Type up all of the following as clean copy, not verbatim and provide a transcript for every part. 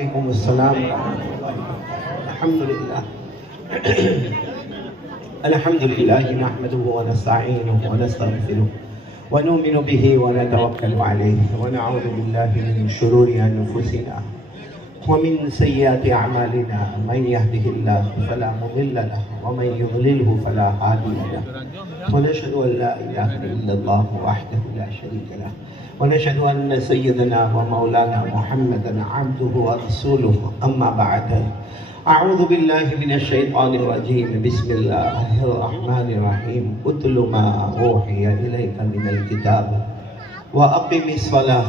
वालेकुम अस्सलाम। अल्हम्दुलिल्लाह अल्हम्दुलिल्लाह नहमदुहु व नस्तईनुहु व नस्तगफिरुहु व नुमिनु बिही व नतवक्कलु अलैहि व नऊज़ु बिल्लाहि मिन शुरूरि अनफुसिना व मिन सय्यिआति अअमालिना मन यहदिहिल्लाहु फला मुदिल्ल लहु व मन युद्लिलहु फला हादिय लहु व नशहदु अन ला इलाहा इल्लल्लाहु वहदहु ला शरीका लहु व नशहदु अन्न सय्यदना व मौलाना मुहम्मदन अब्दुहु व रसूलुहु अम्मा बअद। अऊज़ु बिल्लाहि मिनश शैतानिर रजीम। बिस्मिल्लाहिर रहमानिर रहीम। उतलु मा ऊहिया इलैका मिनल किताब व अक़िमिस सलाह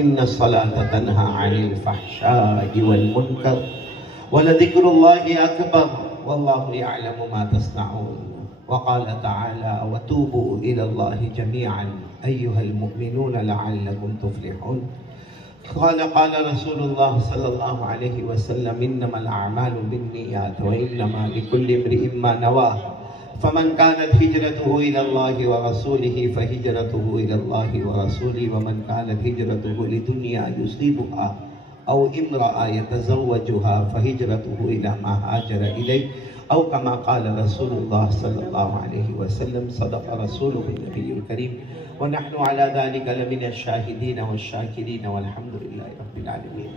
इन्नस सलाता तन्हा अनिल फ़हशाइ वल मुनकर व लज़िक्रुल्लाहि अकबर वल्लाहु यअलमु मा तस्नऊन। व क़ाल तआला व तूबू इलल्लाहि जमीअन अय्युहल मुमिनून लअल्लकुम तुफ़्लिहून। क़ाल रसूलुल्लाह सल्लल्लाहु अलैहि वसल्लम इन्नमल अअमालु बिन्नियात व इन्नमा लिकुल्लि इम्रिइन मा नवा फमन कानत हिजरतुहु इलल्लाहि व रसूलिहि फहिजरतुहु इलल्लाहि व रसूलिहि व मन कानत हिजरतुहु लिदुनिया युसीबुहा औ इम्रअ यतज़व्वजुहा फहिजरतुहु इला मा हाजर इलैहि औ कमा क़ाल रसूलुल्लाह सल्लल्लाहु अलैहि वसल्लम। सदक़ रसूलुहुन नबियुल करीम व नहनु अला ज़ालिका लमिनश शाहिदीन वश्शाकिरीन वल्हम्दुलिल्लाहि रब्बिल आलमीन।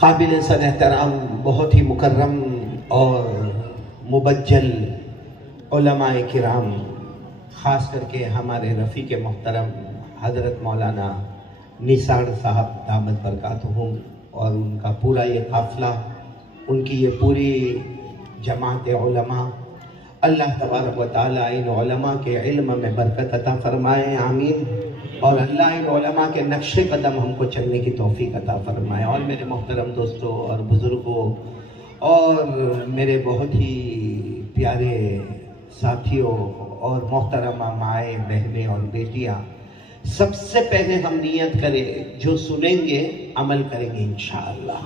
काबिल सद एहतराम बहुत ही मुकर्रम और मुबज्जल उलमाए किराम, ख़ास करके हमारे रफ़ीक मोहतरम हज़रत मौलाना निसार साहब दामत बरकातहुम और उनका पूरा ये काफ़िला, उनकी ये पूरी जमात उलमा, अल्लाह तबारक व तआला इन उलमा के इल्म में बरकत अता फरमाए, आमीन। और अल्लाह इन उलमा के नक्शे कदम हमको चलने की तौफीक अता फरमाए। और मेरे मोहतरम दोस्तों और बुज़ुर्गों और मेरे बहुत ही प्यारे साथियों और मोहतरमा माएँ बहनें और बेटियाँ, सबसे पहले हम नियत करें, जो सुनेंगे अमल करेंगे इंशाअल्लाह।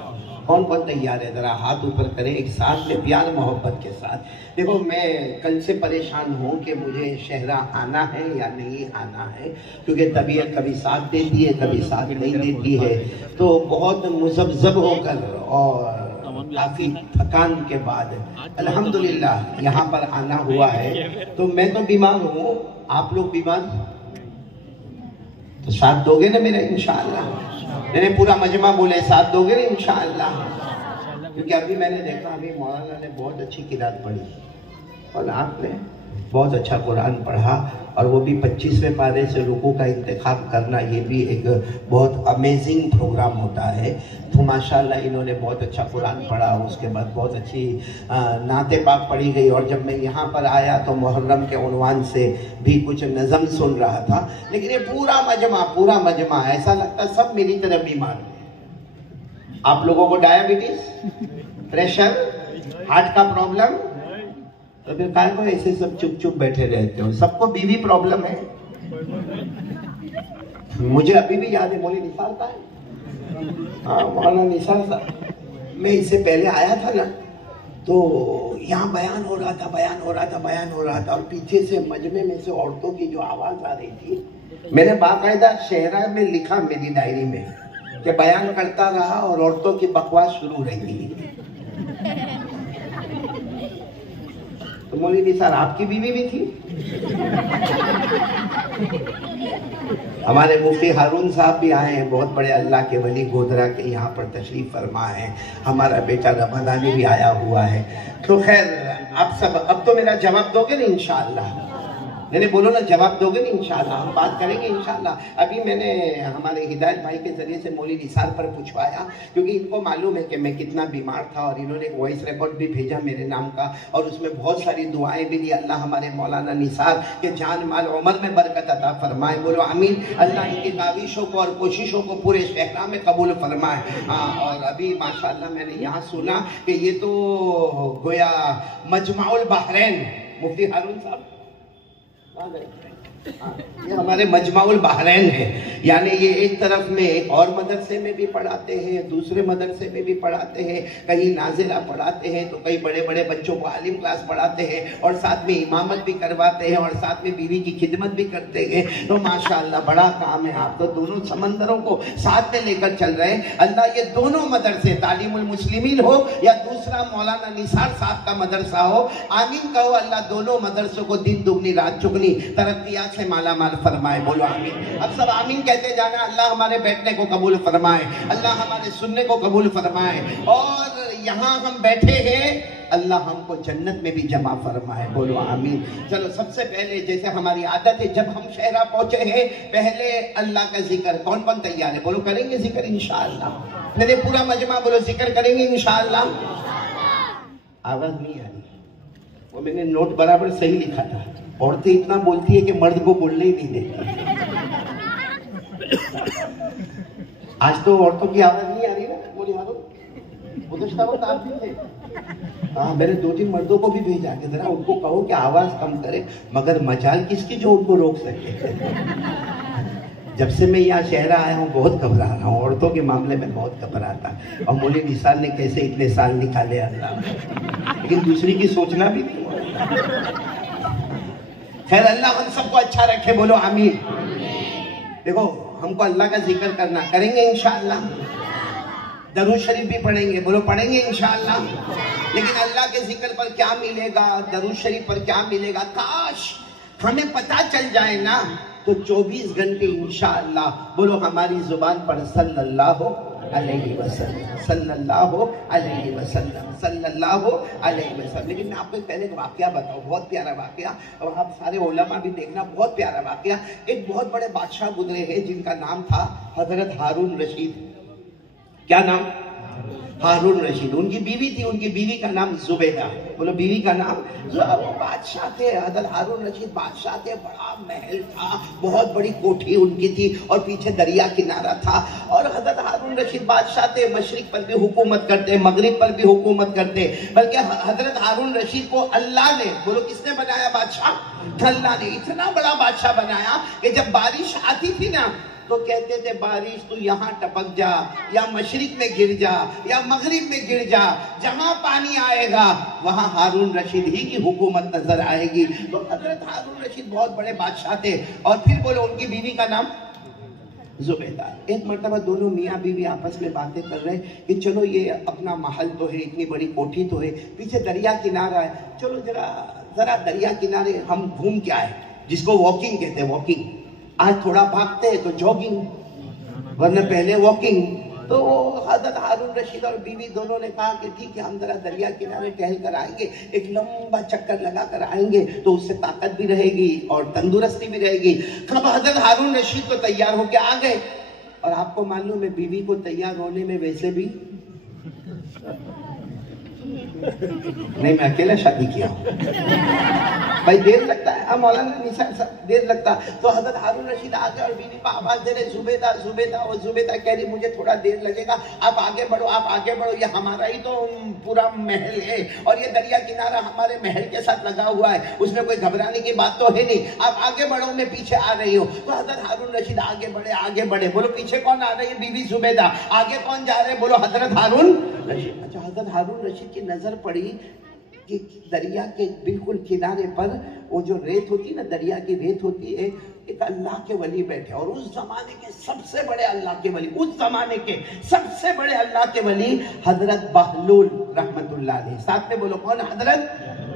कौन कौन तैयार है? ज़रा हाथ ऊपर करें एक साथ में, प्यार मोहब्बत के साथ। देखो, मैं कल से परेशान हूँ कि मुझे शहरा आना है या नहीं आना है, क्योंकि तबीयत कभी साथ देती है कभी साथ नहीं देती है। तो बहुत मुज़ब्ज़ब होकर और काफ़ी थकान के बाद अल्हम्दुलिल्लाह यहाँ पर आना हुआ है। तो मैं तो बीमार हूँ, आप लोग बीमार तो साथ दोगे ना मेरा इंशाअल्लाह? मैंने पूरा मजमा बोले साथ दोगे ना इंशाअल्लाह? क्योंकि अभी मैंने देखा, अभी मौलाना ने बहुत अच्छी किरात पढ़ी और आपने बहुत अच्छा कुरान पढ़ा, और वो भी 25वें पारे से रुकू का इंतखाब करना, ये भी एक बहुत अमेजिंग प्रोग्राम होता है। तो माशाल्लाह इन्होंने बहुत अच्छा कुरान पढ़ा, उसके बाद बहुत अच्छी नाते पाक पढ़ी गई। और जब मैं यहाँ पर आया तो मुहर्रम के उन्वान से भी कुछ नज़म सुन रहा था, लेकिन ये पूरा मजमा ऐसा लगता सब मेरी तरह बीमार है। आप लोगों को डायबिटीज, प्रेशर, हार्ट का प्रॉब्लम, तो फिर काय को ऐसे सब चुप चुप बैठे रहते हो? सबको बीवी प्रॉब्लम है। मुझे अभी भी याद है, मौलवी निसार था, हाँ मौलाना निसार साहब, मैं इससे पहले आया था ना, तो यहाँ बयान हो रहा था और पीछे से मजमे में से औरतों की जो आवाज आ रही थी, मैंने बाकायदा शहरा में लिखा मेरी डायरी में कि बयान करता रहा और औरतों की बकवास शुरू रही। तो मौलवी निसार आपकी बीवी भी थी? हमारे मुफ्ती हारून साहब भी आए हैं, बहुत बड़े अल्लाह के वली, गोधरा के, यहाँ पर तशरीफ फरमा है। हमारा बेटा रमजानी भी आया हुआ है। तो खैर, आप सब अब तो मेरा जवाब दोगे ना इंशाअल्लाह? मैंने बोलो ना, जवाब दोगे ना इंशाअल्लाह? हम बात करेंगे इंशाअल्लाह। अभी मैंने हमारे हिदायत भाई के जरिए से मौलवी निसार पर पूछवाया, क्योंकि इनको मालूम है कि मैं कितना बीमार था, और इन्होंने एक वॉइस रिकॉर्ड भी भेजा मेरे नाम का, और उसमें बहुत सारी दुआएं भी दी। अल्लाह हमारे मौलाना निसार के जान माल उमर में बरकत अता फरमाए, बोलो आमीन। अल्लाह इनकी काविशों को और कोशिशों को पूरे शहरा में कबूल फरमाए। और अभी माशाअल्लाह मैंने यहाँ सुना कि ये तो गोया मजमाउल बहरैन, मुफ्ती हारून साहब ये हमारे मजमाउल बहरैन है, यानी ये एक तरफ में एक और मदरसे में भी पढ़ाते हैं, दूसरे मदरसे में भी पढ़ाते हैं, कहीं नाजिरा पढ़ाते हैं तो कई बड़े बड़े बच्चों को आलिम क्लास पढ़ाते हैं और साथ में इमामत भी करवाते हैं और साथ में बीवी की खिदमत भी करते हैं। तो माशाअल्लाह बड़ा काम है, आप तो दोनों समंदरों को साथ में लेकर चल रहे हैं। अल्लाह ये दोनों मदरसे तालीमुल मुस्लिमीन हो या दूसरा मौलाना निसार साहब का मदरसा हो, आमीन कहो। अल्लाह दोनों मदरसों को दिन दुगनी रात चुगनी तरक्कियात से माला माल फरमाए, बोलो आमीन। अब सब आमीन कहते जाना। अल्लाह हमारे बैठने को कबूल फरमाए, अल्लाह हमारे सुनने को कबूल फरमाए, और यहाँ हम बैठे हैं अल्लाह हमको जन्नत में भी जमा फरमाए, बोलो आमीन। चलो सबसे पहले जैसे हमारी आदत है, जब हम शहरा पहुंचे हैं पहले अल्लाह का जिक्र। कौन कौन तैयार है? बोलो करेंगे जिक्र इंशाअल्लाह। मेरे पूरा मजमा बोलो जिक्र करेंगे इंशाअल्लाह। आवाज नहीं आ रही, वो मैंने नोट बराबर सही लिखा था। औरतें इतना बोलती है कि मर्द को बोलने ही नहीं देती। आज तो औरतों की आवाज नहीं आ रही ना, बोली हारो गुज़श्ता वक्त आप भी थे। हाँ, मैंने 2-3 मर्दों को भी भेजा कि जरा उनको कहो कि आवाज कम करे, मगर मजाल किसकी जो उनको रोक सके। जब से मैं यहाँ शहर आया हूँ बहुत घबरा रहा हूँ, औरतों के मामले में बहुत घबराता। और मौलवी निसार ने कैसे इतने साल निकाले अल्लाह, लेकिन दूसरी की सोचना भी नहीं। खैर अल्लाह हम सबको अच्छा रखे, बोलो आमीन। देखो हमको अल्लाह का जिक्र करना, करेंगे इंशाअल्लाह। दरूद शरीफ भी पढ़ेंगे, बोलो पढ़ेंगे इंशाअल्लाह। लेकिन अल्लाह के जिक्र पर क्या मिलेगा, दरूद शरीफ पर क्या मिलेगा, काश हमें पता चल जाए ना, तो 24 घंटे इंशाअल्लाह बोलो हमारी जुबान पर सल्लल्लाहु अलैहि वसल्लम, सल्लल्लाहु अलैहि वसल्लम, सल्लल्लाहु अलैहि वसल्लम। लेकिन मैं आपको पहले एक वाकया बताऊं, बहुत प्यारा वाकया, और आप सारे उलमा भी देखना, बहुत प्यारा वाकया। एक बहुत बड़े बादशाह गुजरे हैं जिनका नाम था हजरत हारून रशीद। क्या नाम? हारून रशीद। उनकी बीवी थी, उनकी बीवी का नाम जुबैदा, बोलो बीवी का नाम। वो बादशाह थे, हजरत हारून रशीद बादशाह थे। बड़ा महल था, बहुत बड़ी कोठी उनकी थी और पीछे दरिया किनारा था। और हजरत हारून रशीद बादशाह थे, मशरिक पर भी हुकूमत करते, मगरिब पर भी हुकूमत करते। बल्कि हजरत हारून रशीद को अल्लाह ने, बोलो किसने बनाया बादशाह? अल्लाह ने इतना बड़ा बादशाह बनाया कि जब बारिश आती थी ना तो कहते थे बारिश तू यहाँ टपक जा, या मशरिक में गिर जा, या मगरिब में गिर जा, जहां पानी आएगा वहां हारून रशीद ही की हुकूमत नजर आएगी। तो हजरत हारून रशीद बहुत बड़े बादशाह थे। और फिर बोलो उनकी बीवी का नाम जुबैदा। एक मर्तबा दोनों मियाँ बीवी आपस में बातें कर रहे कि चलो ये अपना महल तो है, इतनी बड़ी कोठी तो है, पीछे दरिया किनारा है, चलो जरा दरिया किनारे हम घूम के आए, जिसको वॉकिंग कहते हैं, वॉकिंग। आज थोड़ा भागते हैं तो जॉगिंग, वरना पहले वॉकिंग। तो हजरत हारून रशीद और बीवी दोनों ने कहा कि ठीक है हम जरा दरिया किनारे टहल कर आएंगे, एक लंबा चक्कर लगा कर आएंगे, तो उससे ताकत भी रहेगी और तंदुरुस्ती भी रहेगी। कब हजरत हारून रशीद तो तैयार होकर आ गए, और आपको मालूम है बीवी को तैयार होने में वैसे भी नहीं, मैं अकेला शादी किया भाई, देर लगता है। मौलाना निसार साहब देर लगता। तो हजरत हारून रशीद आ गए और बीवी को आवाज दे रहे जुबैदा जुबैदा। और जुबैदा कह रही मुझे थोड़ा देर लगेगा, आप आगे बढ़ो, आप आगे बढ़ो, ये हमारा ही तो पूरा महल है और ये दरिया किनारा हमारे महल के साथ लगा हुआ है, उसमें कोई घबराने की बात तो है नहीं, आप आगे बढ़ो, मैं पीछे आ रही हूँ। तो हजरत हारून रशीद आगे बढ़े, आगे बढ़े। बोलो पीछे कौन आ रही है? बीवी जुबैदा। आगे कौन जा रहे? बोलो हजरत हारून रशीद। अच्छा, हजरत हारून रशीद की नजर पड़ी कि दरिया के बिल्कुल किनारे पर वो जो रेत होती ना, दरिया की रेत होती है, एक अल्लाह के वली बैठे। और उस जमाने के सबसे बड़े अल्लाह के वली, उस जमाने के सबसे बड़े अल्लाह के वली हजरत बहलूल रहमतुल्लाह अलैह। साथ में बोलो कौन? हजरत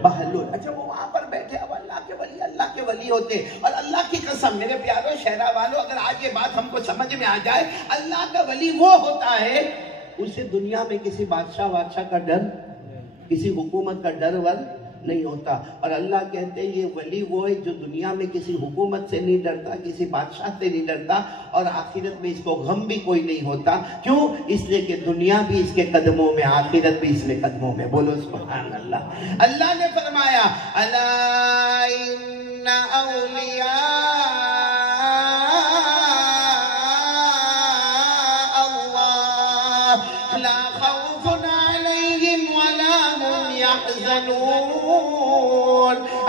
बहलूल। अच्छा, वो वहां पर बैठे। अब अल्लाह के वली होते। और अल्लाह की कसम मेरे प्यारो शहरा वालों, अगर आज ये बात हमको समझ में आ जाए, अल्लाह का वली वो होता है उसे दुनिया में किसी बादशाह का डर, किसी हुकूमत का डर वर नहीं होता। और अल्लाह कहते हैं ये वली वो है जो दुनिया में किसी हुकूमत से नहीं डरता, किसी बादशाह से नहीं डरता, और आखिरत में इसको गम भी कोई नहीं होता। क्यों? इसलिए कि दुनिया भी इसके कदमों में, आखिरत भी इसके कदमों में। बोलो सुभान अल्लाह। अल्लाह ने फरमाया अला इन्ना औलिया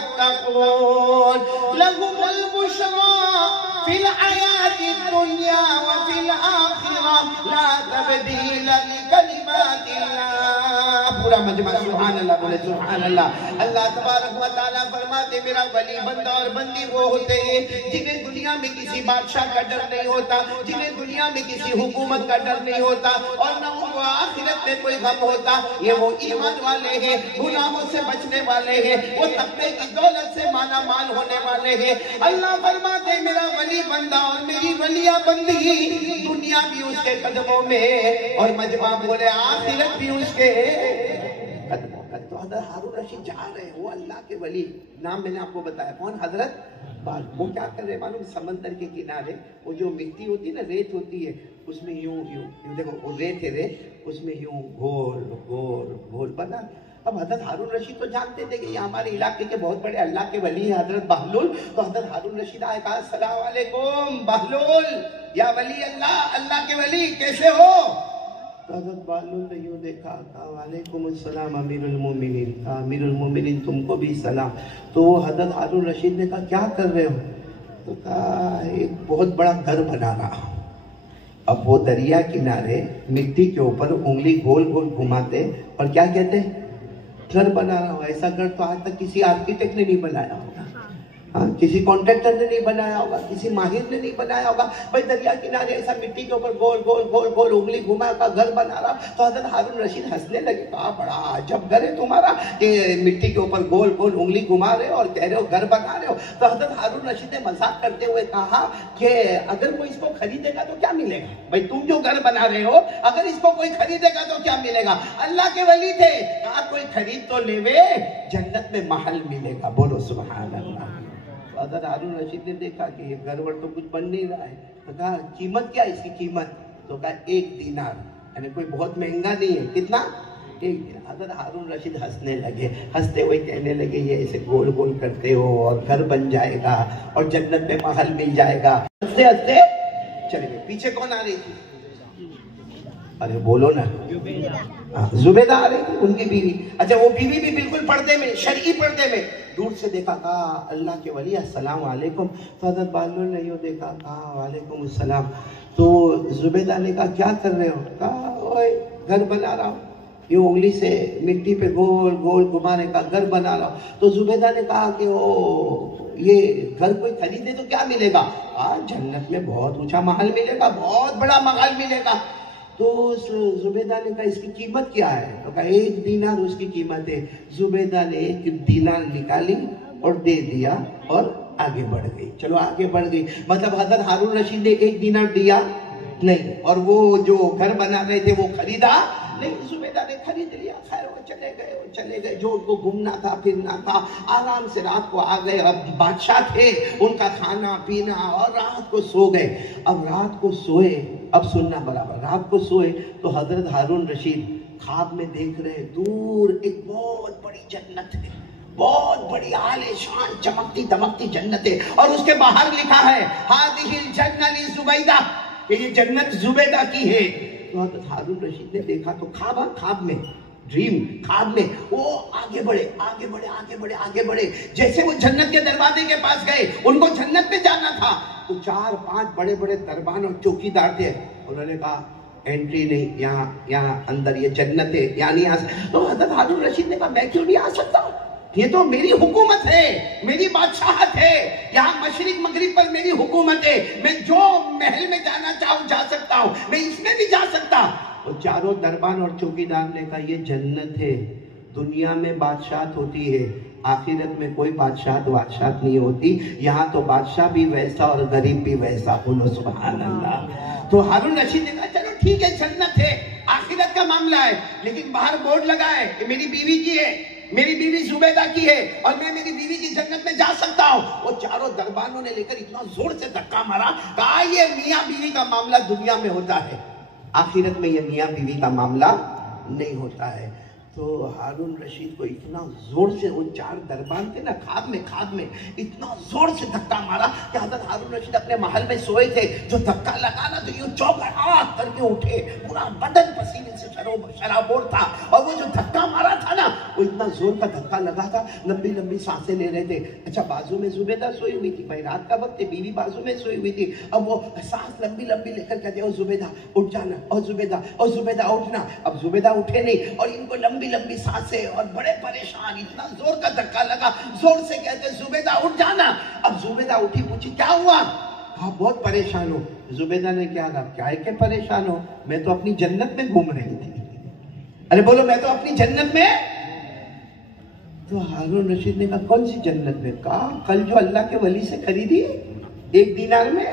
यत्तकून लहुमुल बुश्रा फिल हयातिद दुनिया व फिल आखिरह ला तब्दील लिकलिमातिल्लाह। पूरा मजमा सुभान अल्लाह बोले सुभान अल्लाह। अल्लाह तबारक व तआला फरमाते मेरा वली बंदा और बंदी वो होते हैं जिन्हें दुनिया में किसी बादशाह का डर नहीं होता, जिन्हें दुनिया में किसी हुकूमत का डर नहीं होता और न उनको आखिरत में कोई गम होता। ये वो ईमान वाले हैं, गुनाहों से बचने वाले हैं, वो तकवे की दौलत से माला माल होने वाले हैं। अल्लाह फरमाते मेरा वली बंदा और मेरी वलिया बंदी दुनिया भी उसके कदमों में और मजमा बोले आखिरत भी उसके कदमों में। तो हजरत हारून रशीद जा रहे हैं, वो अल्लाह के वली, नाम मैंने आपको बताया कौन, हजरत बाल। वो क्या कर रहे हैं मालूम, समंदर के किनारे वो जो मिट्टी होती है ना, रेत होती है, उसमें यूं यूं यूं देखो वो रेत है, रेत उसमें यूं गोल गोल गोल बना। अब हजरत हारून रशीद तो जानते थे कि ये हमारे इलाके के बहुत बड़े अल्लाह के वली है हजरत बहलुल। तो हजरत हारून रशीद आए, कहा अस्सलाम वालेकुम बहलुल या वली अल्लाह, अल्लाह के वली कैसे हो? तो हजरत बहलुल ने यूं देखा, कहा वालेकुम अस्सलाम अमीरुल मोमिनीन, अमीरुल मोमिनीन तुमको भी सलाम। तो वो हजरत हारून रशीद ने कहा क्या कर रहे हो? तो कहा एक बहुत बड़ा घर बना रहा हूं। अब वो दरिया किनारे मिट्टी के ऊपर उंगली गोल गोल घुमाते और क्या कहते हैं, घर बना रहा हूँ। ऐसा घर तो आज तक किसी आर्किटेक्ट ने नहीं बनाया होगा, हाँ, किसी कॉन्ट्रैक्टर ने नहीं बनाया होगा, किसी माहिर ने नहीं बनाया होगा। भाई दरिया किनारे ऐसा मिट्टी के ऊपर गोल गोल गोल गोल उंगली घुमा का घर बना रहा। तो हजरत हारून रशीद हंसने लगे, कहा बड़ा अजब घर है तुम्हारा कि मिट्टी के ऊपर गोल गोल उंगली घुमा रहे हो और कह रहे हो घर बना रहे हो। तो हजरत हारून रशीद ने मजाक करते हुए कहा कि अगर कोई इसको खरीदेगा तो क्या मिलेगा? भाई तुम जो घर बना रहे हो अगर इसको कोई खरीदेगा तो क्या मिलेगा? अल्लाह के वली थे, कहा कोई खरीद तो लेवे, जन्नत में महल मिलेगा। बोलो सुभान अल्लाह। हजरत हारून रशीद ने देखा कि ये गड़बड़ तो कुछ बन नहीं रहा है। तो कहा कीमत क्या है इसकी? कीमत तो कहा 1 दीनार, यानी कोई बहुत महंगा नहीं है। कितना? 1 दीनार। हजरत हारून रशीद हंसने लगे, हंसते हुए कहने लगे ये ऐसे गोल गोल करते हो और घर बन जाएगा और जन्नत में महल मिल जाएगा। हंसते हंसते चले गए। पीछे कौन आ रही थी? अरे बोलो ना, जुबैदा आ रही थी, उनकी बीवी। अच्छा वो बीवी भी बिल्कुल पर्दे में, शरई पर्दे में। दूर से देखा, कहा अल्लाह के वली अस्सलाम वालेकुम। तो हजरत बहलुल ने यूं देखा, कहा वालेकुम अस्सलाम। तो जुबैदा ने कहा क्या कर रहे हो? कहा ओए घर बना रहा हूँ, यूं उंगली से मिट्टी पे गोल गोल घुमाने का घर बना रहा हूँ। तो जुबैदा ने कहा कि ओ ये घर कोई खरीदे तो क्या मिलेगा? जन्नत में बहुत ऊंचा महल मिलेगा, बहुत बड़ा महल मिलेगा। तो जुबैदा ने कहा इसकी कीमत क्या है? तो कहा 1 दीनार उसकी कीमत है। जुबैदा ने 1 दीनार निकाली और दे दिया और आगे बढ़ गई। चलो आगे बढ़ गई, मतलब हजरत हारून रशीद ने 1 दीनार दिया नहीं और वो जो घर बना रहे थे वो खरीदा नहीं। जुबैदा ने खरीद लिया, खैर वो चले गए। जो उनको घूमना था फिरना था, आराम से रात को आ गए। अब बादशाह थे, उनका खाना पीना और रात को सो गए। अब रात को सोए, अब सुनना बराबर, रात को सोए तो हजरत हारून रशीद ख्वाब में देख रहे दूर एक बहुत बड़ी जन्नत है, बहुत बड़ी आलीशान चमकती दमकती जन्नत है और उसके बाहर लिखा है हादिहिल जन्नत ली जुबैदा, ये जन्नत जुबैदा की है। तो हजरत हारून रशीद ने देखा तो ख्वाब में, ड्रीम, ख्वाब में वो आगे बढ़े। जैसे वो जन्नत के दरवाजे के पास गए, उनको जन्नत में जाना था, तो 4-5 बड़े बड़े दरबान और चौकीदार थे। उन्होंने कहा एंट्री नहीं, यहाँ अंदर ये जन्नत है, यहाँ नहीं आ सकता। तो हजरत हारून रशीद ने कहा मैं क्यों नहीं आ सकता? ये तो मेरी हुकूमत है, मेरी बादशाहत है, यहाँ मशरिक मगरिब पर मेरी हुकूमत है। मैं जो महल में जाना चाहूँ जा सकता हूँ, मैं इसमें भी जा सकता। और चारों दरबान और चौकीदार ने कहा ये जन्नत है, दुनिया में बादशाहत होती है, आखिरत में कोई बादशाहत नहीं होती। यहाँ तो बादशाह भी वैसा और गरीब भी वैसा। बोलो सुभान अल्लाह। तो हारून रशीद ने कहा चलो ठीक है जन्नत है, आखिरत का मामला है, लेकिन बाहर बोर्ड लगा है कि मेरी बीवी की है, मेरी बीवी जुबैदा की है और मैं मेरी बीवी की जन्नत में जा सकता हूँ। वो चारों दरबानों ने लेकर इतना जोर से धक्का मारा, कहा ये मियाँ बीवी का मामला दुनिया में होता है, आखिरत में ये मियाँ बीवी का मामला नहीं होता है। तो हारून रशीद को इतना जोर से वो 4 दरबान थे ना खाद में इतना जोर से धक्का मारा कि हज़रत हारून रशीद अपने महल में सोए थे, जो धक्का लगा ना तो यूं चौंका करके उठे, पूरा बदन पसीने से शराबोर था। और वो जो धक्का मारा था ना वो इतना जोर का धक्का लगा था, लंबी लंबी सांसें ले रहे थे। अच्छा, बाजू में जुबैदा सोई हुई थी, भाई रात का वक्त बीवी बाजू में सोई हुई थी। अब वो सांस लंबी लंबी लेकर कहते ओ जुबैदा उठ जाना, और जुबैदा उठना। अब जुबैदा उठे नहीं और इनको लंबी लंबी सांसें और बड़े परेशान, इतना जोर का धक्का लगा, जोर से कहते जुबैदा उठ जाना। अब जुबैदा उठी, पूछी क्या हुआ? हाँ बहुत परेशान हो। जुबैदा ने क्या कहा, क्या है के परेशान हो, मैं तो अपनी जन्नत में घूम रही थी। अरे बोलो, मैं तो अपनी जन्नत में। तो हारून रशीद ने कहा कौन सी जन्नत में? कहा कल जो अल्लाह के वली से खरीदी 1 दीनार में।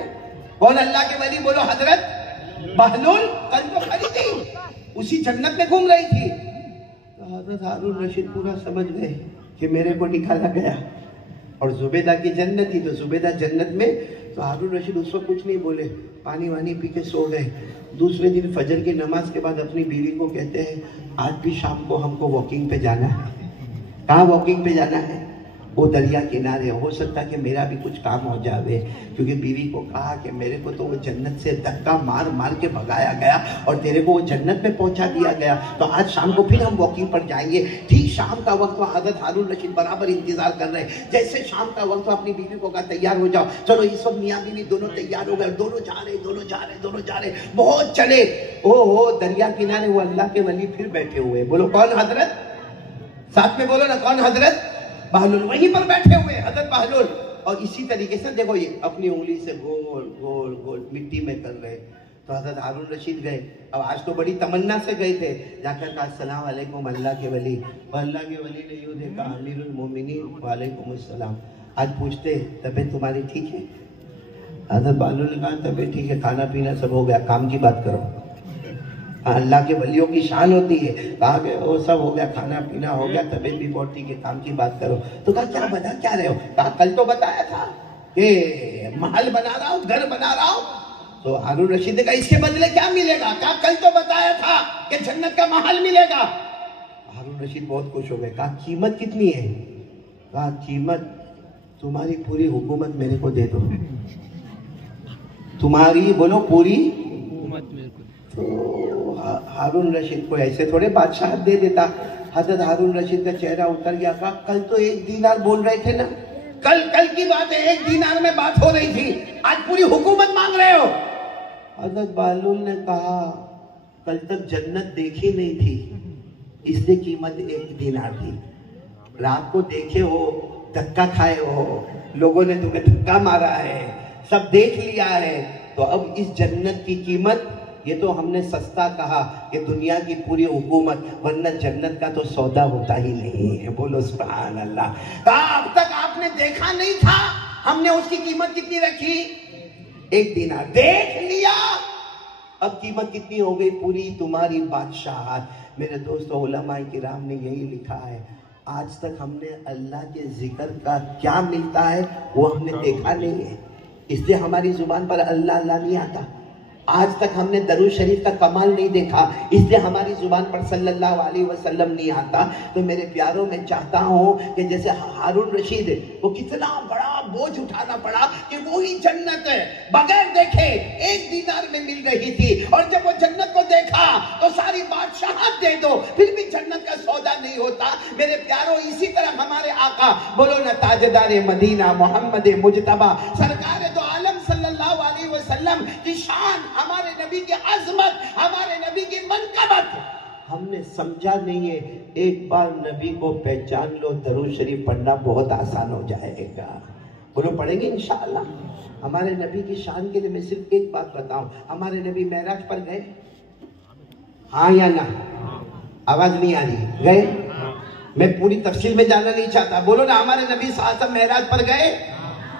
कौन अल्लाह के वली? बोलो हजरत बहलूल, कल तो खरीदी, उसी जन्नत में घूम रही थी। हज़रत हारून रशीद पूरा समझ गए कि मेरे को निकाला गया और जुबैदा की जन्नत थी, तो जुबैदा जन्नत में। तो हारून रशीद उस वक्त कुछ नहीं बोले, पानी वानी पी के सो गए। दूसरे दिन फजर की नमाज के बाद अपनी बीवी को कहते हैं आज भी शाम को हमको वॉकिंग पे जाना है। कहाँ वॉकिंग पे जाना है? वो दरिया किनारे। हो सकता है कि मेरा भी कुछ काम हो जावे, क्योंकि बीवी को कहा कि मेरे को तो वो जन्नत से धक्का मार मार के भगाया गया और तेरे को वो जन्नत में पहुंचा दिया गया, तो आज शाम को फिर हम वॉकिंग पर जाएंगे। ठीक शाम का वक्त, हज़रत हारून रशीद बराबर इंतजार कर रहे हैं। जैसे शाम का वक्त, अपनी बीवी को कहा तैयार हो जाओ, चलो। इस वक्त मियाँ बीवी दोनों तैयार हो गए, दोनों जा रहे, बहुत चले। ओ दरिया किनारे वो अल्लाह के वली फिर बैठे हुए। बोलो कौन? हजरत, साथ में बोलो ना, कौन? हजरत बहलूल वहीं पर बैठे हुए, हजरत बहलूल। और इसी तरीके से देखो, ये अपनी उंगली से गोल गोल गोल मिट्टी में कर रहे। तो हजरत हारून रशीद गए। अब आज तो बड़ी तमन्ना से गए थे, जाकर कहा अस्सलाम वालेकुम अल्लाह के वली। और अल्लाह के वली ने यूं देखा, अमीरुल मोमिनीन वालेकुम अस्सलाम। आज पूछते तबीयत तुम्हारी ठीक है? हजरत बहलूल ने कहा तबीयत ठीक है, खाना पीना सब हो गया, काम की बात करो। अल्लाह के वलियों की शान होती है। कहा कि वो सब हो गया, खाना पीना हो गया, तबीयत भी बहुत ठीक है, काम की बात करो। तो कहा क्या बता क्या रहे हो? कहा कल तो बताया था कि महल बना रहा हूँ, घर बना रहा हूँ। तो हारून रशीद ने कहा इसके बदले क्या मिलेगा? कहा कल तो बताया था कि जन्नत का महल मिलेगा। हारून रशीद बहुत खुश हो गए। कहा कीमत कितनी है? कहा कीमत तुम्हारी पूरी हुकूमत मेरे को दे दो। तुम्हारी, बोलो पूरी हुकूमत मेरे को। तो हारून रशीद को ऐसे थोड़े बादशाह दे देता। हजरत हारून रशीद का चेहरा उतर गया। कहा कल तो 1 दीनार बोल रहे थे ना, कल की बात है, 1 दीनार में बात हो रही थी, आज पूरी हुकूमत मांग रहे हो। हजरत बहलूल ने कहा कल तक जन्नत देखी नहीं थी, इसलिए कीमत 1 दीनार थी। रात को देखे हो, धक्का खाए हो, लोगों ने तुम्हें धक्का मारा है, सब देख लिया है, तो अब इस जन्नत की कीमत, ये तो हमने सस्ता कहा कि दुनिया की पूरी हुकूमत, वरना जन्नत का तो सौदा होता ही नहीं है। बोलो सुभान अल्लाह। कहा अब तक आपने देखा नहीं था, हमने उसकी कीमत कितनी रखी? 1 दीनार। देख लिया, अब कीमत कितनी हो गई? पूरी तुम्हारी बादशाहत। मेरे दोस्तों, उलमाए किराम ने यही लिखा है, आज तक हमने अल्लाह के जिक्र का क्या मिलता है वो हमने देखा नहीं है, इसलिए हमारी जुबान पर अल्लाह अल्लाह नहीं आता। आज तक हमने दरूद शरीफ का कमाल नहीं देखा, इसलिए हमारी जुबान पर सल्लल्लाहु अलैहि वसल्लम नहीं आता। तो मेरे प्यारों, मैं चाहता हूँ कि जैसे हारून रशीद को कितना बड़ा बोझ उठाना पड़ा कि वो ही जन्नत बगैर देखे 1 दीनार में मिल रही थी, और जब वो जन्नत को देखा तो सारी बादशाहत दे दो फिर भी जन्नत का सौदा नहीं होता। मेरे प्यारों, इसी तरह हमारे आका, बोलो ना, ताजदार मदीना मोहम्मद मुजतबा सरकार दो आलम सल्लल्लाहु अलैहि वसल्लम की शान, हमारे नबी की अजमत, हमारे नबी की मनकबत हमने समझा नहीं है। एक बार नबी को पहचान लो, दरूद शरीफ पढ़ना बहुत आसान हो जाएगा। बोलो पढ़ेंगे इंशाअल्लाह। हमारे नबी की शान के लिए मैं सिर्फ एक बात बताऊं, हमारे नबी मेराज पर गए? हाँ या ना? आवाज नहीं आ रही? गए? मैं पूरी तफसील में जाना नहीं चाहता। बोलो ना, हमारे नबी साहब मेराज पर गए?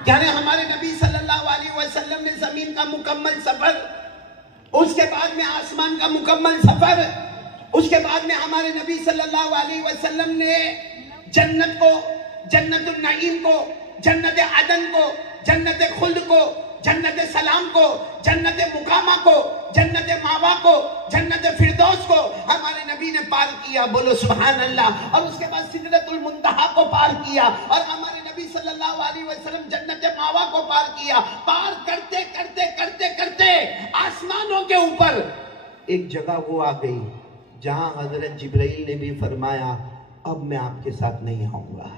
क्या ने हमारे नबी सल्लल्लाहु अलैहि वसल्लम ने जमीन का मुकम्मल सफर, उसके बाद में आसमान का मुकम्मल सफर, उसके बाद में हमारे नबी सल्लल्लाहु अलैहि वसल्लम ने जन्नत को, जन्नतुल नईम को, जन्नत अदन को, जन्नत खुल्द को जन्नत सलाम को, जन्नत मुकामा को, जन्नत मावा को, जन्नत फिरदौस को हमारे नबी ने पार किया। बोलो सुभान अल्लाह। और उसके बाद सिदरतुल मुंतहा को पार किया और हमारे नबी सल्लल्लाहु अलैहि वसल्लम जन्नत मावा को पार किया। पार करते करते करते करते आसमानों के ऊपर एक जगह वो आ गई जहां हजरत जिब्राइल ने भी फरमाया, अब मैं आपके साथ नहीं आऊंगा।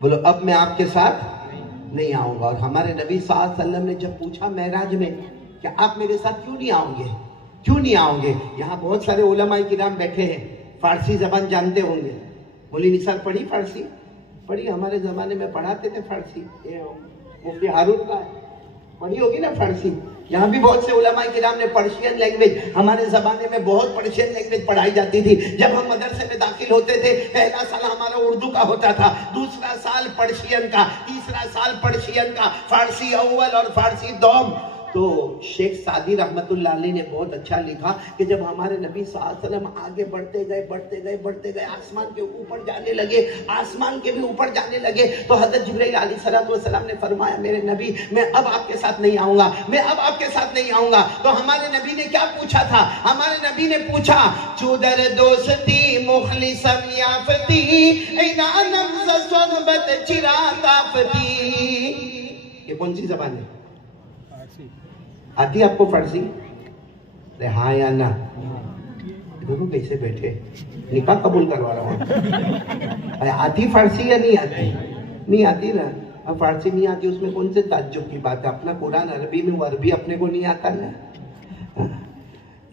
बोलो, अब मैं आपके साथ नहीं आऊंगा। और हमारे नबी सल्लल्लाहु अलैहि वसल्लम ने जब पूछा मेराज में कि आप मेरे साथ क्यों नहीं आओगे, क्यों नहीं आओगे? यहाँ बहुत सारे उलमाए किराम बैठे हैं, फारसी जबान जानते होंगे। बोली निसार पढ़ी फारसी? पढ़ी, हमारे जमाने में पढ़ाते थे फारसी। मुफ्ती हारून का पढ़ी होगी ना फारसी। यहाँ भी बहुत से उलमाए किराम ने पर्शियन लैंग्वेज, हमारे जमाने में बहुत पर्शियन लैंग्वेज पढ़ाई जाती थी। जब हम मदरसे में दाखिल होते थे, पहला साल हमारा उर्दू का होता था, दूसरा साल पर्शियन का, तीसरा साल पर्शियन का, फारसी अव्वल और फारसी दोम। तो शेख सादी रहमतुल्लाह अलैह ने बहुत अच्छा लिखा कि जब हमारे नबी सल्लल्लाहु अलैहि वसल्लम आगे बढ़ते गए बढ़ते गए बढ़ते गए, आसमान के ऊपर जाने लगे, आसमान के भी ऊपर जाने लगे, तो हजरत जिब्राइल अलैहिस्सलाम ने फरमाया, मेरे नबी मैं अब आपके साथ नहीं आऊंगा, मैं अब आपके साथ नहीं आऊंगा। तो हमारे नबी ने क्या पूछा था? हमारे नबी ने पूछा, चूदर दोस्ती मुखलिसम याफती इनानम ज़स्वबत चिराताफती। ये कौन सी जबान है? आती है आपको फारसी? अरे हाँ या ना? देखो कैसे बैठे, निकाह कबूल करवा रहा हूँ। अरे आती फारसी या नहीं आती? नहीं आती ना। अब फारसी नहीं आती उसमें कौन से ताज्जुब की बात है? अपना कुरान अरबी में, वो अरबी अपने को नहीं आता ना।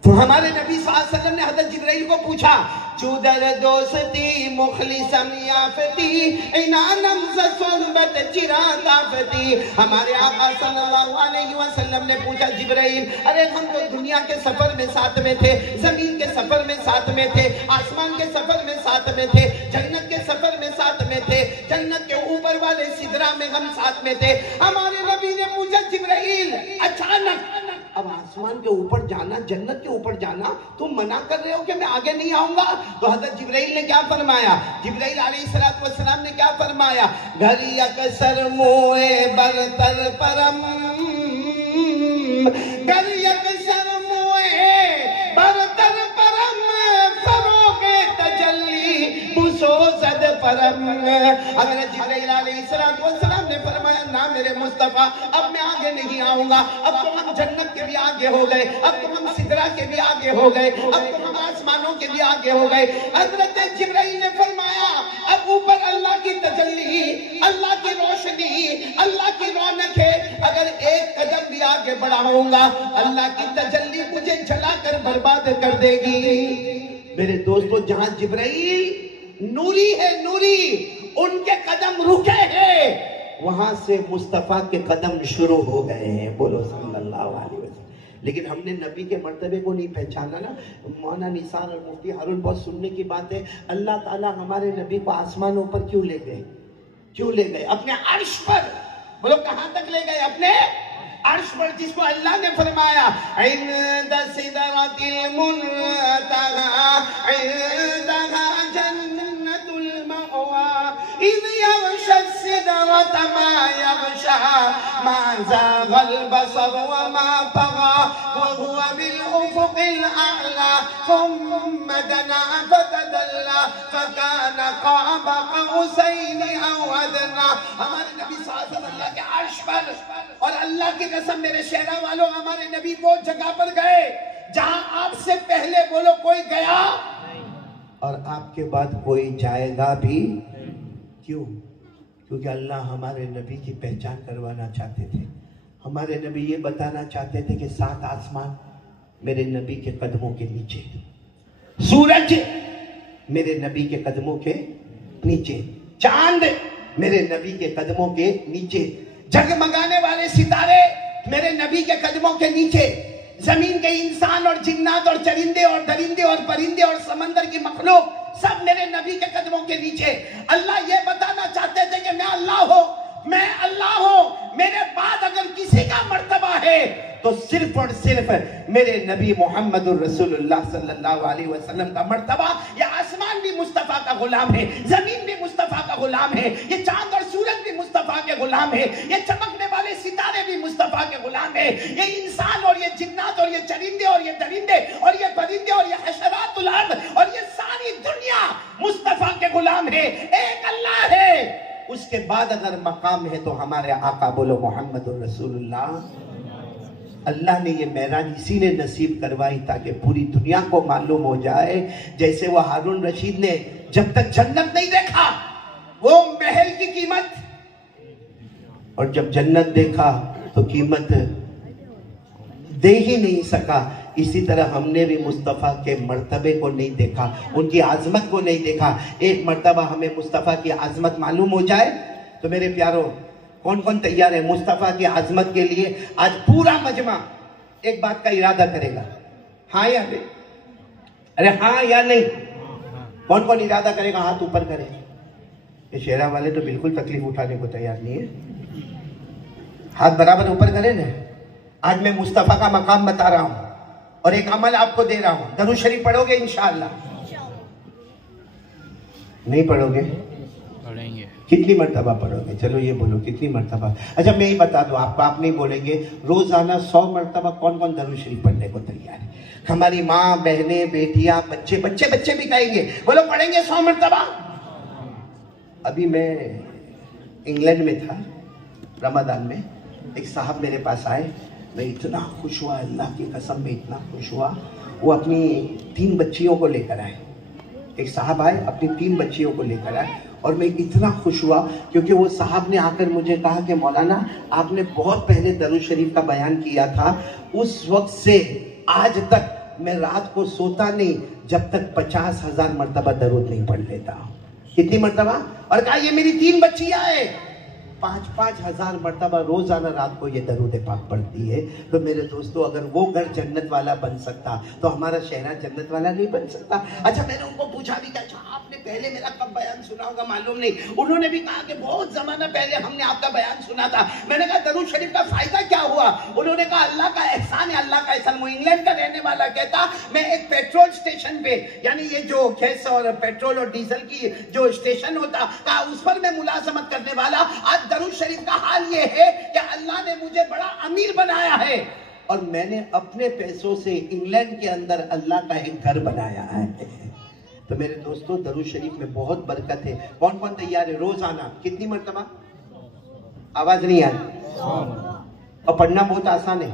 तो हमारे नबी सल्लल्लाहु अलैहि वसल्लम ने हज़रत जिब्राइल को पूछा, चूदर दोस्ती मुखलिसम याफती इनानम ज़स्वबत चिराताफती। हमारे आका सल्लल्लाहु अलैहि वसल्लम ने पूछा, जिब्राइल अरे हम तो दुनिया के सफर में साथ में थे, जमीन के सफर में साथ में थे, आसमान के सफर में साथ में थे, जन्नत के सफर में साथ में थे, जन्नत के ऊपर वाले सिदरा में हम साथ में थे। हमारे नबी ने पूछा, जिब्राइल अचानक अब आसमान के ऊपर जाना, जन्नत के ऊपर जाना, तुम मना कर रहे हो कि मैं आगे नहीं आऊंगा? तो हजरत जिब्राइल ने क्या फरमाया? जिब्राइल अलैहिस्सलाम ने क्या फरमाया? घर यकसर मोए बरतर परम, घर यकसर मोए बरतर परम, फरोगे तजल्ली बुसो सद परम। हजरत जिब्राइल अलैहिस्सलाम ने फरमाया, ना मेरे मुस्तफा, अब मैं आगे नहीं आऊंगा। अब तो हम जन्नत के भी आगे हो गए, अब तो हम सिदरा के भी आगे हो गए, अब तो हम आसमानों के भी आगे हो गए। हजरत जिब्राइल ने फरमाया, अब ऊपर अल्लाह की तजल्ली, अल्लाह की रोशनी, अल्लाह की रौनक है। अगर एक कदम भी आगे बढ़ाऊंगा, अल्लाह की तजल्ली मुझे जलाकर बर्बाद कर देगी। मेरे दोस्तों, जहां जिब्राइल नूरी है, नूरी, उनके कदम रुके हैं, वहां से मुस्तफा के कदम शुरू हो गए हैं। बोलो सल्लल्लाहु अलैहि वसल्लम। लेकिन हमने नबी के मर्तबे को नहीं पहचाना ना। मौलाना निसार और मुफ्ती हारून, बहुत सुनने की बात है, अल्लाह ताला हमारे नबी को आसमानों पर क्यों ले गए? क्यों ले गए? अपने अर्श पर। बोलो कहां तक ले गए? अपने अर्श पर, जिसको अल्लाह ने फरमाया, इंद सिदरतिल मुनतहा इंदहा जन्नतुल मअवा इज़ यग़शा सिदरत मा यग़शा मा ज़ाग़ल बसर व मा तग़ा व हुवा बिल उफ़ुक़िल अअला थुम्मा दना फ़तदल्ला फ़काना क़ाब क़ौसैनि अव अदना। हमारे नबी सल्लल्लाहु अलैहि वसल्लम अल्लाह के अर्श पर, और अल्लाह की कसम मेरे शहरा वालों, हमारे नबी वो जगह पर गए जहां आपसे पहले बोलो कोई गया और आपके बाद कोई जाएगा भी। क्यों? क्योंकि अल्लाह हमारे नबी की पहचान करवाना चाहते थे। हमारे नबी ये बताना चाहते थे कि 7 आसमान मेरे नबी के कदमों के नीचे, सूरज मेरे नबी के कदमों के नीचे, चांद मेरे नबी के कदमों के नीचे, जगमगाने वाले सितारे मेरे नबी के कदमों के नीचे, जमीन के इंसान और जिन्नात और चरिंदे और दरिंदे और परिंदे और समंदर की मखलूक सब मेरे नबी के कदमों के नीचे। अल्लाह ये बताना चाहते थे कि मैं अल्लाह हूं, मैं अल्लाह हूं। मेरे बाद अगर किसी का मर्तबा है तो सिर्फ और सिर्फ मेरे नबी मोहम्मदुर रसूलुल्लाह सल्लल्लाहु अलैहि वसल्लम का मर्तबा। ये आसमान भी मुस्तफा का गुलाम है, जमीन भी मुस्तफा का गुलाम है, ये चांद और सूरज भी मुस्तफा के गुलाम है, ये चमकने वाले सारे सितारे भी मुस्तफा के गुलाम है। ये इंसान और ये जिन्नात और ये चरिंदे और ये दरिंदे और ये परिंदे और ये हशरातुल अर्द और ये सारी दुनिया मुस्तफा के गुलाम है। एक अल्लाह है, उसके बाद अगर मकाम है तो हमारे आका बोलो मोहम्मदुर रसूलुल्लाह। अल्लाह ने ये मेराज इसीलिए नसीब करवाई ताकि पूरी दुनिया को मालूम हो जाए। जैसे वो हारून रशीद ने जब तक जन्नत नहीं देखा वो महल की कीमत, और जब जन्नत देखा तो कीमत दे ही नहीं सका। इसी तरह हमने भी मुस्तफ़ा के मर्तबे को नहीं देखा, उनकी आजमत को नहीं देखा। एक मर्तबा हमें मुस्तफ़ा की आजमत मालूम हो जाए तो मेरे प्यारों, कौन कौन तैयार है मुस्तफ़ा की आजमत के लिए? आज पूरा मजमा एक बात का इरादा करेगा, हाँ या नहीं? अरे हाँ या नहीं? कौन कौन इरादा करेगा? हाथ ऊपर करे। ये शेरा वाले तो बिल्कुल तकलीफ उठाने को तैयार नहीं है। हाथ बराबर ऊपर करे ना। आज मैं मुस्तफ़ा का मकाम बता रहा हूं और एक अमल आपको दे रहा हूं। दरूद शरीफ पढ़ोगे इंशाअल्लाह? नहीं पढ़ोगे? पढ़ेंगे। कितनी मर्तबा पढ़ोगे? चलो ये बोलो कितनी मर्तबा। अच्छा मैं ही बता दूं आपको, आप नहीं बोलेंगे। रोजाना 100 मर्तबा कौन कौन दरूद शरीफ पढ़ने को तैयार है? हमारी माँ, बहनें, बेटियां, बच्चे बच्चे बच्चे भी कहेंगे, बोलो पढ़ेंगे 100 मर्तबा। अभी मैं इंग्लैंड में था रमजान में, एक साहब मेरे पास आए, मैं इतना खुश हुआ, अल्लाह की कसम में इतना खुश हुआ। वो अपनी 3 बच्चियों को लेकर आए। एक साहब आए, अपनी 3 बच्चियों को लेकर आए और मैं इतना खुश हुआ क्योंकि वो साहब ने आकर मुझे कहा कि मौलाना आपने बहुत पहले दरूद शरीफ का बयान किया था, उस वक्त से आज तक मैं रात को सोता नहीं जब तक 50,000 मर्तबा दरूद नहीं पढ़ लेता। कितनी मर्तबा? और कहा ये मेरी 3 बच्चियां हैं, 5-5 हजार मर्तबा रोजाना रात को ये दरूद पाक पढ़ती है। तो मेरे दोस्तों, अगर वो घर जन्नत वाला बन सकता तो हमारा शहरा जन्नत वाला नहीं बन सकता? अच्छा मैंने उनको पूछा भी कि अच्छा आपने पहले मेरा कब बयान सुना होगा मालूम नहीं। उन्होंने भी कहा कि बहुत जमाना पहले हमने आपका बयान सुना था। मैंने कहा दरूद शरीफ का फायदा क्या हुआ? उन्होंने कहा अल्लाह का एहसान है, अल्लाह का एहसान। वो इंग्लैंड का रहने वाला कहता, मैं एक पेट्रोल स्टेशन पे, यानी ये जो गैस और पेट्रोल और डीजल की जो स्टेशन होता, कहा उस पर मैं मुलाजमत करने वाला। आज दरूद शरीफ का हाल ये है कि अल्लाह ने मुझे बड़ा अमीर बनाया है और मैंने अपने पैसों से इंग्लैंड के अंदर अल्लाह का एक घर बनाया है। तो मेरे दोस्तों, दरूद शरीफ में बहुत बरकत है। कौन कौन तैयार है? रोजाना कितनी मर्तबा? आवाज नहीं आ रही। और पढ़ना बहुत आसान है।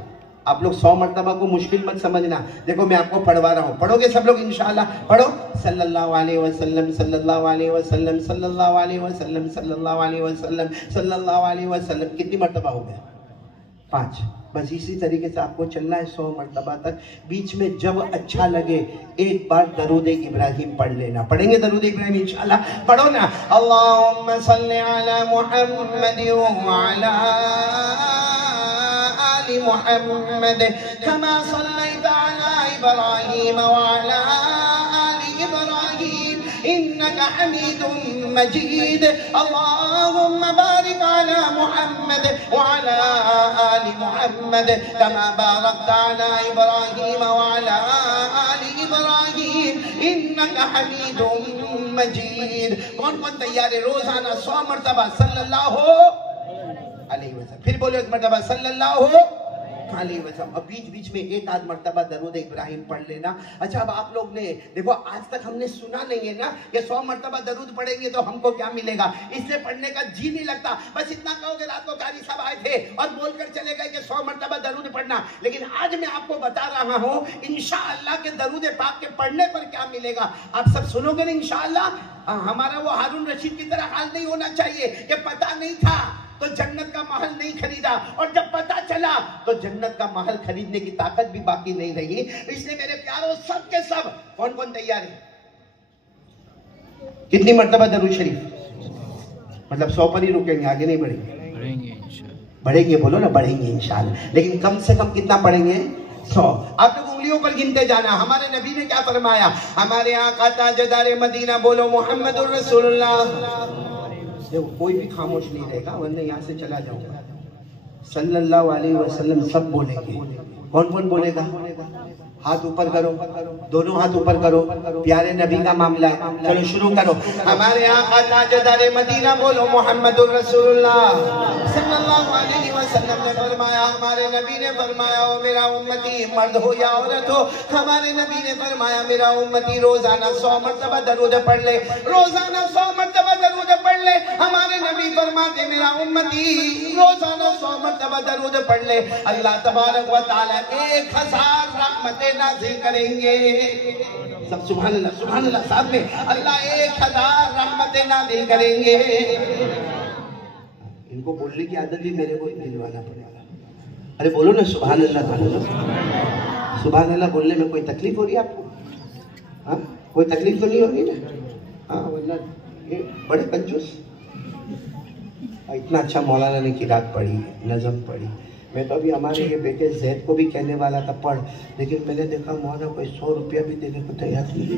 आप लोग 100 मर्तबा को मुश्किल मत समझना। देखो मैं आपको पढ़वा रहा हूँ, पढ़ोगे सब लोग इंशाअल्लाह? पढ़ो सल्लल्लाहु अलैहि वसल्लम सल्लल्लाहु अलैहि वसल्लम सल्लल्लाहु अलैहि वसल्लम सल्लल्लाहु अलैहि वसल्लम सल्लल्लाहु अलैहि वसल्लम। कितनी मर्तबा हो गया? 5। बस इसी तरीके से आपको चलना है 100 मर्तबा तक। बीच में जब अच्छा लगे एक बार दरूद इब्राहिम पढ़ लेना। पढ़ेंगे दरूद इब्राहिम इंशाअल्लाह? पढ़ो ना। अल्लाहुम्मा सल्ली अला मुहम्मद व अला आलि मुहम्मद कमा सल्लैता अला इब्राहिम व अला आलि इब्राहिम इन्नका हमीदुम मजीद। अल्लाहुम्मा बारिक अला मुहम्मद व अला आलि मुहम्मद कमा बारकता अला इब्राहिम व अला आलि इब्राहिम इन्नका हमीदुम मजीद। कौन कौन तैयार है? रोजाना 100 मर्तबा सल्लल्लाहु अलैहि वसल्लम। फिर बोलो एक मर्तबा सल्लल्लाहु अलैहि वसल्लम। अब बीच बीच में एक आध मर्तबा दरूद इब्राहिम पढ़ लेना। अच्छा अब आप लोग ने देखो, आज तक हमने सुना नहीं है ना कि 100 मर्तबा दरूद पढ़ेंगे तो हमको क्या मिलेगा। इससे पढ़ने का जी नहीं लगता। बस इतना कहोगे, रात को कारी साहब आए थे और बोलकर चले गए कि 100 मर्तबा दरूद पढ़ना। लेकिन आज मैं आपको बता रहा हूँ इंशाअल्लाह के दरूद पाक के पढ़ने पर क्या मिलेगा आप सब सुनोगे ना इंशाअल्लाह। हमारा वो हारून रशीद की तरह हाल नहीं होना चाहिए कि पता नहीं था तो जन्नत का महल नहीं खरीदा और जब पता चला तो जन्नत का महल खरीदने की ताकत भी बाकी नहीं रही। इसलिए मेरे प्यारों, सब के सब कौन कौन तैयार है? कितनी मर्तबा दरूद शरीफ? मतलब 100 पर ही रुकेंगे, आगे नहीं बढ़ेंगे? बढ़ेंगे इंशाअल्लाह। बढ़ेंगे बोलो ना, बढ़ेंगे इंशाअल्लाह। लेकिन कम से कम कितना पढ़ेंगे? 100। आप लोग उंगलियों पर गिनते जाना। हमारे नबी ने क्या फरमाया? हमारे आका ताजदार मदीना बोलो मोहम्मदुर रसूलुल्लाह। कोई भी खामोश नहीं रहेगा वरना यहाँ से चला जाऊंगा। सल्लल्लाहु अलैहि वसल्लम सब बोलेंगे। कौन कौन बोलेगा? हाथ ऊपर करो, दोनों हाथ ऊपर करो, प्यारे नबी का मामला है। चलो शुरू करो। हमारे आका ताजदारे मदीना बोलो मोहम्मदुर रसूलुल्लाह सल्लल्लाहु अलैहि वसल्लम ने फरमाया, हमारे नबी ने फरमाया, ओ मेरा उम्मती, मर्द हो या औरत हो, हमारे नबी ने फरमाया मेरा उम्मती रोजाना 100 मरतबा दरूद पढ़ ले, रोजाना 100 मरतबा दरूद पढ़ ले। हमारे नबी फरमाते मेरा उम्मती रोजाना 100 मरतबा दरूद पढ़ ले, अल्लाह तबारक व तआला 1000 रहमतें नाज़िल करेंगे। सब सुभान अल्लाह साथ में, अल्लाह 1000 रहमतें नाज़िल करेंगे। इनको बोलने की आदत भी मेरे को दिलवाना पड़ेगा। अरे बोलो ना सुभान अल्लाह, बोलो सुभान अल्लाह। बोलने में कोई तकलीफ हो रही है आपको? हाँ, कोई तकलीफ तो नहीं हो रही ना? हाँ, वरना ये बड़े कंजूस। इतना अच्छा मौलाना ने किरात पढ़ी, नज़म पढ़ी। मैं तो अभी हमारे ये बेटे जैद को भी कहने वाला था पढ़, लेकिन मैंने देखा मौलाना कोई 100 रुपया भी देने को तैयार नहीं।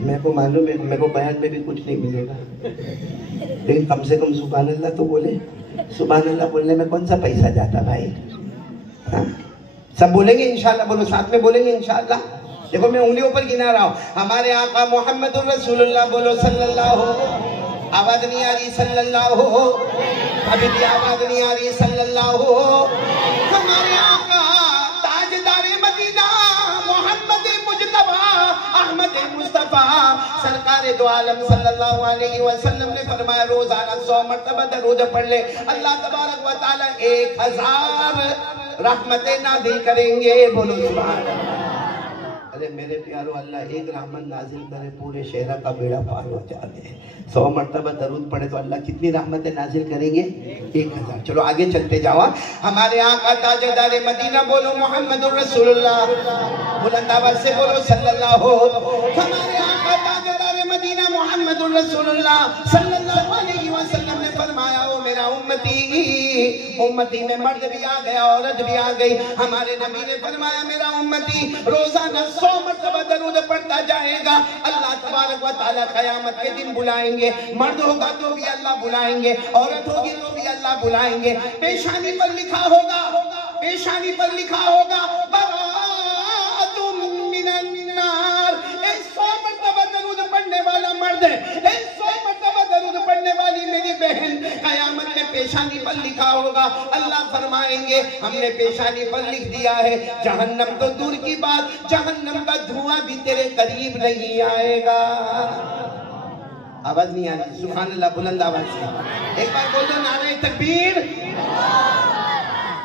मेरे को मालूम है मेरे को बयान में भी कुछ नहीं मिलेगा, लेकिन कम से कम सुभान अल्लाह तो बोले। सुभान अल्लाह बोलने में कौन सा पैसा जाता भाई? हाँ? सब बोलेंगे इंशाल्लाह, बोलो साथ में बोलेंगे इंशाल्लाह। देखो मैं उंगलियों पर गिना रहा हूँ। हमारे आका मोहम्मदुर रसूलुल्लाह बोलो सल्लल्लाहु, आवाज नहीं आ रही सल्लल्लाहु, अभी भी आवाज नहीं आ रही सल्लल्लाहु। हमारे आका ताजदारे मदीना मोहम्मद मुजतबा अहमद मुस्तफा सरकार दो आलम सल्लल्लाहु अलैहि वसल्लम ने फरमाया रोजाना 100 मरतबा दरूद पढ़ ले, अल्लाह तबारक व तआला 1000 रहमतें नाज़िल करेंगे। बोलो सुभान अल्लाह। अरे मेरे प्यारो, अल्लाह एक रहमत नाजिल करे पूरे शहर का बेड़ा पार हो जाए। 100 मरतबा दरूद पढ़े तो अल्लाह कितनी रहमतें नाजिल करेंगे? 1000। चलो आगे चलते जाओ। हमारे आका ताजदारे मदीना बोलो मोहम्मदुर रसूलुल्लाह, बुलंद आवाज से बोलो सल्लल्लाहु। हमारे आका ताजदारे मदीना मोहम्मदुर रसूलुल्लाह सल्लल्लाहु अलैहि वसल्लम ने फरमाया, ओ मेरा उम्मती, उम्मती में मर्द भी आ गया, औरत भी आ गई। हमारे नबी ने फरमाया मेरा उम्मती रोजाना 100 मरतबा दरूद पढ़ता जाएगा, अल्लाह तबारक व तआला क़यामत के दिन बुलाएंगे। मर्द होगा तो भी अल्लाह बुलाएंगे, औरत होगी तो भी अल्लाह बुलाएंगे। पेशानी पर लिखा होगा, पेशानी पर लिखा होगा बराअतुम मिनन नार। 100 मरतबा दरूद पढ़ने वाला मर्द है, 100 मरतबा दरूद पढ़ने वाली मेरी बहन, क़यामत में पेशानी पर लिखा होगा। अल्लाह फरमाएंगे हमने पेशानी पर लिख दिया है, जहन्नम तो दूर की बात, जहन्नम का धुआं भी तेरे करीब नहीं आएगा। आवाज नहीं आ रही? सुभान अल्लाह, बुलंद आवाज से एक बार बोल दो नारे तकबीर।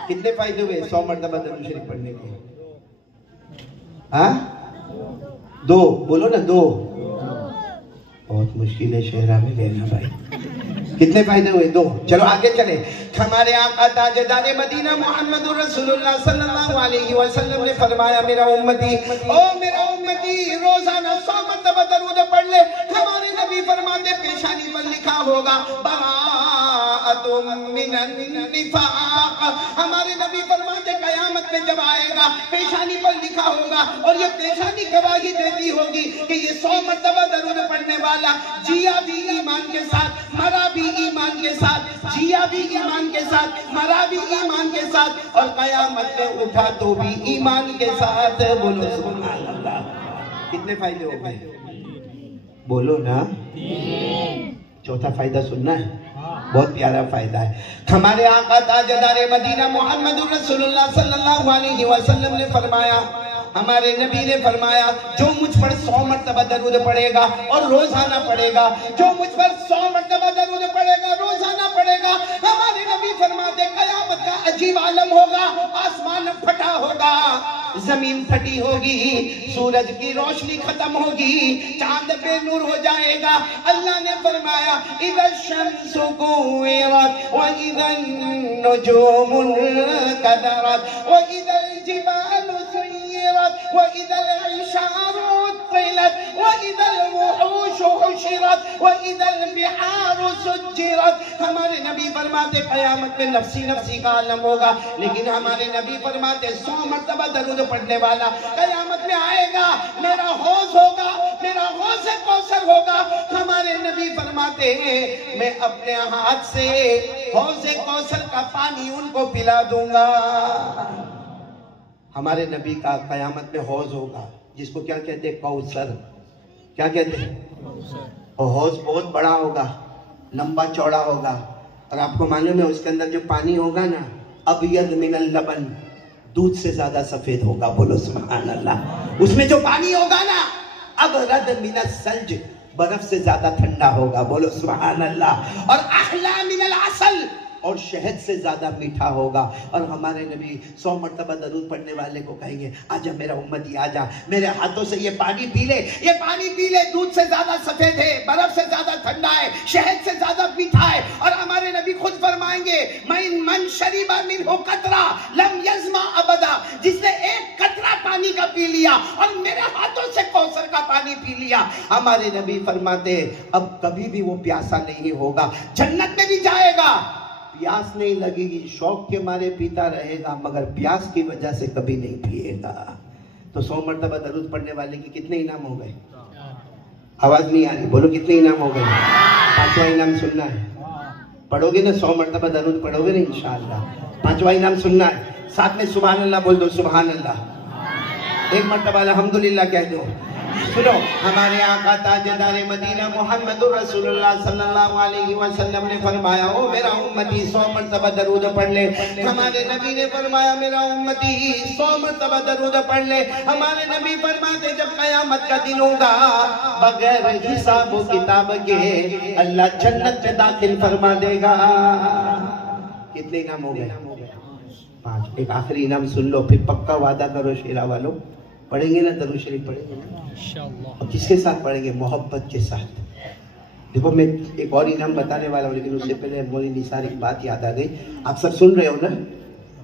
कितने फायदे हुए 100 मरतबा दरूद शरीफ पढ़ने के? हाँ, 2 बोलो ना, 2। बहुत मुश्किल है शहरा में लेना भाई। कितने फायदे हुए? 2। चलो आगे चले। हमारे आका ताजदारे मदीना मोहम्मदुर रसूलुल्लाह सल्लल्लाहु अलैहि वसल्लम ने फरमाया मेरा उम्मती, ओ मेरा उम्मती रोजाना 100 मरतबा दरूद पढ़ ले। हमारे नबी फरमाते पेशानी पर लिखा होगा बराअतुम मिनन निफाक। हमारे नबी फरमाते क़यामत में जब आएगा पेशानी पर लिखा होगा, और ये पेशानी गवाही देती होगी कि ये 100 मरतबा दरूद पढ़ने वाला जिया भी ईमान के साथ, मरा भी ईमान के साथ, जिया भी ईमान के साथ, मरा भी ईमान के साथ, और क़यामत में उठा तो भी ईमान के साथ। बोलो सुभान अल्लाह। कितने फायदे हो गए? बोलो ना। 4था फायदा सुनना है, बहुत प्यारा फायदा है। हमारे आका ताजदारे मदीना मोहम्मदुर रसूलुल्लाह सल्लल्लाहु अलैहि वसल्लम ने फरमाया, हमारे नबी ने फरमाया जो मुझ पर 100 मरतबा दरूद पढ़ेगा और रोजाना पढ़ेगा, जो मुझ पर 100 मरतबा दरूद पढ़ेगा रोजाना पढ़ेगा, हमारे नबी फरमाते क़यामत का अजीब आलम होगा, आसमान फटा होगा, जमीन फटी होगी, सूरज की रोशनी खत्म होगी, चांद बेनूर हो जाएगा। अल्लाह ने फरमाया इज़ा शम्सु कुव्विरत व इज़न नुजूमुन कदरत व इज़ल जिबालु सुय्यरत व इज़ल इशारु उत्तिलत व इज़ल वुहूशु हुशिरत व इज़ल बिहारु सुज्जिरत। हमारे नबी फरमाते क़यामत में नफ्सी नफ्सी का आलम होगा, लेकिन हमारे नबी फरमाते 100 मरतबा दरूद पढ़ने वाला क़यामत में आएगा, मेरा हौज़ होगा, मेरा हौज़ कौसर होगा। हमारे नबी फरमाते हैं मैं अपने हाथ से हौज़ कौसर का पानी उनको पिला दूंगा। हमारे नबी का कयामत में हौज होगा, जिसको क्या कहते हैं, कौसर। क्या कहते हैं? और हौज बहुत बड़ा होगा, लंबा चौड़ा होगा, और आपको मालूम है उसके अंदर जो पानी होगा ना, अबयद मिनल लबन, दूध से ज्यादा सफेद होगा। बोलो सुभान अल्लाह। उसमें जो पानी होगा ना, अबरद मिनल सल्ज, बर्फ से ज्यादा ठंडा होगा। बोलो सुभान अल्लाह। और अहला मिनल असल, और शहद से ज्यादा मीठा होगा। और हमारे नबी 100 मरतबा दरूद पढ़ने वाले को कहेंगे, आजा मेरा उम्मती आजा, मेरे हाथों से ये पानी पी ले, ये पानी पी ले, दूध से ज्यादा सफेद है, बर्फ से ज्यादा ठंडा है, शहद से ज्यादा मीठा है। और हमारे नबी खुद फरमाएंगे, मन शरीबा मिनहु कतरा लम यज़मा अबदा, जिसने एक कतरा पानी का पी लिया और मेरे हाथों से कौसर का पानी पी लिया, हमारे नबी फरमाते अब कभी भी वो प्यासा नहीं होगा, जन्नत में भी जाएगा, प्यास नहीं लगेगी, शौक के मारे पीता रहेगा, मगर प्यास की वजह से कभी नहीं पिएगा। तो 100 मरतबा दरूद पढ़ने वाले के कितने इनाम हो गए? आवाज नहीं आ रही, बोलो कितने इनाम हो गए? 5वां इनाम सुनना है। पढ़ोगे ना 100 मरतबा दरूद पढ़ोगे ना इंशाअल्लाह, 5वां इनाम सुनना है। साथ में सुभान अल्लाह बोल दो, सुभान अल्लाह। एक मरतबा अल्हम्दुलिल्लाह कह दो। सुनो, हमारे आका ताजदारे मदीना मुहम्मदुर रसूलुल्लाह सल्लल्लाहु अलैहि वसल्लम ने फरमाया, ओ मेरा उम्मती 100 मरतबा दरूद पढ़ ले। हमारे नबी ने फरमाया, मेरा उम्मती 100 मरतबा दरूद पढ़ ले। हमारे नबी फरमाते, जब कयामत का दिन होगा, बगैर हिसाब व किताब के अल्लाह जन्नत में दाखिल फरमा देगा। कितने इनाम हो गए? 5। एक आखिरी इनाम सुन लो, फिर पक्का वादा करो शेरा वालों, पढ़ेंगे ना दरूद शरीफ, पढ़ेंगे ना इंशाअल्लाह। और किसके साथ पढ़ेंगे? मोहब्बत के साथ। देखो मैं एक और इनाम बताने वाला हूँ, लेकिन उससे पहले मोली निसार एक बात याद आ गई। आप सब सुन रहे हो ना?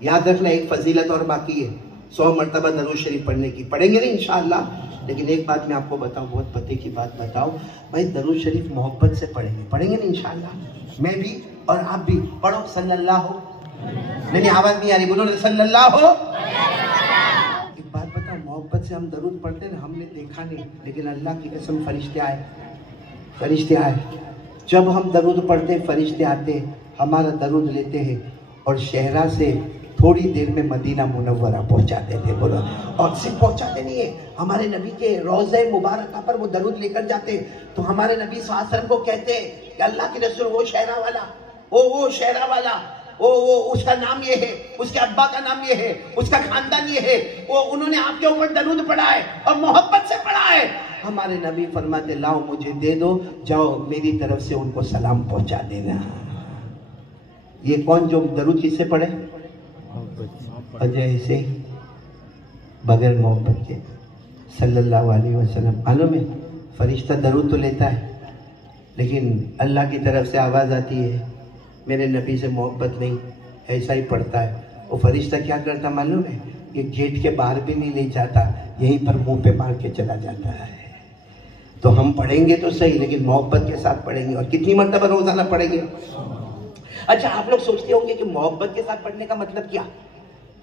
याद रखना, एक फजीलत और बाकी है, 100 मरतबा दरूद शरीफ पढ़ने की। पढ़ेंगे ना इंशाअल्लाह। लेकिन एक बात मैं आपको बताऊं, बहुत पते की बात बताओ भाई, दरूद शरीफ मोहब्बत से पढ़ेंगे ना इंशाअल्लाह। मैं भी और आप भी पढ़ो सल्लल्लाहु। नहीं आवाज नहीं आ रही, बोलो ना सल्लल्लाहु। मोहब्बत से हम दरूद पढ़ते ना, हमने देखा नहीं, लेकिन अल्लाह की कसम फरिश्ते आए। जब हम दरूद पढ़ते फरिश्ते आते, हमारा दरूद लेते हैं और शहरा से थोड़ी देर में मदीना मुनव्वरा पहुंचाते थे। बोलो, और सिर्फ पहुंचाते नहीं है, हमारे नबी के रोज़े मुबारक पर वो दरूद लेकर जाते। तो हमारे नबी सल्लल्लाहु अलैहि वसल्लम को कहते कि अल्लाह के रसूल, वो शहरा वाला, वो शहरा वाला, वो उसका नाम ये है, उसके अब्बा का नाम ये है, उसका खानदान ये है, वो उन्होंने आपके ऊपर दरूद पढ़ा है और मोहब्बत से पढ़ा है। हमारे नबी फरमाते, लाओ मुझे दे दो, जाओ मेरी तरफ से उनको सलाम पहुंचा देना। ये कौन जो दरूद किससे पढ़े? अजय से, बगैर मोहब्बत के सल्लल्लाहु अलैहि वसल्लम। मालूम है, फरिश्ता दरूद तो लेता है, लेकिन अल्लाह की तरफ से आवाज आती है, मेरे नबी से मोहब्बत नहीं, ऐसा ही पढ़ता है। वो फरिश्ता क्या करता मालूम है? ये गेट के बाहर भी नहीं ले जाता, यहीं पर मुंह पे मार के चला जाता है। तो हम पढ़ेंगे तो सही, लेकिन मोहब्बत के साथ पढ़ेंगे। और कितनी मरतबा रोजाना पढ़ेंगे? अच्छा, आप लोग सोचते होंगे कि मोहब्बत के साथ पढ़ने का मतलब क्या?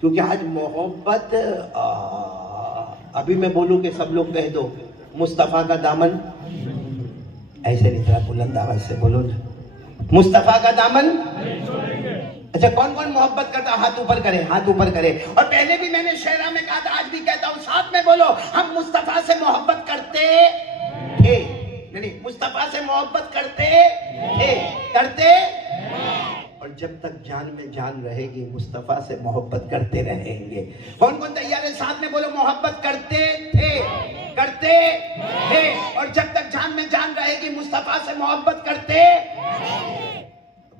क्योंकि आज मोहब्बत, अभी मैं बोलूं कि सब लोग कह दो मुस्तफा का दामन, ऐसे नहीं, थोड़ा बुलंद आवाज से बोलो ना, मुस्तफा का दामन। अच्छा, कौन कौन मोहब्बत करता? हाथ ऊपर करे, हाथ ऊपर करे। और पहले भी मैंने शेरा में कहा था, आज भी कहता हूं, साथ में बोलो, हम मुस्तफा से मोहब्बत करते थे। नहीं, मुस्तफा से मोहब्बत करते और जब तक जान में जान रहेगी मुस्तफा से मोहब्बत करते रहेंगे। कौन कौन तैयार है? साथ में बोलो, मोहब्बत करते थे और जब तक जान में जान रहेगी मुस्तफा से मोहब्बत करते।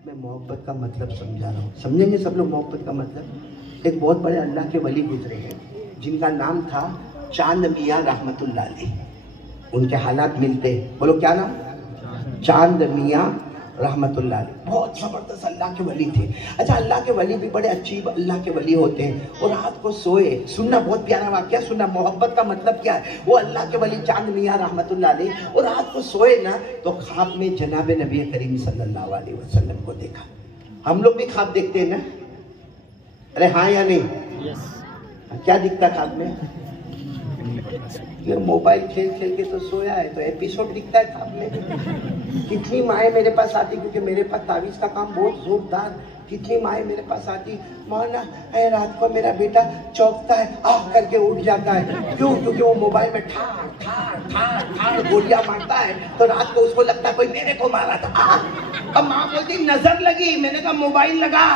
मैं मोहब्बत का मतलब समझा रहा हूँ, समझेंगे सब लोग मोहब्बत का मतलब। एक बहुत बड़े अल्लाह के वली गुजरे हैं, जिनका नाम था चांद मियाँ रहमतुल्लाह अलैह। उनके हालात मिलते, बोलो क्या नाम? चांद मियाँ रहमतुल्लाह अलैह। बहुत जबरदस्त अल्लाह के वली थे। अच्छा, अल्लाह के वली भी बड़े अजीब अल्लाह के वली होते हैं। और रात को सोए, सुनना बहुत प्यारा वाक्या सुनना, मोहब्बत का मतलब क्या है। वो अल्लाह के वली चांद मियाँ रहमतुल्लाह अलैह, और रात को सोए ना तो ख्वाब में जनाब नबी करीम सल्लल्लाहु अलैहि वसल्लम को देखा। हम लोग भी ख्वाब देखते हैं ना? अरे हाँ या नहीं? क्या दिखता ख्वाब में? नहीं बता सकते। ये मोबाइल खेल खेल के तो सोया है, तो एपिसोड दिखता है ख्वाब में। कितनी माएँ मेरे पास आती, क्योंकि मेरे पास तावीज़ का काम बहुत जोरदार। कितनी माएँ मेरे पास आती, मौलाना रात को मेरा बेटा चौंकता है, आह करके उठ जाता है। क्यों? क्योंकि वो मोबाइल में ठाड़ ठाड़ ठाड़ ठाड़ गोलियां मारता है, तो रात को उसको लगता है कोई मेरे को मारा था। अब माँ बोलती नजर लगी, मैंने कहा मोबाइल लगा।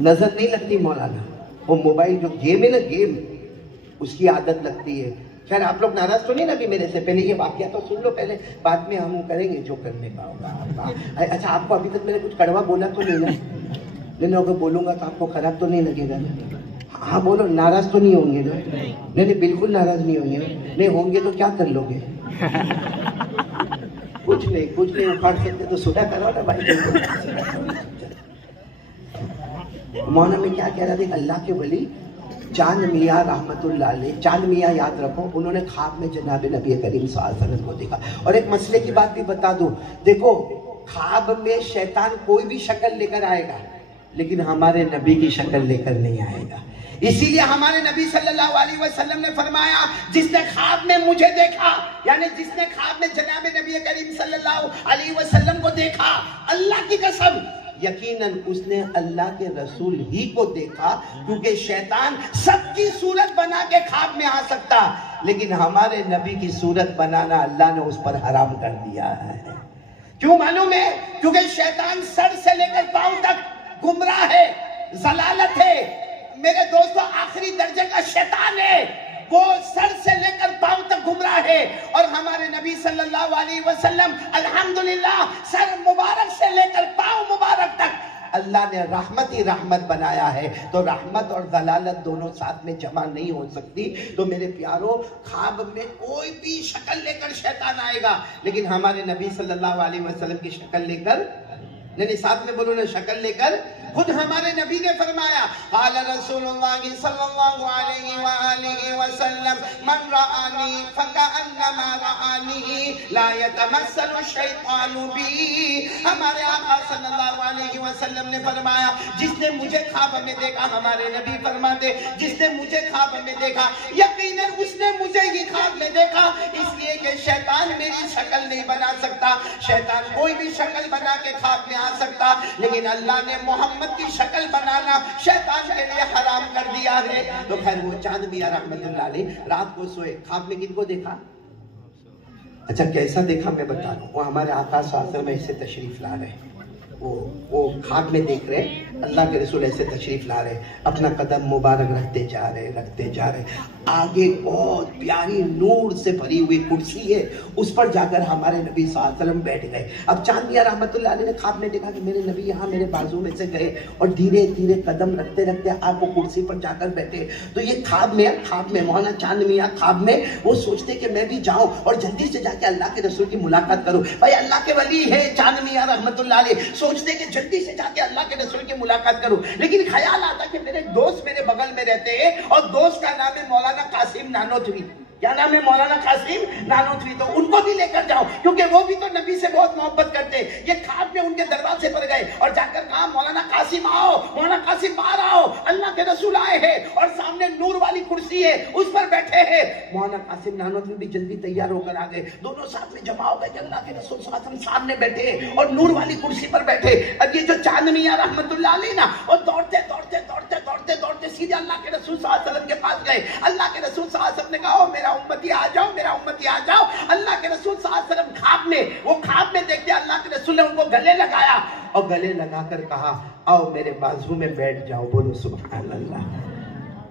नजर नहीं लगती मौलाना, वो मोबाइल जो गेम है ना, गेम, उसकी आदत लगती है। खैर आप लोग नाराज तो नहीं ना अभी मेरे से? पहले ये वाकया तो सुन लो पहले, बाद में हम करेंगे जो करने का होगा। अच्छा, आपको अभी तक मैंने कुछ कड़वा बोला तो नहीं ना? नहीं, अगर बोलूंगा तो आपको खराब तो नहीं लगेगा ना? हाँ बोलो, नाराज तो नहीं होंगे ना? नहीं, बिल्कुल नाराज नहीं होंगे। नहीं होंगे तो क्या कर लोगे? कुछ नहीं उखाड़ सकते तो सुधा करो ना भाई। मौना में क्या कह रहा था? अल्लाह के वली चांद मियाँ रहमतुल्लाह अलैह, चांद मियाँ याद रखो, उन्होंने ख्वाब में जनाब नबी करीम सल्लल्लाहु अलैहि वसल्लम को देखा। और एक मसले की बात भी बता दूं, देखो ख्वाब में शैतान कोई भी शक्ल लेकर आएगा, लेकिन हमारे नबी की शक्ल लेकर नहीं आएगा। इसीलिए हमारे नबी सल्लल्लाहु अलैहि वसल्लम ने फरमाया, जिसने ख्वाब में मुझे देखा, यानी जिसने ख्वाब में जनाब नबी करीम सल्लल्लाहु अलैहि वसल्लम को देखा, अल्लाह की कसम यकीनन उसने अल्लाह के रसूल ही को देखा, क्योंकि शैतान सबकी सूरत बना के ख्वाब में आ सकता, लेकिन हमारे नबी की सूरत बनाना अल्लाह ने उस पर हराम कर दिया है। क्यों मालूम है? क्योंकि शैतान सर से लेकर पांव तक गुमराह है, जलालत है। मेरे दोस्तों, आखिरी दर्जे का शैतान है, वो सर से लेकर पांव तक गुमराह है। और हमारे नबी सल्लल्लाहु अलैहि वसल्लम अल्हम्दुलिल्लाह सर मुबारक से लेकर पांव मुबारक तक अल्लाह ने रहमत ही रहमत बनाया है। तो रहमत और दलालत दोनों साथ में जमा नहीं हो सकती। तो मेरे प्यारो, ख्वाब में कोई भी शक्ल लेकर शैतान आएगा, लेकिन हमारे नबी सल्लल्लाहु अलैहि वसल्लम की शक्ल लेकर नहीं, साथ में बोलो ना, शक्ल लेकर। खुद हमारे नबी ने फरमाया, क़ाल रसूलुल्लाह सल्लल्लाहु अलैहि वसल्लम, मन रआनी फकअन्नमा रआनी ला यतमस्सलु शैतानु बी। हमारे आका सल्लल्लाहु अलैहि वसल्लम ने फरमाया, जिसने मुझे ख्वाब में देखा, हमारे नबी फरमाते, जिसने मुझे ख्वाब में देखा, यकीनन उसने मुझे ही ख्वाब में देखा, इसलिए कि शैतान मेरी शक्ल नहीं बना सकता। शैतान कोई भी शक्ल बना के ख्वाब में आ सकता, लेकिन अल्लाह ने मोहम्मद की शक्ल बनाना शैतान के लिए हराम कर दिया है। तो खैर वो चांद मियाँ रहमतुल्लाह अलैह रात को सोए, ख्वाब में किनको देखा? अच्छा, कैसा देखा मैं बता दूं। वो हमारे आका सल्लल्लाहु अलैहि वसल्लम ऐसे तशरीफ ला रहे, वो ख्वाब में देख रहे, अल्लाह के रसूल ऐसे तशरीफ ला रहे, अपना कदम मुबारक रखते जा रहे। आगे बहुत प्यारी नूर से भरी हुई कुर्सी है, उस पर जाकर हमारे नबी सल्लल्लाहु अलैहि वसल्लम बैठ गए। अब चांद मियाँ रहमतुल्लाह अलैह ने ख्वाब में देखा कि मेरे नबी यहाँ मेरे बाजू में से गए और धीरे धीरे कदम रखते रखते आप वो कुर्सी पर जाकर बैठे। तो ये ख्वाब में मौलाना चांद मियाँ ख्वाब में वो सोचते कि मैं भी जाऊं और जल्दी से जाके अल्लाह के रसूल की मुलाकात करूं। भाई अल्लाह के वली है चांद मियाँ रहमतुल्लाह अलैह, सोचते कि जल्दी से जाके अल्लाह के रसूल की मुलाकात करूं। लेकिन ख्याल आता कि मेरे दोस्त मेरे बगल में रहते हैं, और दोस्त का नाम है मौलाना कासिम नानोतवी। क्या नाम है? मौलाना कासिम नानोतवी। तो उनको भी लेकर जाओ, क्योंकि वो भी तो नबी से बहुत मोहब्बत करते। ये ख्वाब में उनके दरवाजे पर गए और जाकर कहा, मौलाना कासिम आओ, मौलाना कासिम बाहर आओ, अल्लाह के रसूल आए हैं और सामने नूर वाली कुर्सी है, उस पर बैठे हैं। मौलाना कासिम नानोतवी भी जल्दी तैयार होकर आ गए, दोनों साथ में जमा हो गए कि अल्लाह के रसूल सल्लल्लाहु अलैहि वसल्लम सामने बैठे और नूर वाली कुर्सी पर बैठे। अब ये जो चांद मियाँ रहमतुल्लाह अलैह ना, वो दौड़ते सीधे अल्लाह के रसूल सल्लल्लाहु अलैहि वसल्लम के पास गए। अल्लाह के रसूल सल्लल्लाहु अलैहि वसल्लम ने कहा, मेरा उम्मती आ जाओ, मेरा उम्मती आ जाओ। अल्लाह के रसूल सल्लल्लाहु अलैहि वसल्लम ख्वाब में देखते अल्लाह के रसूल ने उनको गले लगाया और गले लगाकर कहा, आओ मेरे बाजू में बैठ जाओ। बोलो सुभान अल्लाह।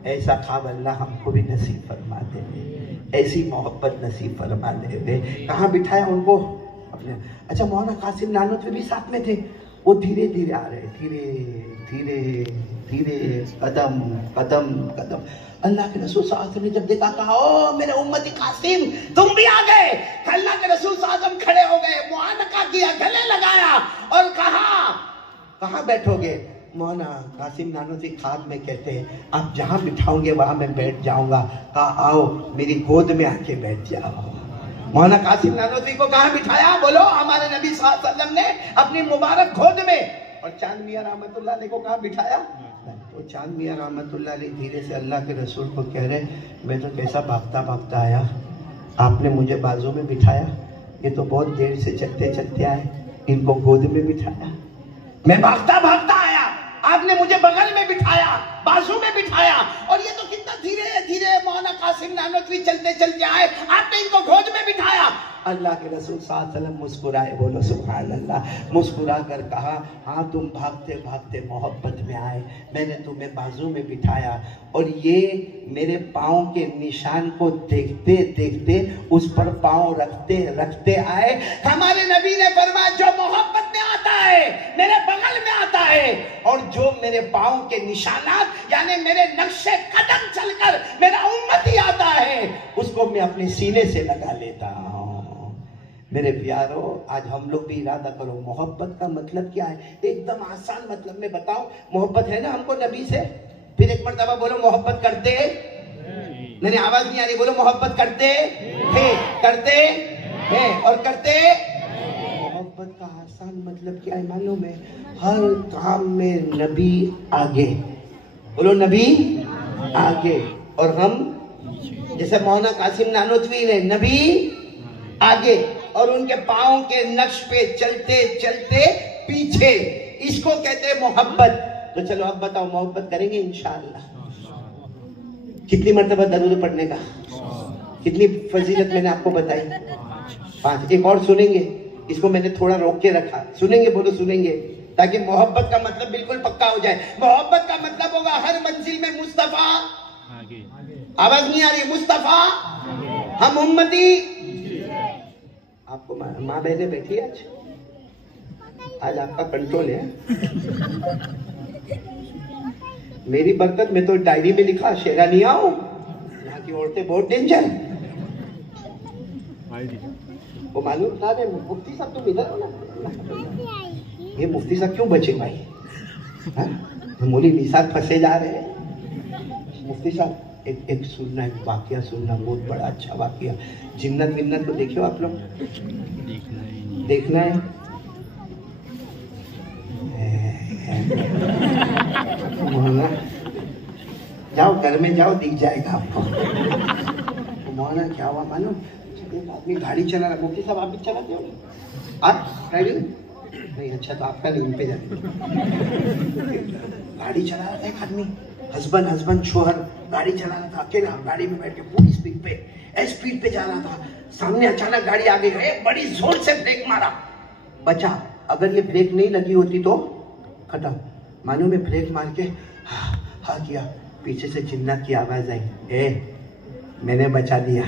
ऐसा ख्वाब अल्लाह हमको भी नसीब फरमा दे, ऐसी मोहब्बत नसीब फरमा दे। कहाँ बिठाया उनको? अपने। अच्छा, मौलाना कासिम नानोतवी भी साथ में थे। वो धीरे धीरे आ रहे, धीरे कदम। अल्लाह के रसूल सल्लल्लाहु अलैहि वसल्लम ने जब देखा, कहा, ओ मेरे उम्मती कासिम, तुम भी आ गए। अल्लाह के रसूल सल्लल्लाहु अलैहि वसल्लम खड़े हो गए, मुआनका किया, गले लगाया और कहा, कहाँ बैठोगे? मौलाना कासिम नानोतवी ख्वाब में कहते हैं, आप जहाँ बिठाओगे वहां मैं बैठ जाऊंगा। कहा, आओ मेरी गोद में आके बैठ जाओ। मौलाना कासिम नानोतवी को कहाँ बिठाया? बोलो, हमारे नबी सल्लल्लाहु अलैहि वसल्लम ने अपनी मुबारक गोद में। और चांद मियां रहमतुल्लाह अलैह को कहाँ बिठाया? तो चांद मियां रहमतुल्लाह अलैह धीरे से अल्लाह के रसूल को कह रहे, मैं तो कैसा भागता भागता आया, आपने मुझे बाजू में बिठाया, ये तो बहुत देर से चलते चलते आए, इनको गोद में बिठाया। मैं भागता भागता आया, आपने मुझे बगल में बिठाया, बाजू में बिठाया, और ये तो कितना धीरे धीरे मौलाना कासिम नानोतवी चलते चलते आए, आपने इनको गोद में बिठाया। अल्लाह के रसूल सल्लल्लाहु अलैहि वसल्लम मुस्कुराए, बोलो सुभान अल्लाह। मुस्कुरा कर कहा, हाँ तुम भागते भागते मोहब्बत में आए, मैंने तुम्हें बाजू में बिठाया, और ये मेरे पाँव के निशान को देखते देखते उस पर पाँव रखते रखते आए। हमारे नबी ने फरमाया, जो मोहब्बत में आता है मेरे बगल में आता है, और जो मेरे पाँव के निशानात यानी मेरे नक्शे कदम चलकर मेरा उम्मती आता है, उसको मैं अपने सीने से लगा लेता हूँ। मेरे प्यारो, आज हम लोग भी इरादा करो, मोहब्बत का मतलब क्या है? एकदम आसान मतलब में बताओ। मोहब्बत है ना हमको नबी से? फिर एक मर्तबा बोलो, मोहब्बत करते? नहीं, आवाज नहीं आ रही, बोलो मोहब्बत करते थे, करते हैं और करते। मोहब्बत का आसान मतलब क्या है मालूम है? हर काम में नबी आगे, बोलो नबी आगे, और हम जैसे मौलाना कासिम नानोतवी ने नबी आगे, और उनके पाँव के नक्श पे चलते चलते पीछे, इसको कहते हैं मोहब्बत। तो चलो अब बताओ, मोहब्बत करेंगे इंशाअल्लाह? कितनी मर्तबा दरूद पढ़ने का? कितनी फजीलत मैंने आपको बताई? 5। एक और सुनेंगे, इसको मैंने थोड़ा रोक के रखा, सुनेंगे? बोलो सुनेंगे, ताकि मोहब्बत का मतलब बिल्कुल पक्का हो जाए। मोहब्बत का मतलब होगा हर मंजिल में मुस्तफा आगे। आवाज नहीं आ रही? मुस्तफा, हम उम्मती। आपको माँ बहने बैठी आज आपका कंट्रोल है। मेरी बरकत में तो डायरी में लिखा, शेरानिया हूं, यहाँ की औरतें बहुत डेंजर। वो मालूम था मुफ्ती साहब तुम इधर हो ना, ये मुफ्ती साहब क्यों बचे भाई? मोली निसार फंसे जा रहे हैं। मुफ्ती साहब एक सुनना, एक वाकया सुनना, बहुत बड़ा अच्छा वाकया। जिन्नत विन्नत को देखियो आप लोग? देखना है। जाओ घर में जाओ, दिख जाएगा आपको। मौलाना क्या हुआ मालूम? एक आदमी गाड़ी चला रहा। मुफ्ती साहब आप भी चलाते हो? आप ड्राइविंग नहीं? अच्छा, तो आपका नहीं, उन पे जाते। गाड़ी चला रहा था एक आदमी, हस्बैंड शोहर गाड़ी चला रहा था, अकेला गाड़ी में बैठ के पूरी स्पीड पे जा रहा था। सामने अचानक गाड़ी आ गई, बड़ी जोर से ब्रेक मारा, बचा। अगर ये ब्रेक नहीं लगी होती तो खत्म। मानो में ब्रेक मार के हाँ किया, पीछे से जिन्नत की आवाज आई, मैंने बचा दिया,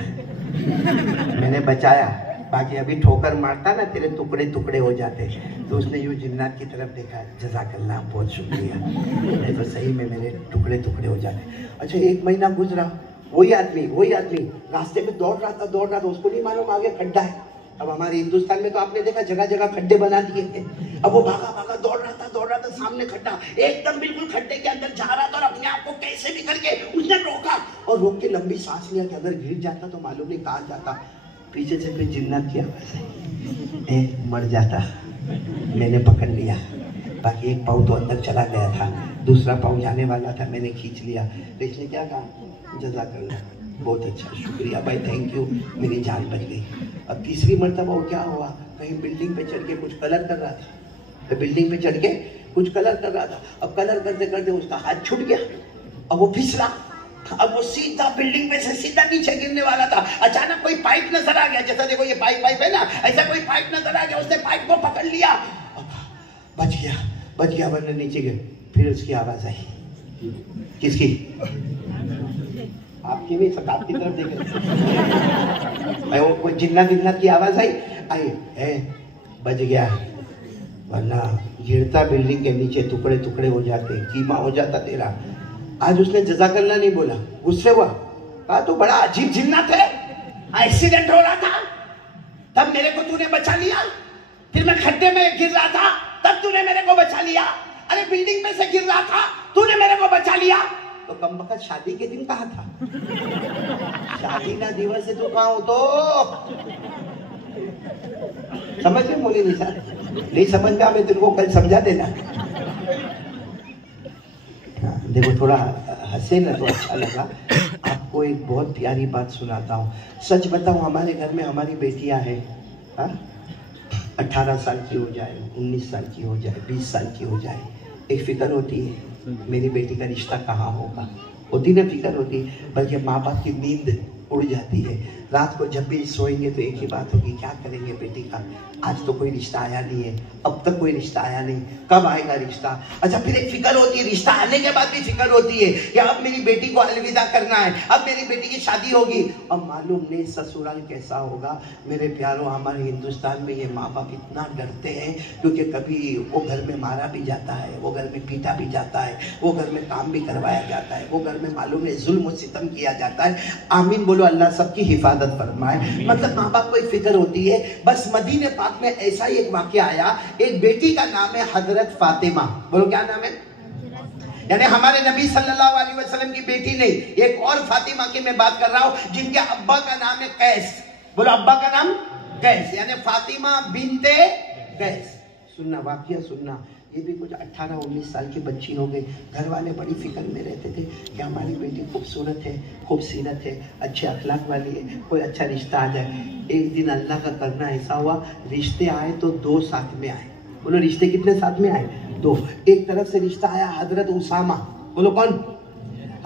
मैंने बचाया, बाकी अभी ठोकर मारता ना तेरे टुकड़े टुकड़े हो जाते। तो उसने यूं जिन्नात की तरफ देखा, जज़ाकल्लाह, बहुत शुक्रिया, नहीं तो सही में मेरे टुकड़े टुकड़े हो जाते। अच्छा, 1 महीना गुजरा, वही आदमी रास्ते में दौड़ रहा था, उसको नहीं मालूम आगे खड्डा है। अब हमारे हिंदुस्तान में तो आपने देखा जगह जगह खड्डे बना दिए थे। अब वो भागा दौड़ रहा था, सामने खड्डा, एकदम बिल्कुल खड्डे के अंदर जा रहा था, और अपने आप को कैसे भी करके उसने रोका, और रोक के लंबी सांस लिया कि अगर गिर जाता तो मालूम नहीं कहाँ जाता। पीछे से फिर जिन्नत की आवाज है, मर जाता, मैंने पकड़ लिया, बाकी एक पाँव तो अंदर चला गया था, दूसरा पाँव जाने वाला था, मैंने खींच लिया। तो इसने क्या कहा, जज़ाकल्लाह, बहुत अच्छा, शुक्रिया भाई, थैंक यू, मेरी जान बच गई। अब तीसरी मर्तबा वो क्या हुआ, कहीं बिल्डिंग पे चढ़ के कुछ कलर कर रहा था, तो बिल्डिंग पे चढ़ के कुछ कलर कर रहा था। अब कलर करते करते उसका हाथ छूट गया, अब वो फिसला, अब वो सीधा बिल्डिंग पे से सीधा नीचे गिरने वाला था। अचानक कोई पाइप नजर आ गया, जैसा देखो ये पाइप है ना, ऐसा कोई पाइप नजर आ गया, उसने पाइप को पकड़ लिया, बच गया, वरना नीचे गिर। फिर उसकी आवाज आई, किसकी? आपकी नहीं, सकात की तरफ देख रहे, वो कोई जिन्नत की आवाज आई, बच गया, वरना गिरता बिल्डिंग के नीचे, टुकड़े टुकड़े हो जाते, कीमा हो जाता तेरा। आज उसने जज़ाकल्लाह नहीं बोला, गुस्से हुआ, कहा तो बड़ा अजीब जिन्नत है, एक्सीडेंट हो रहा था तब मेरे को तूने बचा लिया, फिर मैं खड्डे में गिर रहा था तब तूने मेरे को बचा लिया, अरे बिल्डिंग में से गिर रहा था तूने मेरे को बचा लिया। तो कमबख्त शादी के दिन कहा था, शादी ना दिवस से तू कहाँ हो? तो समझ गए मोली निशा? नहीं समझ गया, मैं तेरे को कल समझा देना। देखो थोड़ा हंसे ना तो अच्छा लगा। आपको एक बहुत प्यारी बात सुनाता हूँ। सच बताऊँ, हमारे घर में हमारी बेटियाँ हैं, 18 साल की हो जाए, 19 साल की हो जाए, 20 साल की हो जाए, एक फिक्र होती है मेरी बेटी का रिश्ता कहाँ होगा, होती ना फिक्र होती। बल्कि माँ बाप की नींद उड़ जाती है। रात को जब भी सोएंगे तो एक ही बात होगी, क्या करेंगे बेटी का, आज तो कोई रिश्ता आया नहीं है, अब तक कोई रिश्ता आया नहीं, कब आएगा रिश्ता। अच्छा, फिर एक फिक्र होती है, रिश्ता आने के बाद भी फिक्र होती है कि अब मेरी बेटी को अलविदा करना है, अब मेरी बेटी की शादी होगी। अब मालूम नहीं ससुराल कैसा होगा। मेरे प्यारों, हमारे हिंदुस्तान में ये माँ बाप इतना डरते हैं क्योंकि कभी वो घर में मारा भी जाता है, वो घर में पीटा भी जाता है, वो घर में काम भी करवाया जाता है, वो घर में मालूम है जुल्म सितम किया जाता है। आमीन बोलो, अल्लाह सबकी हिफाजत फरमाए। मतलब माँ बाप को एक फिक्र होती है। बस मदीने पाक में ऐसा ही एक वाकया आया। एक बेटी का नाम है हजरत फातिमा। बोलो क्या नाम है? यानी हमारे नबी सल्लल्लाहु अलैहि वसल्लम की बेटी नहीं, एक और फातिमा की मैं बात कर रहा हूं, जिनके अब्बा का नाम है कैस। बोलो अब्बा का नाम कैस, यानी फातिमा बिनते कैस। सुनना वाकया सुनना, ये भी कुछ 18-19 साल की बच्ची हो गई। घर वाले बड़ी फिक्र में रहते थे कि हमारी बेटी खूबसूरत है, खूबसीरत है, अच्छे अखलाक वाली है, कोई अच्छा रिश्ता आ जाए। एक दिन अल्लाह का करना ऐसा हुआ, रिश्ते आए तो 2 साथ में आए। बोलो रिश्ते कितने साथ में आए? 2। एक तरफ से रिश्ता आया हजरत उसामा, बोलो कौन?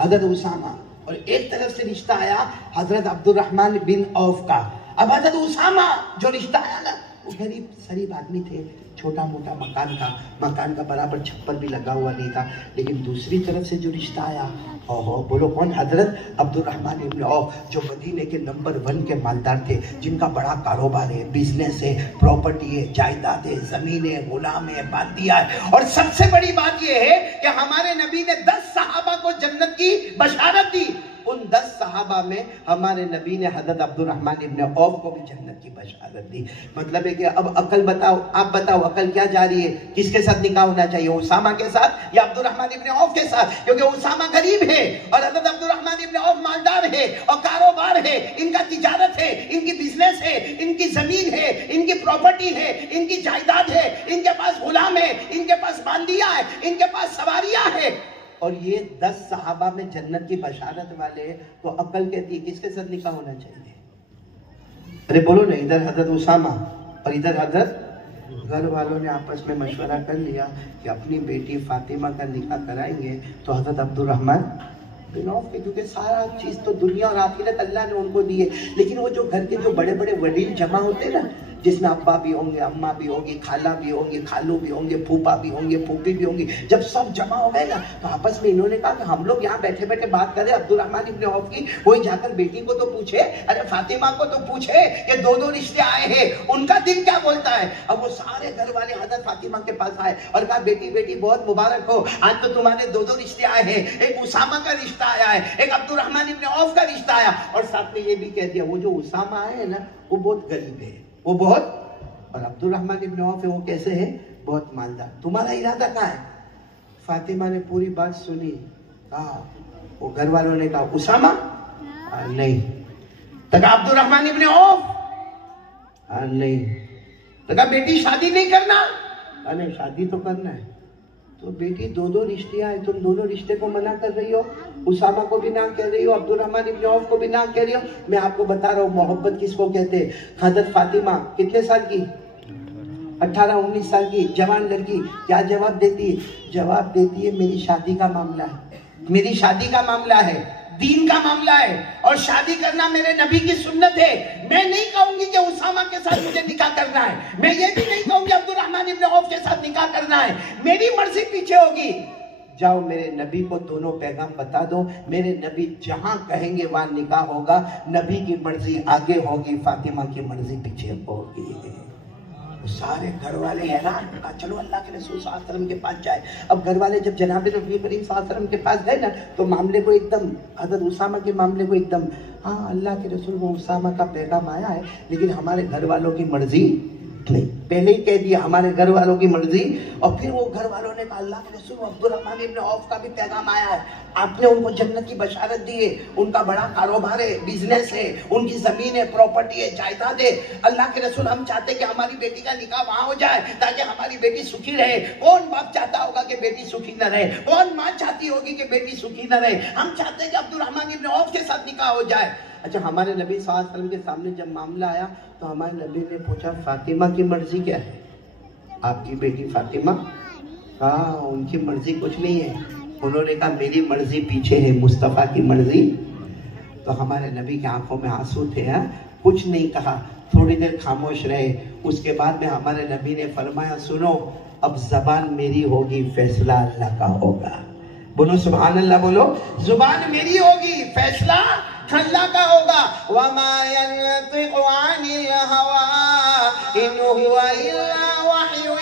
हजरत उसामा। और एक तरफ से रिश्ता आया हजरत अब्दुर्रहमान बिन औफ का। अब हजरत उसामा जो रिश्ता आया ना, वो गरीब शरीफ आदमी थे, छोटा मोटा मकान का बराबर छप्पर भी लगा हुआ नहीं था। लेकिन दूसरी तरफ से जो रिश्ता आया, ओहो बोलो कौन? हजरत अब्दुर्रहमान इब्न औफ, जो मदीने के नंबर 1 के मालदार थे, जिनका बड़ा कारोबार है, बिजनेस है, प्रॉपर्टी है, जायदाद है, जमीन है, गुलाम है, बादिया है। और सबसे बड़ी बात यह है कि हमारे नबी ने 10 सहाबा को जन्नत की बशारत दी। उन 10 सहाबा में हमारे नबी ने हजरत अब्दुर्रहमान इब्न औफ को भी जन्नत की बशारत दी। मतलब है कि अब अकल बताओ, आप बताओ अकल क्या जा रही है? किसके साथ निकाह होना चाहिए, उसामा के साथ या अब्दुर्रहमान इब्न औफ के साथ? क्योंकि उसामा गरीब है और हजरत अब्दुर्रहमान इब्न औफ मालदार है और कारोबार है, इनका तिजारत है, इनकी बिजनेस है, इनकी जमीन है, इनकी प्रॉपर्टी है, इनकी जायदाद है, इनके पास गुलाम है, इनके पास बांदिया है, इनके पास सवारियां है। और ये 10 सहाबा में जन्नत की बशारत वाले, तो अकल कहती है किसके साथ निकाह होना चाहिए? अरे बोलो ना, इधर हजरत उसामा और इधर हजरत। घर वालों ने आपस में मशवरा कर लिया कि अपनी बेटी फातिमा का निकाह कराएंगे तो हजरत अब्दुर्रहमान बिन औफ के, क्योंकि सारा चीज तो दुनिया और आखिरत अल्लाह ने उनको दी है। लेकिन वो जो घर के जो बड़े बड़े वडील जमा होते हैं ना, जिसमें अब्बा भी होंगे, अम्मा भी होंगी, खाला भी होंगी, खालू भी होंगे, फूफा भी होंगे, फूफी भी होंगी, जब सब जमा हो गए ना, तो आपस में इन्होंने कहा कि हम लोग यहाँ बैठे बैठे बात करें अब्दुर्रहमान इब्न औफ की, कोई जाकर बेटी को तो पूछे, अरे फातिमा को तो पूछे कि 2 रिश्ते आए हैं, उनका दिल क्या बोलता है। अब वो सारे घर वाले हजरत फातिमा के पास आए और कहा बेटी बेटी बहुत मुबारक हो, आज तो तुम्हारे 2 रिश्ते आए हैं, एक उसामा का रिश्ता आया है, एक अब्दुर्रहमान इब्न औफ का रिश्ता आया। और साथ में ये भी कह दिया वो जो उसामा है ना, वो बहुत गरीब है, वो बहुत, और अब्दुर्रहमान इब्न औफ है, वो कैसे है? बहुत मालदार। तुम्हारा इरादा कहाँ है? फातिमा ने पूरी बात सुनी, कहा, वो घर वालों ने कहा उसामा नहीं, तो कहा अब्दुर्रहमान इब्न औफ नहीं, तो कहा बेटी शादी नहीं करना? नहीं शादी तो करना है। तो बेटी 2 रिश्ते आए, तुम 2 रिश्ते को मना कर रही हो, उसामा को भी ना कह रही हो, अब्दुर्रहमान इब्न औफ को भी ना कह रही हो। मैं आपको बता रहा हूँ मोहब्बत किसको कहते हैं। हजरत फातिमा कितने साल की? 18-19 साल की जवान लड़की क्या जवाब देती है? जवाब देती है मेरी शादी का मामला है, मेरी शादी का मामला है, दीन का मामला है, और शादी करना मेरे नबी की सुन्नत है। मैं नहीं कहूंगी कि उसामा के साथ मुझे निकाह करना है, मैं ये भी नहीं कहूंगी अब्दुर्रहमान इब्न औफ के साथ निकाह करना है, मेरी मर्जी पीछे होगी। जाओ मेरे नबी को दोनों पैगाम बता दो, मेरे नबी जहां कहेंगे वहां निकाह होगा, नबी की मर्जी आगे होगी, फातिमा की मर्जी पीछे होगी। सारे घर वाले हैरान, कहा चलो अल्लाह के रसूल सल्लल्लाहु अलैहि वसल्लम के पास जाए। अब घर वाले जब जनाब नबी करीम सल्लल्लाहु अलैहि वसल्लम के पास गए ना, तो मामले को एकदम, हजरत उसामा के मामले को एकदम, हाँ अल्लाह के रसूल वो उसामा का पैगाम आया है, लेकिन हमारे घर वालों की मर्जी नहीं, पहले ही कह दिया हमारे घर वालों की मर्जी। और फिर वो घर वालों ने कहा अल्लाह के रसूल अब्दुर्रहमान इब्न औफ का भी पैगाम आया है, आपने उनको जन्नत की बशारत दी है, उनका बड़ा कारोबार है, बिजनेस है, उनकी जमीन है, प्रॉपर्टी है, जायदाद है। अल्लाह के रसूल हम चाहते कि हमारी बेटी का निकाह वहां हो जाए ताकि हमारी हमारी बेटी सुखी रहे। कौन बाप चाहता होगा कि बेटी सुखी न रहे? कौन माँ चाहती होगी कि बेटी सुखी न रहे? हम चाहते हैं कि अब्दुर्रहमान इब्न औफ के साथ निकाह हो जाए। अच्छा, हमारे नबी सल्लल्लाहु अलैहि वसल्लम के सामने जब मामला आया तो हमारे नबी ने पूछा, फातिमा की मर्जी क्या है? आपकी बेटी फातिमा? हाँ, उनकी मर्जी कुछ नहीं है। उन्होंने कहा मेरी मर्जी पीछे है, मुस्तफ़ा की मर्जी। तो हमारे नबी की आंखों में आंसू थे। कुछ नहीं कहा, थोड़ी देर खामोश रहे। उसके बाद में हमारे नबी ने फरमाया, सुनो, अब जबान मेरी होगी, फैसला अल्लाह का होगा। बोलो सुभान अल्लाह, बोलो जुबान मेरी होगी, फैसला अल्लाह का होगा। वमा यंतिक़ु अनिल हवा इन हुवा इल्ला वह्युन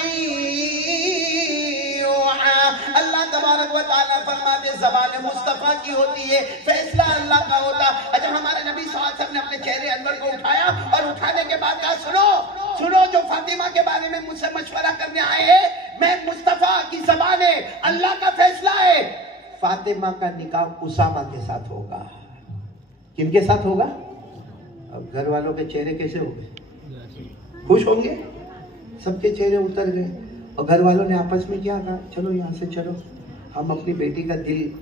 यूहा। अल्लाह तबारक व तआला फरमाते ज़बान मुस्तफ़ा की होती है, फैसला अल्लाह का होता। अच्छा, हमारे नबी सल्लल्लाहु अलैहि वसल्लम ने अपने चेहरे अनवर को उठाया और उठाने के बाद कहा, सुनो सुनो, जो फातिमा के बारे में मुझसे मशवरा करने आए हैं, मैं मुस्तफ़ा की ज़बान है, अल्लाह का फैसला है। फातिमा का निकाह उसामा के साथ होगा। किनके साथ होगा? अब घर वालों के चेहरे कैसे हो गए? खुश होंगे? सबके चेहरे उतर गए। और घर वालों ने आपस में क्या कहा, चलो यहाँ से चलो, हम अपनी बेटी का दिल,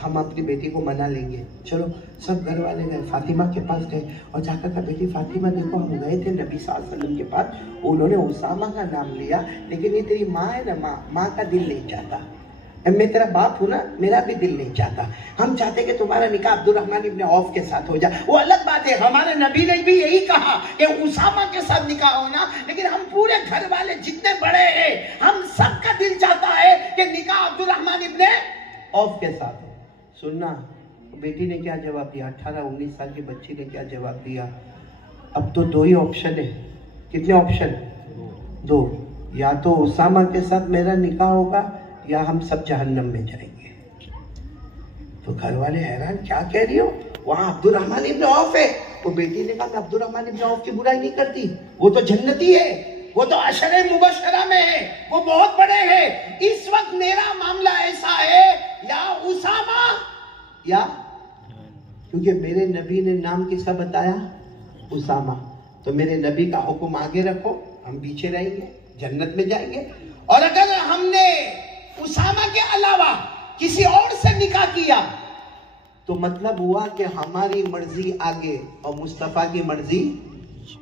हम अपनी बेटी को मना लेंगे। चलो, सब घर वाले गए, फातिमा के पास गए और जाकर कहा, बेटी फातिमा देखो, हम गए थे नबी सल्लल्लाहु अलैहि वसल्लम के पास, उन्होंने उसामा का नाम लिया, लेकिन ये तेरी माँ है ना, माँ का दिल नहीं चाहता। मैं तेरा बाप हूं ना, मेरा भी दिल नहीं चाहता। हम चाहते कि तुम्हारा निकाह अब्दुर्रहमान इब्न औफ के साथ हो जाए। वो अलग बात है, हमारे नबी ने भी यही कहा कि उसामा के साथ निकाह होना, लेकिन हम पूरे घर वाले जितने बड़े हैं, हम सबका दिल चाहता है कि निकाह अब्दुर्रहमान इब्न औफ के साथ हो। सुनना, बेटी ने क्या जवाब दिया, 18-19 साल की बच्ची ने क्या जवाब दिया, अब तो दो ही ऑप्शन है। कितने ऑप्शन? दो। या तो उसामा के साथ मेरा निकाह होगा या हम सब जहन्नम में जाएंगे। तो घर वाले हैरान, क्या कह रही हो, वहां अब्दुर्रहमान इब्न औफ है। वो बेटी ने कहा, अब्दुर्रहमान इब्न औफ की बुराई नहीं करती, वो तो जन्नती है, वो तो अशरे मुबशरा में है, वो बहुत बड़े हैं। इस वक्त मेरा मामला ऐसा है, या उसामा या, क्योंकि मेरे नबी ने नाम किसका बताया, उसामा, तो मेरे नबी का हुक्म आगे रखो, हम पीछे रहेंगे, जन्नत में जाएंगे। और अगर हमने उसामा के अलावा किसी और से निकाह किया तो मतलब हुआ कि हमारी मर्जी आगे और मुस्तफा की मर्जी,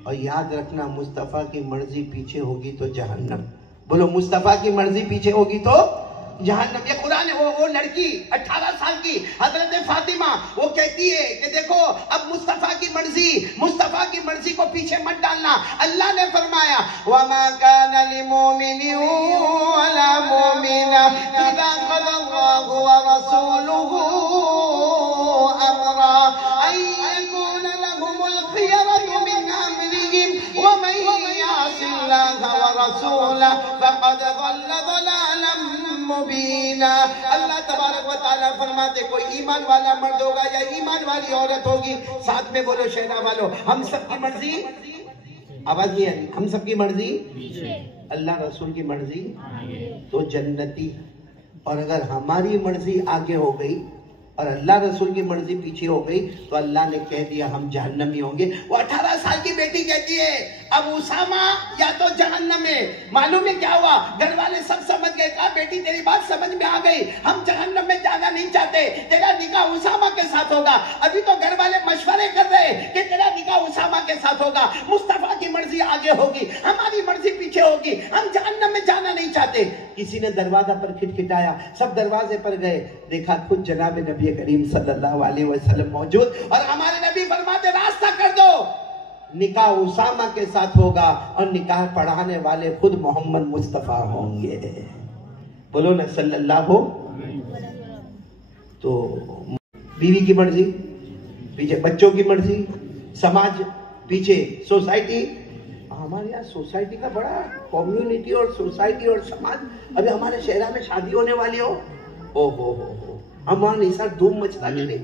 और याद रखना मुस्तफा की मर्जी पीछे होगी तो जहन्नम। बोलो, मुस्तफा की मर्जी पीछे होगी तो जहन्नम। ये कुरान है। वो लड़की 18 साल की हजरत फातिमा, वो कहती है कि देखो, अब मुस्तफा की मर्जी को पीछे मत डालना। अल्लाह ने फरमाया, वमा काना लिमुमिनिन वला मुमिना इज़ा क़ज़ल्लाहु व रसूलुहु अमरा अन यकूना लहुमुल खियरतु मिन अमरिहिम व मन यअसिल्लाह व रसूलहु फक़द ज़ल्ला ज़लालन मुबीना। अल्लाह तबारक व तआला फरमाते, कोई ईमान वाला मर्द होगा या ईमान वाली औरत होगी, साथ में बोलो शहरा वालों, हम सबकी मर्जी, आवाज ये, हम सबकी मर्जी अल्लाह रसूल की मर्जी तो जन्नती। और अगर हमारी मर्जी आगे हो गई और अल्लाह रसूल की मर्जी पीछे हो गई तो अल्लाह ने कह दिया हम जहन्नमी होंगे। वो 18 साल की बेटी कहती है, अब उसामा या तो जहन्नम में। मालूम है क्या हुआ, घर वाले सब समझ गए। कहा, बेटी तेरी बात समझ में आ गई, हम जहन्नम में जाना नहीं चाहते, तेरा निकाह उसामा के साथ होगा। अभी तो घर वाले मशवरे कर रहे कि तेरा निकाह उसामा के साथ होगा, मुस्तफा की मर्जी आगे होगी, हमारी मर्जी पीछे होगी, हम जहन्नम में जाना नहीं चाहते। किसी ने दरवाजा पर खिटखिटाया, सब दरवाजे पर गए, देखा खुद जनाब नबी करीम सल्लल्लाहु अलैहि वसल्लम मौजूद, और हमारे नबी फरमाते, रास्ता कर दो, निकाह उसामा के साथ होगा और निकाह पढ़ाने वाले खुद मोहम्मद मुस्तफा होंगे। बोलो ना सल्लल्लाहु। तो बीवी की मर्जी पीछे, बच्चों की मर्जी, समाज पीछे, सोसाइटी। हमारे यहाँ सोसाइटी का बड़ा, कम्युनिटी और सोसाइटी और समाज। अभी हमारे शहर में शादी होने वाली हो, हम वहां ऐसा धूम मचता, नहीं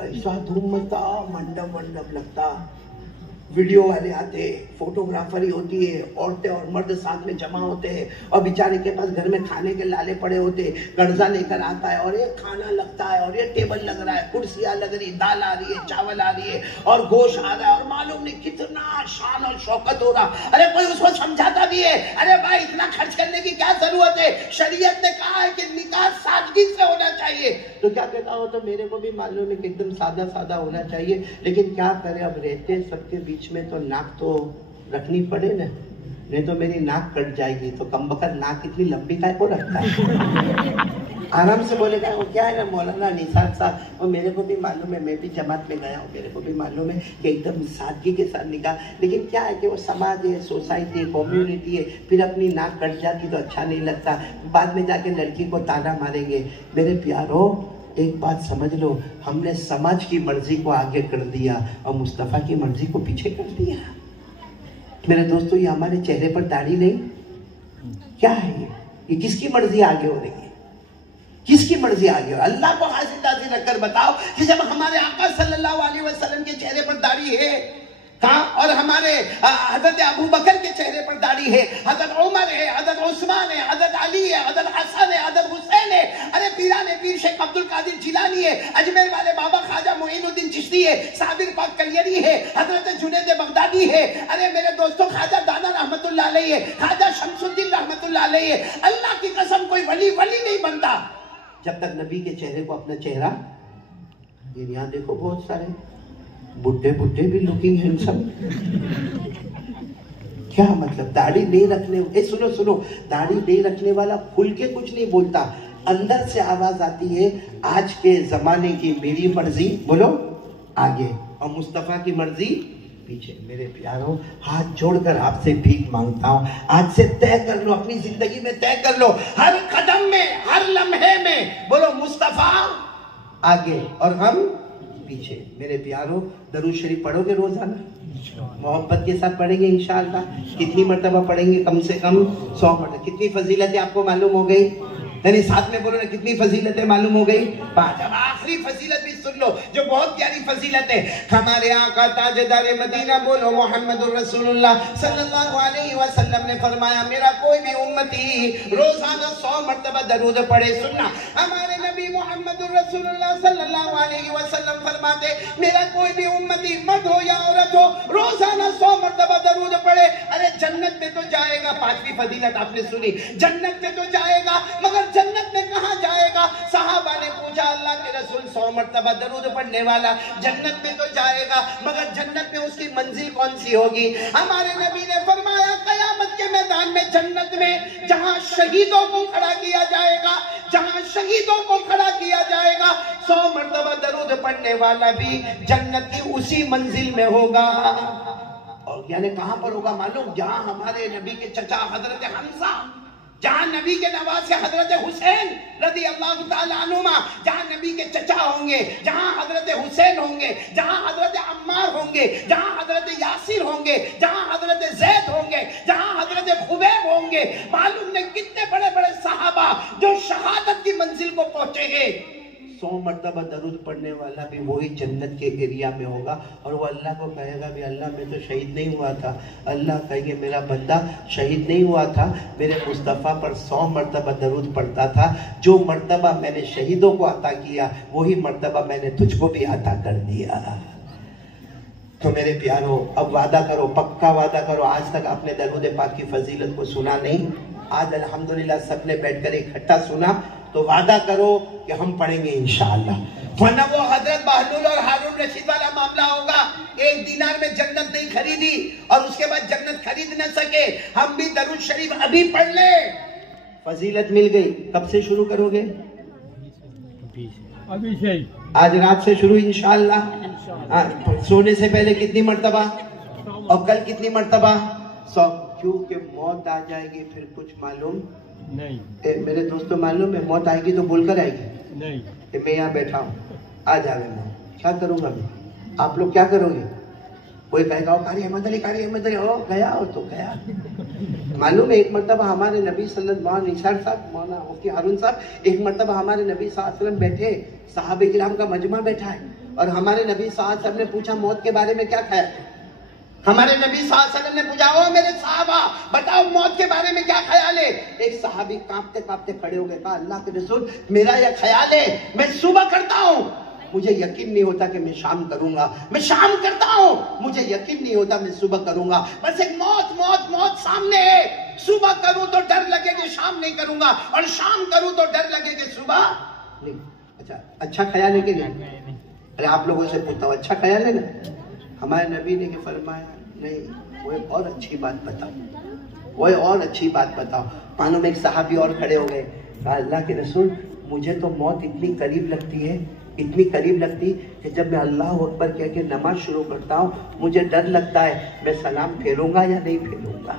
ऐसा धूम मचता, मंडप लगता, वीडियो वाले आते हैं, फोटोग्राफरी होती है, औरतें और मर्द साथ में जमा होते हैं और बेचारे के पास घर में खाने के लाले पड़े होते हैं, कर्जा लेकर आता है और ये खाना लगता है और ये टेबल लग रहा है, कुर्सियां लग रही, दाल आ रही है, चावल आ रही है और गोश्त आ रहा है और मालूम नहीं कितना शान और शौकत हो रहा। अरे कोई उसको समझाता भी है, अरे भाई इतना खर्च करने की क्या जरूरत है, शरीयत ने कहा है कि निकाह सादगी से होना चाहिए। तो क्या कहता हो, तो मेरे को भी मालूम है कि एकदम सादा सादा होना चाहिए, लेकिन क्या करें, अब रहते सबके बीच में तो नाक तो रखनी पड़े ना, नहीं तो मेरी नाक कट जाएगी। तो कमबख्त नाक इतनी लंबी काय को रखता है? आराम से बोलेगा। वो क्या है ना मौलाना निसार साहब, वो मेरे को भी मालूम है, मैं भी जमात में गया हूँ, मेरे को भी मालूम है कि एकदम सादगी के साथ निकाह, लेकिन क्या है कि वो समाज है, सोसाइटी है, कम्युनिटी है, फिर अपनी नाक कट जाती तो अच्छा नहीं लगता, बाद में जाके लड़की को ताना मारेंगे। मेरे प्यारो एक बात समझ लो, हमने समाज की मर्जी को आगे कर दिया और मुस्तफ़ा की मर्जी को पीछे कर दिया। मेरे दोस्तों, ये हमारे चेहरे पर दाढ़ी नहीं, क्या है ये किसकी मर्जी आगे हो रही है? किसकी मर्जी आगे हो? अल्लाह को हाजिर नाज़िर रखकर बताओ कि जब हमारे आका सल्लल्लाहु अलैहि वसल्लम के चेहरे पर दाढ़ी है कहाँ, और हमारे हजरत अबू बकर के चेहरे पर दाढ़ी है, हजरत उमर है, हजरत उस्मान है, हजरत अली है, हजरत हसन है, हजरत हुसैन है, अरे पीराने पीर शेख अब्दुल कादिर जिलानी है, अजमेर वाले बाबा ख्वाजा मोइनुद्दीन चिश्ती है, साबिर पाक कलियरी है, हजरत जुनैद बगदादी है, अरे मेरे दोस्तों ख्वाजा दाना रहमतुल्लाह अलैहि है, ख्वाजा शमसुद्दीन रहमतुल्लाह अलैहि है। अल्लाह की कसम कोई वली नहीं बनता जब तक नबी के चेहरे को अपना चेहरा, ये यहाँ देखो बहुत सारे बुड्ढे भी लुकिंग हैंडसम। क्या मतलब दाढ़ी नहीं रखने, सुनो, दाढ़ी नहीं रखने वाला खुल के कुछ नहीं बोलता, अंदर से आवाज आती है, आज के जमाने की मेरी मर्जी बोलो आगे और मुस्तफा की मर्जी पीछे। मेरे प्यारों, हाथ जोड़कर आपसे भीख मांगता हूं, आज से तय कर लो, अपनी जिंदगी में तय कर लो, हर कदम में, हर लम्हे में बोलो मुस्तफा आगे और हम पीछे। मेरे प्यारों, दरूद शरीफ पढ़ोगे रोजाना? मोहब्बत के साथ पढ़ेंगे इंशाअल्लाह। कितनी मर्तबा पढ़ेंगे? कम से कम 100 मर्तबा। कितनी फजीलतें आपको मालूम हो गई? यानी साथ में बोलो ना, कितनी फजीलतें मालूम हो गई? 5। अब आखिरी फजीलत भी सुन लो जो बहुत प्यारी फजीलत है। हमारे आका ताजदार मदीना बोलो मोहम्मदुर रसूलुल्लाह सल्लल्लाहु अलैहि वसल्लम ने फरमाया, मेरा कोई भी उम्मती रोजाना 100 मर्तबा दरूद पढ़े। सुनना, हमारे नबी मोहम्मदुर रसूलुल्लाह सल्लल्लाहु अलैहि वसल्लम फरमाते, मेरा कोई भी उम्मती मर्द हो या औरत हो रोजाना 100 मर्तबा दरूद पढ़े, अरे जन्नत में तो जाएगा। 5वीं फजीलत आपने सुनी, जन्नत में तो जाएगा, मगर जन्नत में कहां जाएगा? सहाबा ने पूछा, अल्लाह के रसूल 100 मर्तबा दरूद पढ़ने वाला जन्नत में तो जाएगा, मगर जन्नत में उसकी मंजिल कौन सी होगी? हमारे नबी ने फरमाया, कयामत के मैदान में जन्नत में जहां शहीदों को खड़ा किया जाएगा, जहां शहीदों को खड़ा किया जाएगा, 100 मर्तबा दरूद पढ़ने वाला भी जन्नत की उसी मंजिल में होगा। और यानी कहां पर होगा मालूम? जहां हमारे नबी के चचा हजरत हम्जा, जहां नबी के नवासे हजरत हुसैन रज़ी अल्लाह ताला अन्हुमा, जहां नबी के चचा होंगे, जहां हजरत हुसैन होंगे, जहां हजरत अम्मार होंगे, जहां हजरत यासिर होंगे, जहां हजरत जैद होंगे, जहां हजरत खुबैब होंगे, मालूम नहीं कितने बड़े बड़े सहाबा जो शहादत की मंजिल को पहुंचे हैं। 100 मर्तबा दरूद पढ़ने वाला भी वही जन्नत के एरिया में होगा और वो अल्लाह को कहेगा भी अल्लाह मैं तो शहीद नहीं हुआ था। अल्लाह कहेंगे मेरा बंदा शहीद नहीं हुआ था, मेरे मुस्तफ़ा पर 100 मर्तबा दरूद पढ़ता था, जो मर्तबा मैंने शहीदों को अता किया वही मर्तबा मैंने तुझको भी अता कर दिया। तो मेरे प्यारो, अब वादा करो, पक्का वादा करो, आज तक आपने दरूद पाक की फजीलत को सुना नहीं, आज अल्हम्दुलिल्लाह सबने बैठकर इकट्ठा सुना, तो वादा करो कि हम पढ़ेंगे इंशाअल्लाह। वरना वो हजरत बहलूल और हारून रशीद वाला मामला होगा, 1 दीनार में जन्नत नहीं खरीदी और उसके बाद जन्नत खरीद न सके। हम भी दरूद शरीफ अभी पढ़ ले, फजीलत मिल गई। कब से शुरू करोगे? अभी से, आज रात से शुरू इंशाअल्लाह। सोने से पहले कितनी मर्तबा और कल कितनी मर्तबा? 100। क्योंकि मौत आ जाएगी फिर कुछ मालूम नहीं। मेरे दोस्तों, मालूम है मौत आएगी तो बोलकर आएगी नहीं कि मैं यहाँ बैठा हूँ, आ जावे मौत, क्या करूंगा मैं? आप लोग क्या करोगे? कोई कहेगा कारी अहमद अली हो गया और तो गया। मालूम है एक मरतबा हमारे नबी सल्लल्लाहु अलैहि वसल्लम साहब, मौलाना मुफ्ती हारून साहब, एक मरतबा हमारे नबी सल्लल्लाहु अलैहि वसल्लम बैठे, सहाबे किराम का मजमा बैठा है और हमारे नबी सल्लल्लाहु अलैहि वसल्लम ने पूछा मौत के बारे में क्या ख्याल है? हमारे नबी सल्लल्लाहु अलैहि वसल्लम ने पूछा, ओ मेरे साहबा बताओ मौत के बारे में क्या ख्याल है। एक सहाबी कांपते कांपते खड़े हो गए, कहा अल्लाह के रसूल मेरा यह ख्याल है मैं सुबह करता हूँ, मुझे यकीन नहीं होता कि मैं शाम करूंगा, मैं शाम करता हूँ, मुझे यकीन नहीं होता मैं सुबह करूंगा, बस एक मौत मौत मौत सामने है, सुबह करूं तो डर लगे कि शाम नहीं करूंगा और शाम करूं तो डर लगे कि सुबह नहीं। अच्छा ख्याल है कि नहीं? अरे आप लोगों से पूछता हूँ, अच्छा ख्याल है ना? हमारे नबी ने क्या फरमाया, नहीं वो एक और अच्छी बात बताओ, वो और अच्छी बात बताओ। मानो में एक सहाबी और खड़े हो गए, कहा अल्लाह के रसूल मुझे तो मौत इतनी करीब लगती है, इतनी करीब लगती कि जब मैं अल्लाह अकबर कह के नमाज शुरू करता हूँ मुझे डर लगता है मैं सलाम फेरूंगा या नहीं फेरूंगा।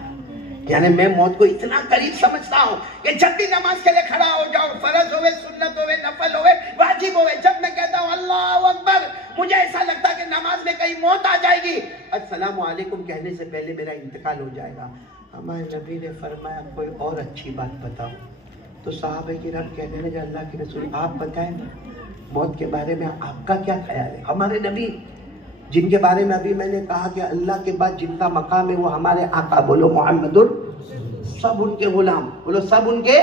यानी मैं मौत को इतना करीब समझता हूँ कि जब भी नमाज के लिए खड़ा हो जाओ, फर्ज होवे, सुन्नत होवे, नफल होवे, वाजिब होवे, जब मैं कहता हूँ अल्लाह अकबर मुझे ऐसा लगता है कि नमाज में कहीं मौत आ जाएगी, अस्सलामु अलैकुम कहने से पहले मेरा इंतकाल हो जाएगा। हमारे नबी ने फरमाया कोई और अच्छी बात बताओ। तो साहब किराम कहने लगे अल्लाह के रसूल आप बताएं मौत के बारे में आपका क्या ख्याल है। हमारे नबी जिनके बारे में अभी मैंने कहा कि अल्लाह के बाद जिनका मकाम है वो हमारे आका, बोलो मोहम्मदुर, सब उनके गुलाम, बोलो सब उनके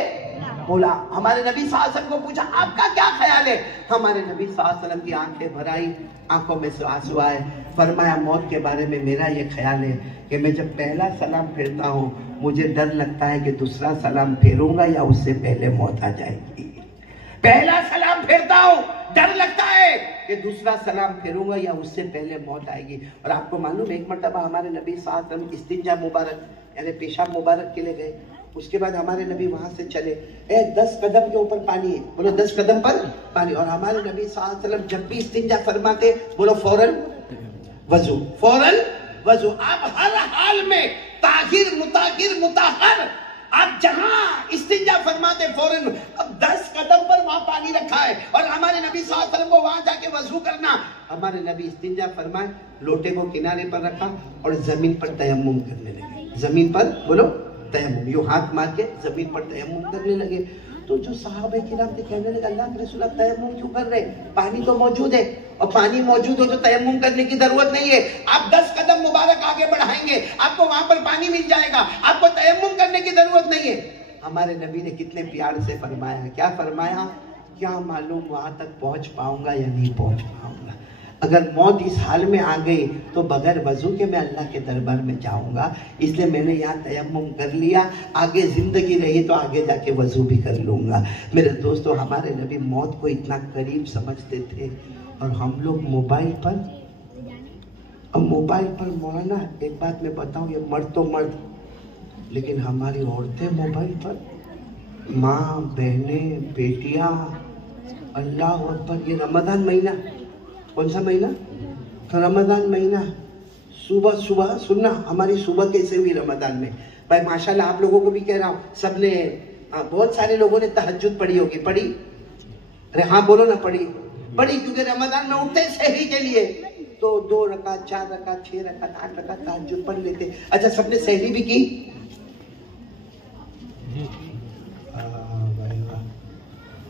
गुलाम। हमारे नबी सल्लल्लाहु अलैहि वसल्लम को पूछा आपका क्या ख्याल है। हमारे नबी सल्लल्लाहु अलैहि वसल्लम की आंखें भर आई, आंखों में से आंसू आए। फरमाया मौत के बारे में मेरा ये ख्याल है कि मैं जब पहला सलाम फेरता हूँ मुझे डर लगता है कि दूसरा सलाम फेरूंगा या उससे पहले मौत आ जाएगी। पहला सलाम फेरता हूँ डर लगता है कि दूसरा सलाम फेरूंगा या उससे पहले मौत आएगी। और आपको मालूम एक मर्तबा हमारे नबी सल्लल्लाहु अलैहि वसल्लम इस्तिंजा मुबारक यानी पेशाब मुबारक के लिए गए, उसके बाद हमारे नबी वहां से चले, 10 कदम के ऊपर पानी है, बोलो 10 कदम पर पानी। और हमारे नबी सल्लल्लाहु अलैहि वसल्लम जब भी इस्तिंजा फरमाते बोलो फौरन वजू, फौरन वजू। आप हर हाल में ताहिर मुताहिर मुताहर, आप जहां इस्तिंजा फरमाते फौरन। अब 10 कदम पर वहां पानी रखा है और हमारे नबी सल्लल्लाहु अलैहि वसल्लम को वहां जाके वजू करना। हमारे नबी इस्तिंजा फरमाए, लोटे को किनारे पर रखा और जमीन पर तयम्मुम करने लगे। जमीन पर बोलो तयम्मुम, यूं हाथ मार के जमीन पर तयम्मुम करने लगे। तो जो सहाबे किराम थे कहने लगे अल्लाह के रसूल तयम्मुम क्यों कर रहे, पानी तो मौजूद है, और पानी मौजूद हो तो तयम्मुम करने की जरूरत नहीं है। आप 10 कदम मुबारक आगे बढ़ाएंगे आपको वहां पर पानी मिल जाएगा, आपको तयम्मुम करने की जरूरत नहीं है। हमारे नबी ने कितने प्यार से फरमाया, क्या फरमाया, क्या मालूम वहां तक पहुंच पाऊंगा या नहीं पहुंच पाऊंगा। अगर मौत इस हाल में आ गई तो बगैर वजू के मैं अल्लाह के दरबार में जाऊंगा, इसलिए मैंने यहाँ तयम्मुम कर लिया, आगे जिंदगी रही तो आगे जाके वजू भी कर लूंगा। मेरे दोस्तों हमारे नबी मौत को इतना करीब समझते थे और हम लोग मोबाइल पर, अब मोबाइल पर मौलाना एक बात मैं बताऊं, ये मर्द तो मर्द, लेकिन हमारी औरतें मोबाइल पर, माँ बहनें बेटियां, अल्लाह अकबर। ये रमजान महीना, कौन सा महीना, तो रमजान महीना, सुबह सुबह सुनना हमारी सुबह कैसे हुई रमजान में। भाई माशाल्लाह आप लोगों को भी कह रहा हूँ, सबने बहुत सारे लोगों ने तहज्जुद पढ़ी होगी, पढ़ी, अरे हाँ बोलो ना, पढ़ी, क्योंकि रमजान में उठते सहरी के लिए तो 2 रकात 4 रकात 6 रकात 8 रकात तहज्जुद पढ़ लेते। अच्छा सबने सहरी भी की?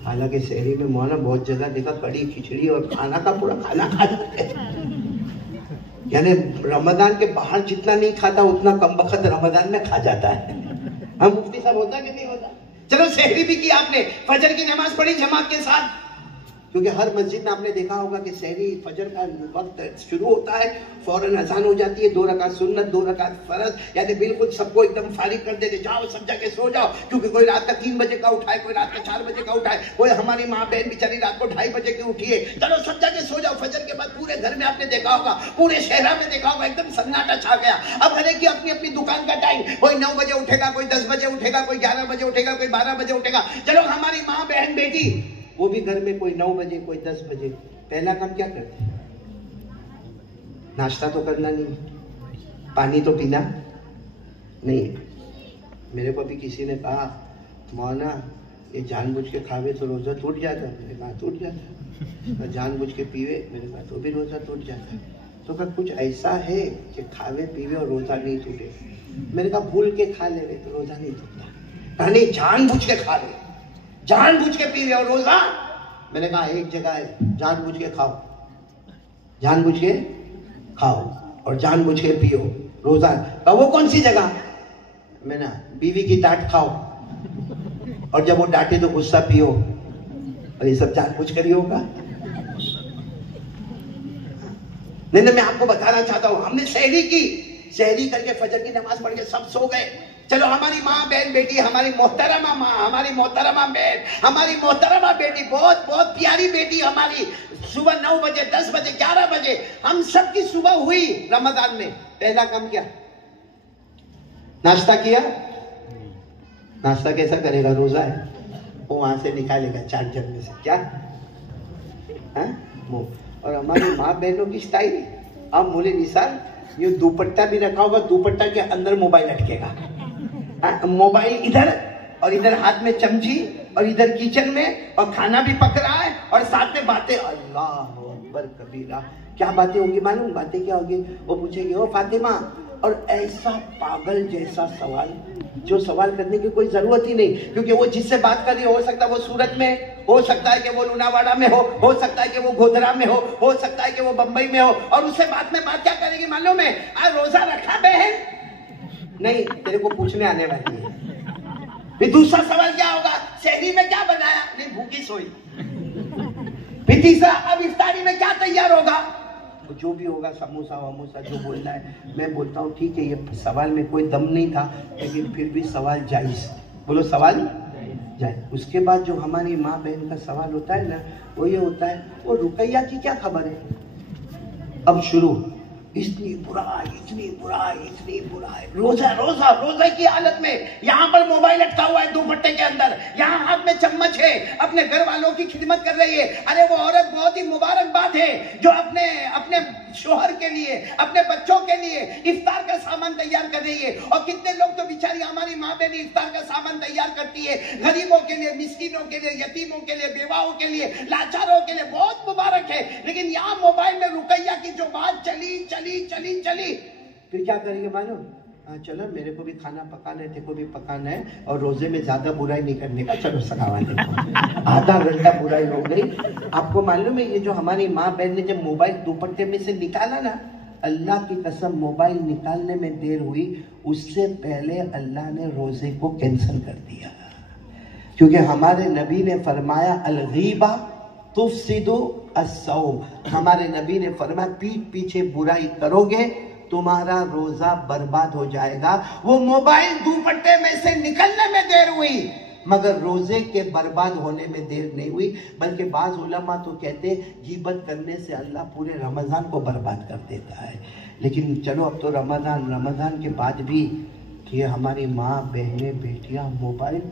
हालांकि शहरी में मौलाना बहुत जगह देखा कड़ी खिचड़ी और खाना का पूरा खाना खा जाते हैं, यानी रमजान के बाहर जितना नहीं खाता उतना कम वक्त रमजान में खा जाता है। हम मुफ्ती साहब होता कि नहीं होता? चलो शहरी भी की आपने, फजर की नमाज पढ़ी जमात के साथ, क्योंकि हर मस्जिद में आपने देखा होगा कि शहरी फजर का वक्त शुरू होता है, फौरन अजान हो जाती है, 2 रकात सुन्नत 2 रकात फर्ज, यानी बिल्कुल सबको एकदम फारिग कर देते, जाओ सब जाके सो जाओ, क्योंकि कोई रात का 3 बजे का उठाए, कोई रात का 4 बजे का उठाए, कोई हमारी माँ बहन बेचारी रात को 2:30 बजे की उठी है, चलो सब जाके सो जाओ। फजर के बाद पूरे घर में आपने देखा होगा, पूरे शहरा में देखा होगा, एकदम सन्नाटा छा गया। अब हर एक की अपनी अपनी दुकान का टाइम, कोई 9 बजे उठेगा, कोई 10 बजे उठेगा, कोई 11 बजे उठेगा, कोई 12 बजे उठेगा। चलो हमारी माँ बहन बेटी वो भी घर में कोई 9 बजे कोई 10 बजे, पहला काम क्या करते, नाश्ता तो करना नहीं, पानी तो पीना नहीं। मेरे को भी किसी ने कहा मौलाना ये जानबूझ के खावे तो रोजा टूट जाता, मैंने कहा टूट जाता, जानबूझ के पीवे, मैंने कहा तो भी रोजा टूट जाता। तो कहा कुछ ऐसा है कि खावे पीवे और रोजा नहीं टूटे, मैंने कहा भूल के खा ले रहे तो रोजा नहीं टूटता, कहा नहीं जानबूझ के खा ले, जानबूझ के पीवे और रोजा, मैंने कहा एक जगह है, जानबूझ के खाओ, जानबूझ के खाओ और जानबूझ के पियो। रोजा है। वो कौन सी जगह? मैं ना बीवी की डांट खाओ और जब वो डांटे तो गुस्सा पियो, और ये सब जानबूझ कर ही होगा। नहीं, मैं आपको बताना चाहता हूं, हमने सहरी की, सहरी करके फजर की नमाज पढ़ के सब सो गए। चलो हमारी माँ बहन बेटी, हमारी मोहतरमा माँ, हमारी मोहतरमा बहन, हमारी मोहतरमा बेटी, बहुत बहुत प्यारी बेटी हमारी, सुबह 9 बजे 10 बजे 11 बजे हम सबकी सुबह हुई रमजान में। पहला काम क्या? नाश्ता किया। नाश्ता कैसा करेगा? रोजा है, वो वहां से निकालेगा चाट जगने से, क्या है? और हमारी माँ बहनों की स्टाइल, आप बोले निसार ये दुपट्टा भी रखा होगा, दुपट्टा के अंदर मोबाइल अटकेगा, मोबाइल इधर और इधर हाथ में चमची और इधर किचन में, और खाना भी पक रहा है और साथ में बातें। अल्लाह अकबर कबीरा। क्या बातें होंगी मालूम? बातें क्या होगी? वो पूछेगी, ओ फातिमा, और ऐसा पागल जैसा सवाल जो सवाल करने की कोई जरूरत ही नहीं, क्योंकि वो जिससे बात कर रही हो सकता है वो सूरत में, हो सकता है कि वो लुनावाड़ा में हो सकता है कि वो गोधरा में हो सकता है कि वो बंबई में हो, और उससे बात में बात क्या करेगी मालूम है? आज रोजा रखा बहन? नहीं, तेरे को पूछने आने वाली है। फिर दूसरा सवाल क्या होगा? सहरी में क्या बनाया? नहीं, भूखी सोई। फिर तीसरा, अब इफ्तारी में क्या तैयार होगा? जो भी होगा, समोसा वमोसा जो बोलना है। मैं बोलता हूँ ठीक है, ये सवाल में कोई दम नहीं था, लेकिन फिर भी सवाल जायज। बोलो सवाल जायज। उसके बाद जो हमारी माँ बहन का सवाल होता है ना, वो ये होता है, वो रुकैया की क्या खबर है? अब शुरू, इतनी बुराई, इतनी बुराई, इतनी बुराई। रोजा रोजा रोजा की हालत में यहाँ पर मोबाइल अटका हुआ है दुपट्टे के अंदर, यहाँ हाथ में चम्मच है, अपने घर वालों की खिदमत कर रही है। अरे वो औरत बहुत ही मुबारकबाद है जो अपने अपने शोहर के लिए, अपने बच्चों के लिए इफ्तार का सामान तैयार कर रही है। और कितने लोग तो बेचारी हमारी माँ बहन इफ्तार का सामान तैयार करती है गरीबों के लिए, मिस्किनों के लिए, यतीमों के लिए, बेवाओं के लिए, लाचारों के लिए। बहुत मुबारक है। लेकिन यहाँ मोबाइल में रुकैया की जो बात चली चली चली चली, फिर क्या करेंगे मालूम? हाँ चलो, मेरे को भी खाना पकाना है, तेरे को भी पकाना है, और रोजे में ज्यादा बुराई नहीं करने का, चलो सगावा देखो। आधा घंटा बुराई हो गई। आपको मालूम है ये जो हमारी माँ बहन ने जब मोबाइल दुपट्टे में से निकाला ना, अल्लाह की कसम मोबाइल निकालने में देर हुई, उससे पहले अल्लाह ने रोजे को कैंसिल कर दिया। क्योंकि हमारे नबी ने फरमाया अलगीबा तुफसिदु अस्सौम। हमारे नबी ने फरमाया पीठ पीछे बुराई करोगे तुम्हारा रोजा बर्बाद हो जाएगा। वो मोबाइल दुपट्टे में से निकलने में देर हुई, मगर रोजे के बर्बाद होने में देर नहीं हुई। बल्कि बाज उलमा तो कहते गीबत करने से अल्लाह पूरे रमजान को बर्बाद कर देता है। लेकिन चलो अब तो रमजान के बाद भी कि हमारी माँ बहनें बेटियां मोबाइल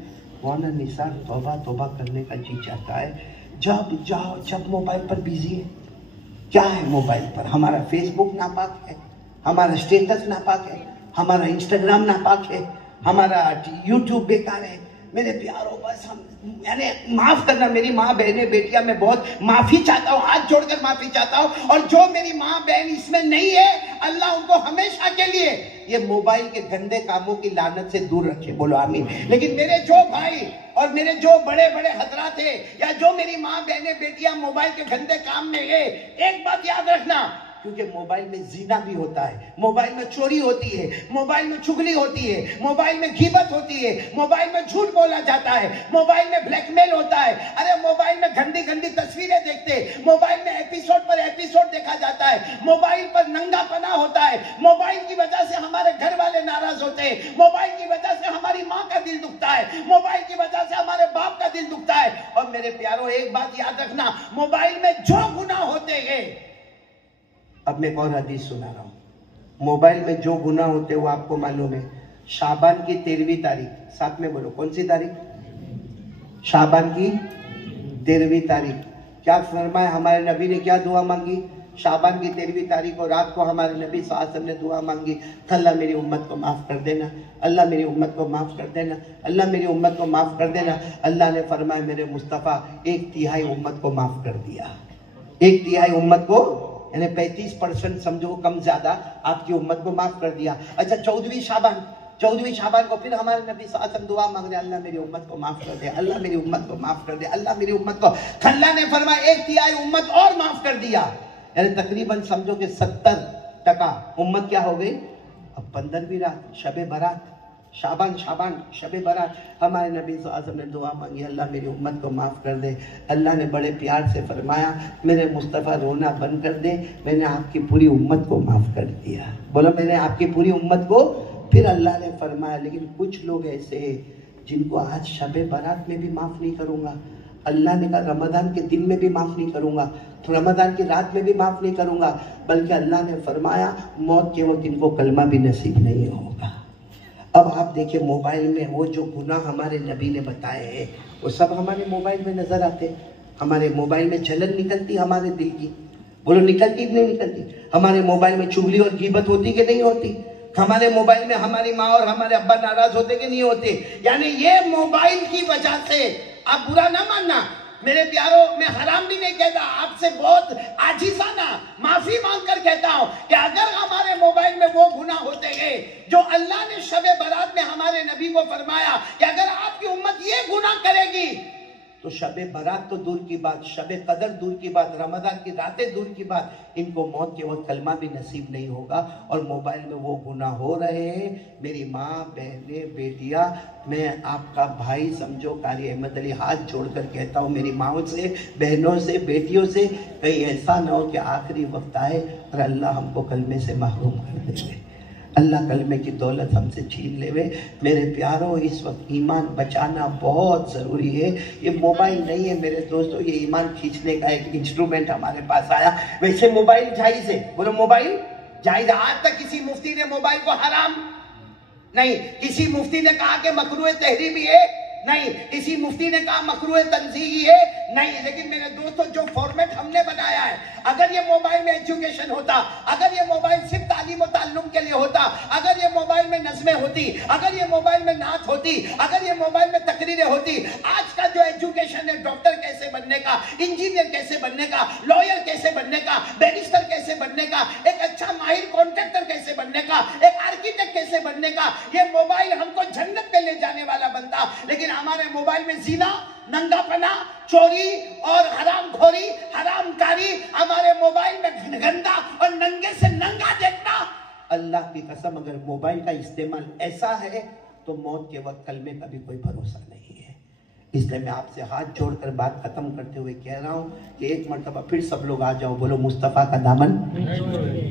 वाना निसार तौबा तौबा करने का जी चाहता है। जब जाओ जब मोबाइल पर बिजी है। क्या है मोबाइल पर? हमारा फेसबुक नापाक है, हमारा स्टेटस नापाक है, हमारा इंस्टाग्राम नापाक है, हमारा यूट्यूब बेकार है। मेरे प्यारों, बस हम यानी माफ करना मेरी माँ बहनें बेटियां, मैं बहुत माफी चाहता हूँ, हाथ जोड़कर माफी चाहता हूँ। और जो मेरी माँ बहन इसमें नहीं है, अल्लाह उनको हमेशा के लिए ये मोबाइल के गंदे कामों की लानत से दूर रखे। बोलो आमीन। लेकिन मेरे जो भाई और मेरे जो बड़े बड़े हजरात है, या जो मेरी माँ बहनें बेटियां मोबाइल के गंदे काम में है, एक बात याद रखना, क्योंकि मोबाइल में जीना भी होता है, मोबाइल में चोरी होती है, मोबाइल में चुगली होती है, मोबाइल में गीबत होती है, मोबाइल में झूठ बोला जाता है, मोबाइल में ब्लैकमेल होता है। अरे मोबाइल में गंदी गंदी तस्वीरें देखते, मोबाइल में एपिसोड पर एपिसोड देखा जाता है, मोबाइल पर नंगापना होता है, मोबाइल की वजह से हमारे घर वाले नाराज होते हैं, मोबाइल की वजह से हमारी माँ का दिल दुखता है, मोबाइल की वजह से हमारे बाप का दिल दुखता है। और मेरे प्यारों, एक बात याद रखना, मोबाइल में जो गुनाह होते हैं, अब मैं और हदीस सुना रहा हूं, मोबाइल में जो गुनाह होते हैं वो आपको मालूम है। शाबान की 13वीं तारीख, साथ में बोलो कौन सी तारीख? शाबान की 13वीं तारीख। क्या फरमाया हमारे नबी ने? क्या दुआ मांगी? शाबान की 13वीं तारीख को रात को हमारे नबी सल्लल्लाहु अलैहि वसल्लम ने दुआ मांगी, अल्लाह मेरी उम्मत को माफ कर देना, अल्लाह मेरी उम्मत को माफ कर देना, अल्लाह मेरी उम्मत को माफ कर देना। अल्लाह ने फरमाया मेरे मुस्तफ़ा 1/3 उम्मत को माफ कर दिया। 1/3 उम्मत को, यानी 35% समझो कम ज्यादा, आपकी उम्मत को माफ कर दिया। अच्छा 14वीं शाबान को फिर हमारे नबी सल्लल्लाहु अलैहि वसल्लम दुआ मांग रहे, अल्लाह मेरी उम्मत को माफ कर दे, अल्लाह मेरी उम्मत को माफ कर दे, अल्लाह मेरी उम्मत को। अल्लाह ने फरमाया 1/3 उम्मत और माफ कर दिया, यानी तकरीबन समझो कि 70% उम्मत क्या हो गई? अब 15वीं रात शब बारात, शाबान शब बारात, हमारे नबी सल्लल्लाहु अलैहि वसल्लम ने दुआ मांगी, अल्लाह मेरी उम्मत को माफ़ कर दे। अल्लाह ने बड़े प्यार से फरमाया, मेरे मुस्तफ़ा रोना बंद कर दे, मैंने आपकी पूरी उम्मत को माफ़ कर दिया। बोलो मैंने आपकी पूरी उम्मत को। फिर अल्लाह ने फरमाया, लेकिन कुछ लोग ऐसे हैं जिनको आज शब बारात में भी माफ़ नहीं करूँगा। अल्लाह ने कहा रमज़ान के दिन में भी माफ़ नहीं करूँगा, तो रमज़ान की रात में भी माफ़ नहीं करूँगा, बल्कि अल्लाह ने फरमाया मौत के वक्त इनको कलमा भी नसीब नहीं होगा। अब आप देखिए मोबाइल में वो जो गुनाह हमारे नबी ने बताए हैं वो सब हमारे मोबाइल में नजर आते हैं। हमारे मोबाइल में जलन निकलती हमारे दिल की, बोलो निकलती नहीं निकलती? हमारे मोबाइल में चुगली और गीबत होती कि नहीं होती? हमारे मोबाइल में हमारी माँ और हमारे अब्बा नाराज होते कि नहीं होते? यानी ये मोबाइल की वजह से, आप बुरा ना मानना मेरे प्यारों, मैं हराम भी नहीं कहता, आपसे बहुत आजिज़ाना माफी मांगकर कहता हूं कि अगर हमारे मोबाइल में वो गुनाह होते हैं जो अल्लाह ने शब बारात में हमारे नबी को फरमाया कि अगर आपकी उम्मत ये गुनाह करेगी तो शब बारात तो दूर की बात, शब कदर दूर की बात, रमजान की रातें दूर की बात, इनको मौत के वक्त कलमा भी नसीब नहीं होगा। और मोबाइल में वो गुनाह हो रहे हैं। मेरी माँ, बहनें, बेटियां, मैं आपका भाई समझो कारी अहमद अली हाथ जोड़कर कहता हूँ मेरी माओ से, बहनों से, बेटियों से, कहीं ऐसा ना हो कि आखिरी वक्त आए और अल्लाह हमको कलमे से महरूम कर देवे, अल्लाह कलमे की दौलत हमसे छीन लेवे। मेरे प्यारों, इस वक्त ईमान बचाना बहुत ज़रूरी है। ये मोबाइल नहीं है मेरे दोस्तों, ये ईमान खींचने का एक इंस्ट्रूमेंट हमारे पास आया। वैसे मोबाइल जायज़ है, बोलो मोबाइल जायज़। आज तक किसी मुफ्ती ने मोबाइल को हराम नहीं, किसी मुफ्ती ने कहा कि मकरूह तहरीमी है नहीं, किसी मुफ्ती ने कहा मकरूह तंज़ीही है नहीं। लेकिन मेरे दोस्तों जो फॉर्मेट हमने बनाया है, अगर ये मोबाइल में एजुकेशन होता, अगर ये मोबाइल सिर्फ तालीम और ताल्लुम के लिए होता, अगर ये मोबाइल में नज़में होती, अगर ये मोबाइल में नात होती, अगर ये मोबाइल में तकरीरें होती, आज का जो एजुकेशन है डॉक्टर कैसे बनने का, इंजीनियर कैसे बनने का, लॉयर कैसे बनने का, बैरिस्टर कैसे बनने का, एक अच्छा माहिर कॉन्ट्रैक्टर कैसे बनने का, एक आर्किटेक्ट कैसे बनने का, ये मोबाइल हमको जन्नत पे ले जाने वाला बनता। लेकिन हमारे मोबाइल में जीना, नंगापना, चोरी और हरामखोरी, हरामकारी, हमारे मोबाइल में गंदा और नंगे से नंगा देखना। अल्लाह की कसम अगर मोबाइल का इस्तेमाल ऐसा है तो मौत के वक्त कलमे का भी कोई भरोसा नहीं है। इसलिए मैं आपसे हाथ जोड़कर बात खत्म करते हुए कह रहा हूँ कि एक मरतबा फिर सब लोग आ जाओ, बोलो मुस्तफ़ा का दामन।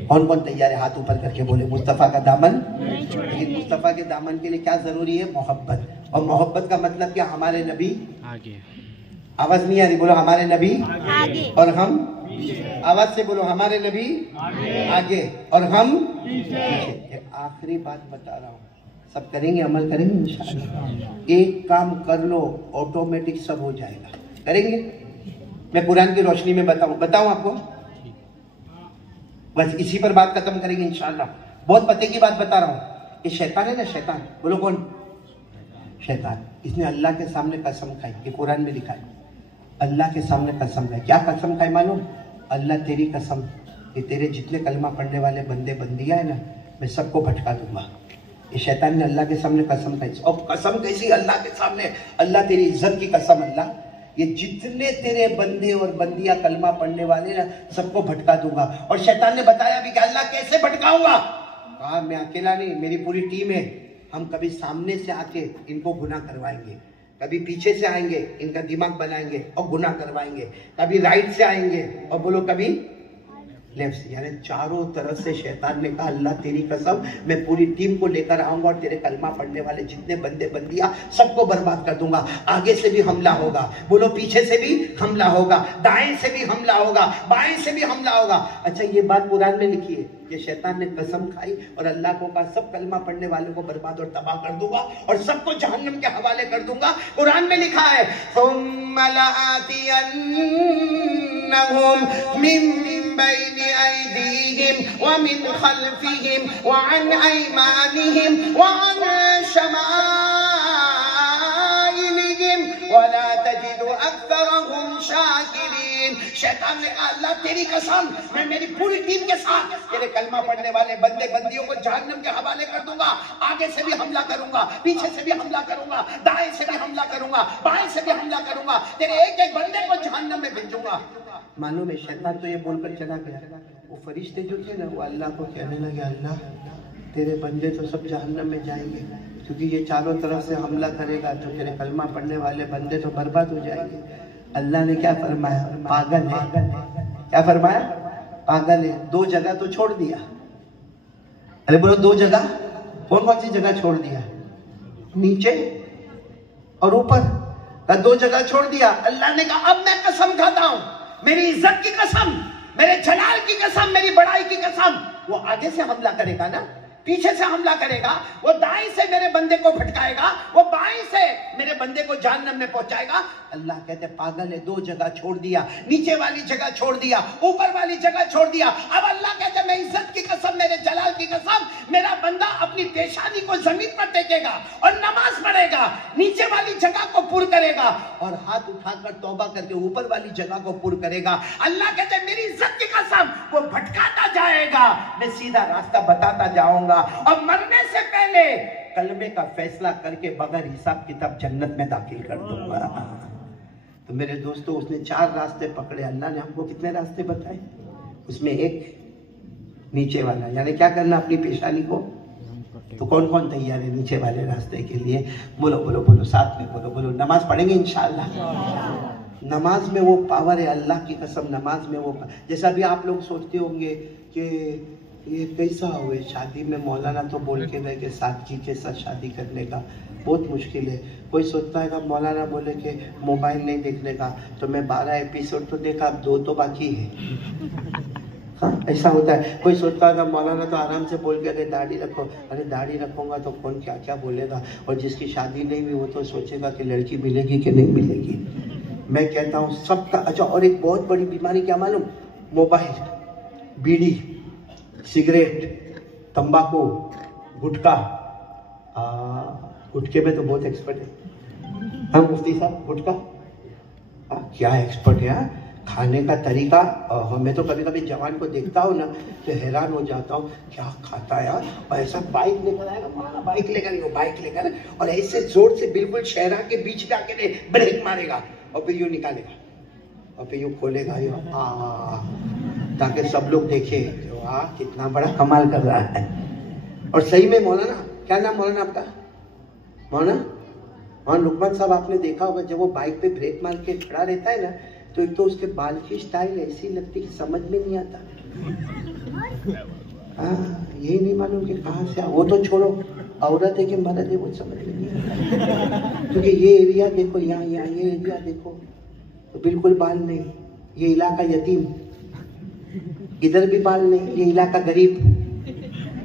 कौन कौन तैयार है? हाथ ऊपर करके बोले मुस्तफ़ा का दामन। लेकिन मुस्तफ़ा के दामन के लिए क्या जरूरी है? मोहब्बत। और मोहब्बत का मतलब क्या? हमारे नबी आगे। आवाज नहीं आ रही, बोलो हमारे नबी आगे और हम पीछे। आवाज से बोलो हमारे नबी आगे और हम पीछे। आखिरी बात बता रहा हूँ, सब करेंगे, अमल करेंगे इंशाअल्लाह। एक काम कर लो, ऑटोमेटिक सब हो जाएगा। करेंगे? मैं कुरान की रोशनी में बताऊं आपको, बस इसी पर बात खत्म करेंगे इंशाअल्लाह। बहुत पते की बात बता रहा हूँ। ये शैतान है ना, शैतान, बोलो कौन? शैतान। इसने अल्लाह के सामने कसम खाई, ये कुरान में लिखा है। अल्लाह के सामने कसम खाई। क्या कसम खाई मालूम? अल्लाह तेरी कसम, ये तेरे जितने कलमा पढ़ने वाले बंदे बंदियां है ना, मैं सबको भटका दूंगा। ये शैतान ने अल्लाह के सामने कसम खाई। और कसम कैसी? अल्लाह के सामने, अल्लाह तेरी इज्जत की कसम, अल्लाह ये जितने तेरे बंदे और बंदियां कलमा पढ़ने वाले ना, सबको भटका दूंगा। और शैतान ने बताया भी कि अल्लाह कैसे भटकाऊंगा? कहा मैं अकेला नहीं, मेरी पूरी टीम है। हम कभी सामने से आके इनको गुनाह करवाएंगे, कभी पीछे से आएंगे, इनका दिमाग बनाएंगे और गुनाह करवाएंगे, कभी राइट से आएंगे और बोलो कभी लेफ्ट से। यानी चारों तरफ से शैतान ने कहा अल्लाह तेरी कसम, मैं पूरी टीम को लेकर आऊंगा और तेरे कलमा पढ़ने वाले जितने बंदे बंदियां सबको बर्बाद कर दूंगा। आगे से भी हमला होगा, बोलो पीछे से भी हमला होगा, दाएं से भी हमला होगा, बाएं से भी हमला होगा। अच्छा ये बात कुरान में लिखी है, ये शैतान ने कसम खाई और अल्लाह को कहा सब कलमा पढ़ने वालों को बर्बाद और तबाह कर दूंगा और सबको जहन्नम के हवाले कर दूंगा। कुरान में लिखा है मिन बैनि ऐदीहिम व मिन खल्फिहिम व अन ऐमानिहिम व अन शमाइलिहिम व ला तजिदु अक्सरहुम शाकिरीन। शैतान ने कहा अल्लाह तेरी कसम, मैं मेरी पूरी टीम के साथ तेरे कलमा पढ़ने वाले बंदे बंदियों को जहन्नम के हवाले कर दूंगा। आगे से भी हमला करूंगा, पीछे से भी हमला करूंगा, दाएं से भी हमला करूंगा, बाएं से भी हमला करूंगा, तेरे एक एक बंदे को जहन्नम में भेजूंगा। मालूम है शैतान तो ये बोलकर चला गया। वो फरिश्ते जो थे ना, वो अल्लाह को कहने लगे अल्लाह तेरे बंदे तो सब जहन्नम में जाएंगे, क्योंकि ये चारों तरफ से हमला करेगा तो तेरे कलमा पढ़ने वाले बंदे तो बर्बाद हो जाएंगे। अल्लाह ने क्या फरमाया? पागल है। क्या फरमाया? पागल है। 2 जगह तो छोड़ दिया। अरे बोलो 2 जगह। कौन कौन सी जगह छोड़ दिया? नीचे और ऊपर। 2 जगह छोड़ दिया। अल्लाह ने कहा अब मैं कसम खाता हूं, मेरी इज्जत की कसम, मेरे जलाल की कसम, मेरी बड़ाई की कसम, वो आगे से हमला करेगा ना, पीछे से हमला करेगा, वो दाएं से मेरे बंदे को भटकाएगा, वो बाएं से मेरे बंदे को जहन्नम में पहुंचाएगा। अल्लाह कहते पागल है, 2 जगह छोड़ दिया, नीचे वाली जगह छोड़ दिया, ऊपर वाली जगह छोड़ दिया। अब अल्लाह कहते मैं इज्जत की कसम, मेरे जलाल की कसम, मेरा बंदा अपनी पेशानी को जमीन पर टेकेगा और नमाज पढ़ेगा, नीचे वाली जगह को पुर करेगा और हाथ उठाकर तौबा करके ऊपर वाली जगह को पुर करेगा। अल्लाह कहते मेरी इज्जत की कसम, वो भटकाता जाएगा, मैं सीधा रास्ता बताता जाऊंगा और मरने से पहले कलमे का फैसला करके बगैर हिसाब किताब जन्नत में दाखिल कर दूंगा। तो मेरे दोस्तों, उसने 4 रास्ते पकड़े। अल्लाह ने हमको कितने रास्ते बताए? उसमें एक नीचे वाला, यानी क्या करना अपनी पेशानी को। तो कौन कौन तैयार है नीचे वाले रास्ते के लिए? बोलो बोलो बोलो, साथ में बोलो बोलो। नमाज पढ़ेंगे इंशाअल्लाह। नमाज में वो पावर है, अल्लाह की कसम। नमाज में वो, जैसा भी आप लोग सोचते होंगे कि ये कैसा हुए, शादी में मौलाना तो बोल के गए कि सादगी के साथ शादी करने का बहुत मुश्किल है। कोई सोचता है कि मौलाना बोले कि मोबाइल नहीं देखने का, तो मैं 12 एपिसोड तो देखा, अब 2 तो बाकी है। हाँ, ऐसा होता है। कोई सोचता है कि मौलाना तो आराम से बोल के गए दाढ़ी रखो, अरे दाढ़ी रखूंगा तो कौन क्या क्या बोलेगा, और जिसकी शादी नहीं हुई वो तो सोचेगा कि लड़की मिलेगी कि नहीं मिलेगी। मैं कहता हूँ सबका। अच्छा, और एक बहुत बड़ी बीमारी क्या मालूम? मोबाइल, बीड़ी, सिगरेट, तंबाकू, गुटखा। गुटखे में तो बहुत एक्सपर्ट है। हाँ मुफ्ती साहब, गुटखा क्या एक्सपर्ट है। खाने का तरीका, मैं तो कभी कभी जवान को देखता हूँ ना तो हैरान हो जाता हूँ, क्या खाता है यार। और ऐसा बाइक लेकर आएगा, बाइक लेकर, वो बाइक लेकर, और ऐसे जोर से बिल्कुल शहरा के बीच में आके ब्रेक मारेगा और फिर यूं निकालेगा और फिर यूं खोलेगा, ताकि सब लोग देखे वाह कितना बड़ा कमाल कर रहा है। और सही में मौलाना, क्या नाम मौलाना आपका? मौलाना हाँ लुकमान साहब, आपने देखा होगा जब वो बाइक पे ब्रेक मार के खड़ा रहता है ना, तो एक तो उसके बाल की स्टाइल ऐसी लगती कि समझ में नहीं आता। यही नहीं मालूम कि कहाँ से वो तो छोड़ो, औरत है कि मर्द है वो समझ में नहीं आता। क्योंकि ये एरिया देखो, यहाँ ये एरिया देखो, तो बिल्कुल बाल नहीं। ये इलाका यतीम, इधर भी बाल नहीं। ये इलाका गरीब,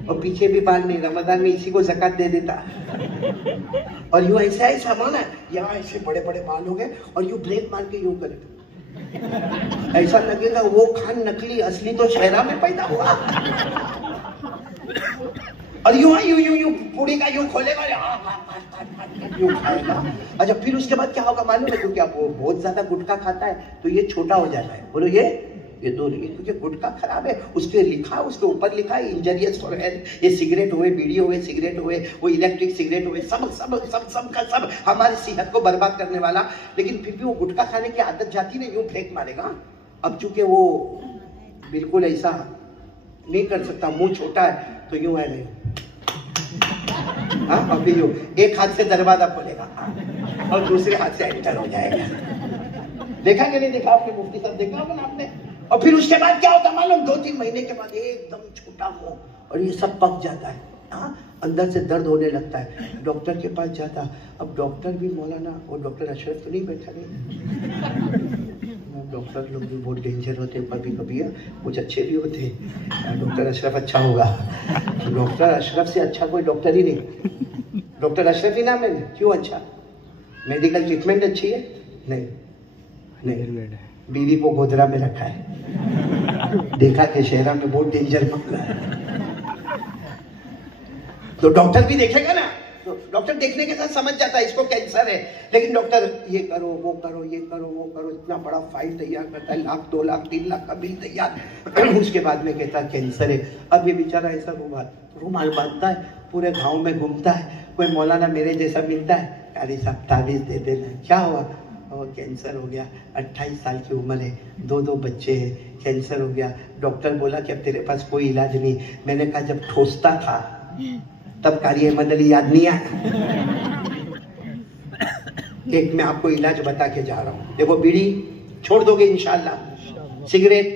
और पीछे भी बाल नहीं। रमजान में इसी को ज़कात दे देता। और यूं ऐसा ऐसा माना, यहाँ ऐसे बड़े बड़े बाल हो गए और यूं ब्रेक मार के यूं करेगा, ऐसा लगेगा वो खान नकली, असली तो शहरा में पैदा हुआ। और यूं यूं यूं यूं पूरी का यूं खोलेगा, यूं खाएगा। अच्छा, फिर उसके बाद क्या होगा मालूम है? क्योंकि आप वो बहुत ज्यादा गुटखा खाता है तो ये छोटा हो जाता है। बोलो ये दो, क्योंकि गुटखा खराब है। उसके ऊपर लिखा है इंजरियस फॉर हेल्थ। ये सिगरेट हुए, बीड़ी हुए, सिगरेट हुए, वो इलेक्ट्रिक सिगरेट हुए, सब का सब हमारी सेहत को बर्बाद करने वाला। लेकिन फिर भी वो गुटखा खाने की आदत जाती नहीं, यूं फेंक मारेगा। अब चूंकि वो बिल्कुल ऐसा नहीं कर सकता, मुंह छोटा है, तो यूं है नहीं। हाँ, अभी यूं एक हाथ से दरवाजा खोलेगा और दूसरे हाथ से एंटर हो जाएगा। देखा कि नहीं देखा आपने? मुफ्ती साहब देखा होगा ना आपने। और फिर उसके बाद क्या होता मालूम? 2-3 महीने के बाद एकदम छोटा मुंह और ये सब पक जाता है। हाँ, अंदर से दर्द होने लगता है। डॉक्टर के पास जाता। अब डॉक्टर भी मौलाना, वो डॉक्टर अशरफ तो नहीं बैठा नहीं। डॉक्टर लोग भी बहुत डेंजर होते हैं कभी कभी, कुछ अच्छे भी होते हैं। डॉक्टर अशरफ अच्छा होगा, डॉक्टर अशरफ से अच्छा कोई डॉक्टर ही नहीं। डॉक्टर अशरफ ही नाम है। क्यों अच्छा? मेडिकल ट्रीटमेंट अच्छी है? नहीं, बीवी को गोदरा में रखा है। देखा कि शहरा में बहुत डेंजर मामला है, तो डॉक्टर भी देखेगा ना। तो डॉक्टर देखने के साथ समझ जाता है इसको कैंसर है। लेकिन डॉक्टर ये करो, वो करो, ये करो, वो करो, इतना बड़ा फाइल तैयार करता है, 1 लाख 2 लाख 3 लाख का बिल तैयार। उसके बाद में कहता है कैंसर है। अब ये बेचारा ऐसा रुमाल बांधता है, पूरे गाँव में घूमता है। कोई मौलाना मेरे जैसा मिलता है, अरे साहब ताबीज दे देना। क्या हुआ? और कैंसर हो गया, 28 साल की उम्र है, 2 बच्चे हैं, कैंसर हो गया। डॉक्टर बोला कि अब तेरे पास कोई इलाज नहीं। मैंने कहा जब ठोसता था तब कारी अहमद अली याद नहीं आया। एक मैं आपको इलाज बता के जा रहा हूं। देखो, बीड़ी छोड़ दोगे इंशाअल्लाह, सिगरेट,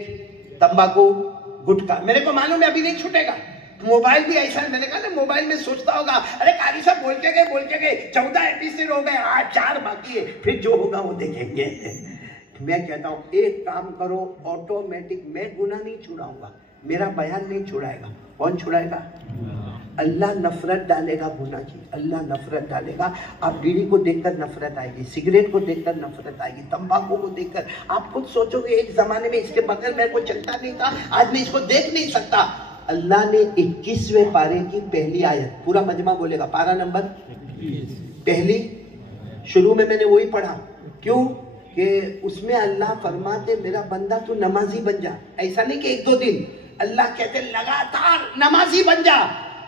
तंबाकू, गुटखा मेरे को मालूम है अभी नहीं छूटेगा। मोबाइल भी ऐसा है, मैंने कहा ना, मोबाइल में सोचता होगा अरे कारी साहब बोल के गए 14 एपिसोड हो गए, आज 4 बाकी है, फिर जो होगा वो देखेंगे। मैं कहता हूँ एक काम करो, ऑटोमेटिक, मैं गुनाह नहीं छुड़ाऊंगा, मेरा बयान नहीं छुड़ाएगा, कौन छुड़ाएगा? अल्लाह नफरत डालेगा गुनाह की, अल्लाह नफरत डालेगा। आप बीड़ी को देखकर नफरत आएगी, सिगरेट को देखकर नफरत आएगी, तंबाकू को देखकर आप खुद सोचोगे एक जमाने में इसके बगैर मेरे को चलता नहीं था, आज मैं इसको देख नहीं सकता। अल्लाह ने 21वें पारे की पहली आयत, पूरा मजमा बोलेगा, पारा नंबर पहली, शुरू में मैंने वही पढ़ा। क्यों? कि उसमें अल्लाह फरमाते मेरा बंदा तू नमाजी बन जा। ऐसा नहीं कि 1-2 दिन, अल्लाह कहते लगातार नमाजी बन जा।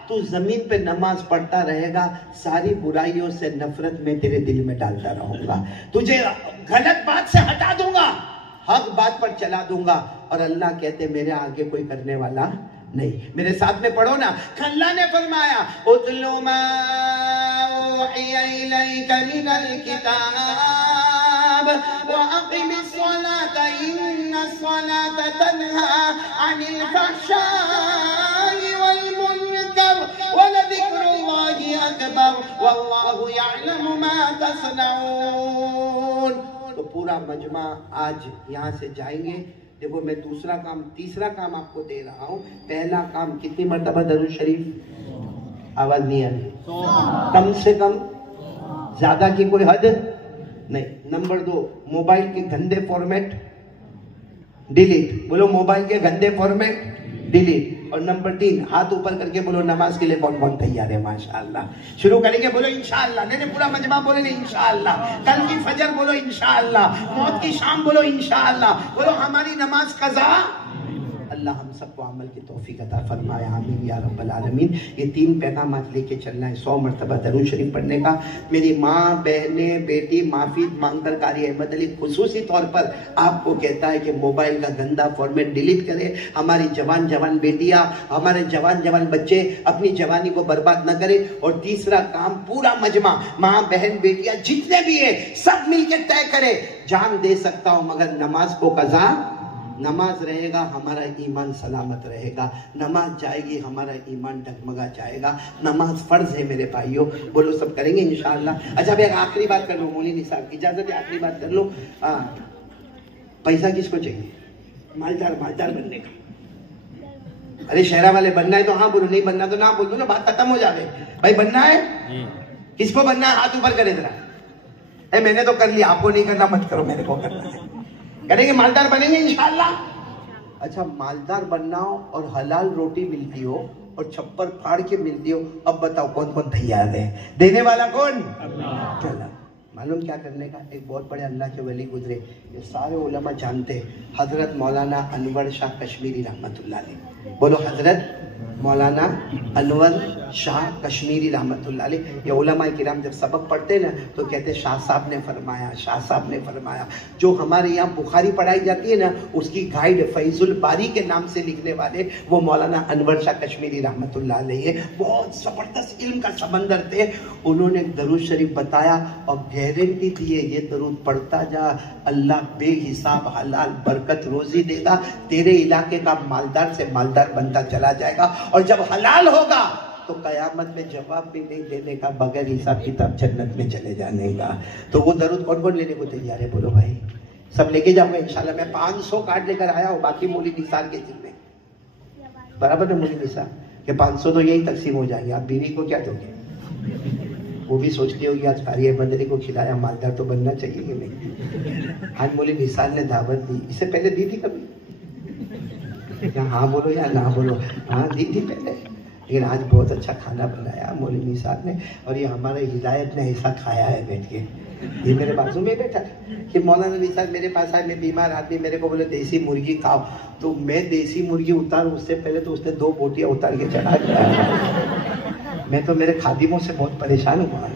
तू जमीन पे नमाज पढ़ता रहेगा, सारी बुराइयों से नफरत में तेरे दिल में डालता रहूंगा, तुझे गलत बात से हटा दूंगा, हक बात पर चला दूंगा। और अल्लाह कहते मेरे आगे कोई करने वाला नहीं। मेरे साथ में पढ़ो ना, अल्लाह ने फरमाया उतलु मा उहिया इलैका मिनल किताब व अक़िमिस सलाता इन्नस सलाता तन्हा अनिल फहशाई वल मुनकर व लज़िक्रुल्लाहि अकबर वल्लाहु यअलमु मा तस्नऊन। तो पूरा मजमा आज यहाँ से जाएंगे। देखो, मैं तीसरा काम आपको दे रहा हूँ। पहला काम, कितनी मर्तबा दरूद शरीफ? आवाज नहीं आ रही, कम से कम, ज्यादा की कोई हद नहीं। नंबर 2, मोबाइल के गंदे फॉर्मेट डिलीट, बोलो मोबाइल के गंदे फॉर्मेट डिलीट। और नंबर 3, हाथ ऊपर करके बोलो नमाज के लिए कौन कौन तैयार है? माशाअल्लाह। शुरू करेंगे, बोलो इंशाअल्लाह। नहीं पूरा मजमा बोले नहीं इंशाअल्लाह। कल की फजर बोलो इंशाअल्लाह, मौत की शाम बोलो इंशाअल्लाह, बोलो हमारी नमाज कज़ा। अल्लाह हम सबको अमल की तौफीक अता फरमाए, आमीन या रब्बल आलमीन। ये 3 पैगाम आज लेके चलना है, 100 मरतबा दरूद शरीफ पढ़ने का। मेरी माँ, बहनें, बेटी माफी मांगकर कारी अहमद अली खुसूसी तौर पर आपको कहता है कि मोबाइल का गंदा फॉर्मेट डिलीट करें। हमारी जवान बेटियां, हमारे जवान बच्चे अपनी जवानी को बर्बाद न करें। और तीसरा काम, पूरा मजमा, माँ, बहन, बेटियां जितने भी है सब मिलकर तय करें, जान दे सकता हूं मगर नमाज को कज़ा। नमाज रहेगा हमारा ईमान सलामत रहेगा, नमाज जाएगी हमारा ईमान डगमगा जाएगा। नमाज फर्ज है मेरे भाइयों, बोलो सब करेंगे इंशाअल्लाह। अच्छा, मैं आखिरी बात कर लूँ, मौलवी साहब की इजाजत है, आखिरी बात कर लो। पैसा किसको चाहिए? मालदार बनने का। अरे शहरा वाले बनना है तो हाँ बोलो, नहीं बनना तो ना बोलो ना, बात खत्म हो जाए। भाई बनना है, किसको बनना है? हाथ ऊपर करे जरा। मैंने तो कर लिया, आपको नहीं करना मत करो, मेरे को करना है। करेंगे, मालदार बनेंगे इंशाअल्लाह। अच्छा, मालदार बनना हो और हलाल रोटी मिलती हो और छप्पर फाड़ के मिलती हो, अब बताओ कौन कौन तैयार है? देने वाला कौन? अल्लाह। मालूम क्या करने का? एक बहुत बड़े अल्लाह के वली गुजरे, ये सारे उलमा जानते, हजरत मौलाना अनवर शाह कश्मीरी रहमतुल्लाह अलैह। बोलो हजरत मौलाना अनवर शाह कश्मीरी रहमतुल्लाह अलैह। ये उलमा किराम जब सबक पढ़ते ना तो कहते शाह साहब ने फरमाया। जो हमारे यहाँ बुखारी पढ़ाई जाती है ना, उसकी गाइड फैजुल बारी के नाम से लिखने वाले वो मौलाना अनवर शाह कश्मीरी रहमतुल्लाह अलैह है। बहुत जबरदस्त इल्म का समंदर थे। उन्होंने दरूद शरीफ बताया और गारंटी दी है, ये दरूद पढ़ता जा, अल्लाह बेहिसाब हलाल बरकत रोजी देगा, तेरे इलाके का मालदार से मालदार बनता चला जाएगा। और जब हलाल होगा तो कयामत में जवाब भी नहीं देने का, बगैर हिसाब किताब जन्नत में चले जाने का। तो वो दरूद कौन कौन लेने को तैयार है? बोलो भाई, सब लेके जाऊंगा इंशाल्लाह। मैं 500 कार्ड लेकर आया हूँ, बाकी मौलवी निसार के जिम्मे। बराबर है मौलवी निसार के 500 तो यही तकसीम हो जाएंगे। आप बीवी को क्या दोगे? वो भी सोचती होगी आज कारी अहमद अली को खिलाया, मालदार तो बनना चाहिए कि नहीं। आज मौलवी निसार ने दावत दी, इससे पहले दी थी कभी? या हाँ बोलो या ना बोलो, हाँ दी थी पहले, लेकिन आज बहुत अच्छा खाना बनाया मौलवी निसार ने। और ये हमारे हिदायत ने ऐसा खाया है बैठ के, ये मेरे बाजू में बैठा कि मौलाना निसार मेरे पास आए, मैं बीमार आदमी, मेरे को बोले देसी मुर्गी खाओ, तो मैं देसी मुर्गी उतारूं उससे पहले तो उसने 2 बोटियां उतार के चढ़ा दिया। मैं तो मेरे खादिमों से बहुत परेशान हुआ।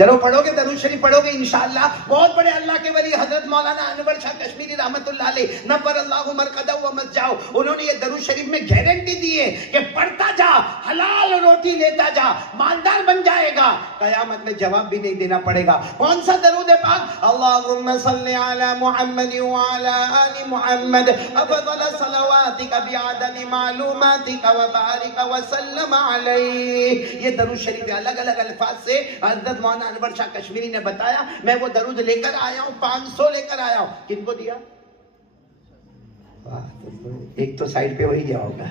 चलो पढ़ोगे, दरूद शरीफ पढ़ोगे इंशाअल्लाह, बहुत बड़े अल्लाह के वली हजरत मौलाना अनवर शाह कश्मीरी रहमतुल्लाह अलैह नव्वरल्लाहु मरकदहु व मस्जाहु, उन्होंने ये दरूद शरीफ में गारंटी दी है कि पढ़ता जा, हलाल रोटी लेता जा, मालदार बन जाएगा, कयामत में जवाब भी नहीं देना पड़ेगा। कौन सा दरूद है पाक? अल्लाहुम्मा सल्ली अला मुहम्मद व अला आलि मुहम्मद अफदल सलवातिक बिअदद मालूमातिक व बारिक व सल्लम अलैहि। ये दरूद शरीफ अलग अलग अल्फाज से हजरत मौलाना अनवर शाह कश्मीरी ने बताया। मैं वो दरूद लेकर आया हूँ, 500 लेकर आया हूँ। किनको दिया? एक तो साइड पे वही गया होगा।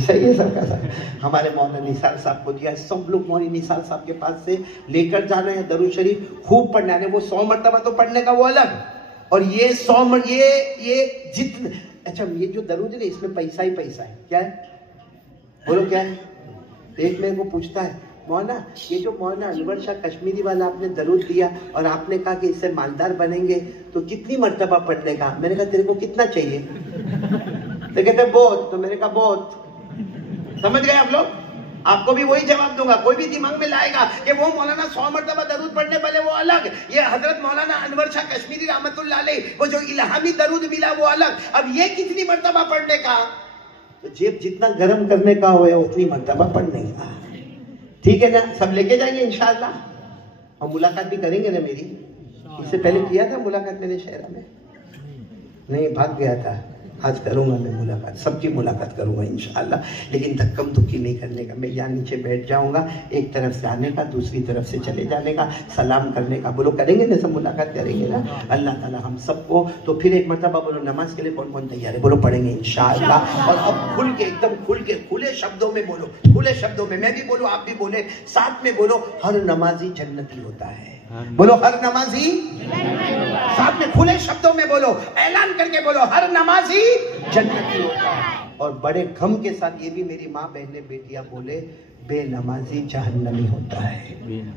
सही है सबका सब। हमारे मौलाना निसार साहब को दिया। सब लोग मौलाना निसार साहब के पास से लेकर जाना है दरूद शरीफ, खूब पढ़ना है। वो 100 मरतबा तो पढ़ने का वो अलग, और ये 100 ये जितने, अच्छा ये जो दरूद है इसमें पैसा ही पैसा है। क्या है? बोलो क्या है? एक मेरे को पूछता है, मौलाना ये जो मौलाना अनवर शाह कश्मीरी वाला आपने दरूद दिया और आपने कहा कि इससे मालदार बनेंगे, तो कितनी मर्तबा पढ़ने का? मैंने कहा तेरे को कितना चाहिए? तो कहते बहुत। तो मैंने कहा बहुत। समझ गए आप लोग? आपको भी वही जवाब दूंगा। कोई भी दिमाग में लाएगा कि वो मौलाना 100 मरतबा दरूद पढ़ने वाले वो अलग, ये हजरत मौलाना अनवर शाह कश्मीरी रहमतुल्लाह अलैह वो जो इल्हामी दरूद मिला वो अलग। अब ये कितनी मरतबा पढ़ने का? तो जेब जितना गर्म करने का हो उतनी मरतबा पढ़ने का। ठीक है ना? सब लेके जाएंगे इंशाअल्लाह, और मुलाकात भी करेंगे ना मेरी। इससे पहले किया था मुलाकात मैंने शहर में, नहीं भाग गया था। आज करूंगा मैं मुलाकात, सबकी मुलाकात करूंगा इंशाअल्लाह, लेकिन धक्कम धुक्की नहीं करने का। मैं यहाँ नीचे बैठ जाऊंगा, एक तरफ से आने का, दूसरी तरफ से चले जाने का, सलाम करने का। बोलो करेंगे ना? सब मुलाकात करेंगे ना? अल्लाह ताला हम सबको। तो फिर एक मरतबा बोलो नमाज के लिए कौन कौन तैयार है? बोलो पढ़ेंगे इंशाअल्लाह। और अब खुल के, एकदम खुल के, खुले शब्दों में बोलो, खुले शब्दों में। मैं भी बोलूं, आप भी बोले, साथ में बोलो, हर नमाजी जन्नती होता है। बोलो हर नमाजी, साथ में खुले शब्दों में बोलो, ऐलान करके बोलो, हर नमाजी जन्नती होता है। और बड़े गम के साथ ये भी मेरी माँ बहनें बेटियां बोले, बेनमाजी जहन्नमी होता है।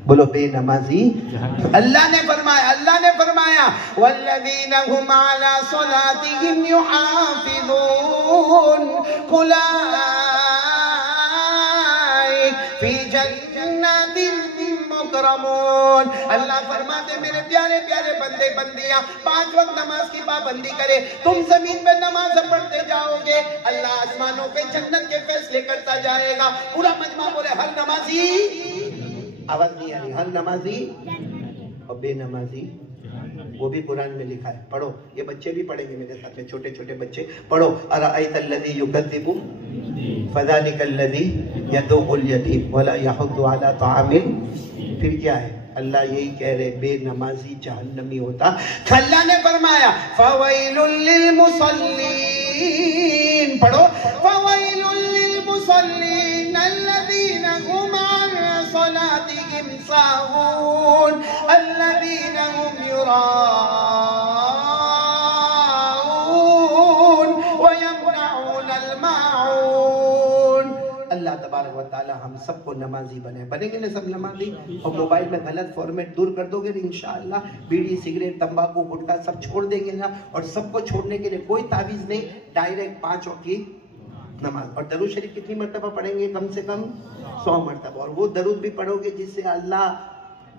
बोलो बेनमाजी। अल्लाह ने फरमाया वल्लज़ीना हुम अला सलातिहिम युहाफ़िज़ून उलाइका फी जन्नतिन मुकरमून। अल्लाह फरमाते मेरे प्यारे प्यारे बंदे बंदियां 5 वक्त नमाज की पाबंदी करे, तुम जमीन पे नमाज पढ़ते जाओगे, अल्लाह आसमानों पे जन्नत के फैसले करता जाएगा। पूरा मजमा बोले हर नमाजी, आवाज नहीं आ रही, हर नमाजी और बेनमाजी। वो भी कुरान में लिखा है, पढ़ो। ये बच्चे भी पढ़ेंगे मेरे साथ में, छोटे छोटे बच्चे। पढ़ो अराअयतल्लज़ी युकज़्ज़िबु फ़ज़ालिकल्लज़ी यदउल यतीम वला यहुद्दु अला तआमिल। फिर क्या है? अल्लाह यही कह रहे, बेनमाजी जहन्नमी होता। अल्लाह ने फरमाया फ़वैलुल लिल मुसल्लीन। पढ़ो फ़वैलुल लिल मुसल्लीन अल्लज़ीना हुम अन सलातिहिम साहून अल्लज़ीना हुम युराऊन व यमनऊनल माऊन। अल्लाह तबारक व तआला हम सबको नमाजी बनेंगे ना सब नमाजी। और मोबाइल में गलत फॉर्मेट दूर कर दोगे ना इंशाअल्लाह, बीड़ी सिगरेट तंबाकू गुटखा सब छोड़ देंगे ना। और सबको छोड़ने के लिए कोई तावीज नहीं, डायरेक्ट 5 वक्त की नमाज। और दरूद शरीफ कितनी मरतबा पढ़ेंगे? कम से कम 100 मरतबा। और वो दरूद भी पढ़ोगे जिससे अल्लाह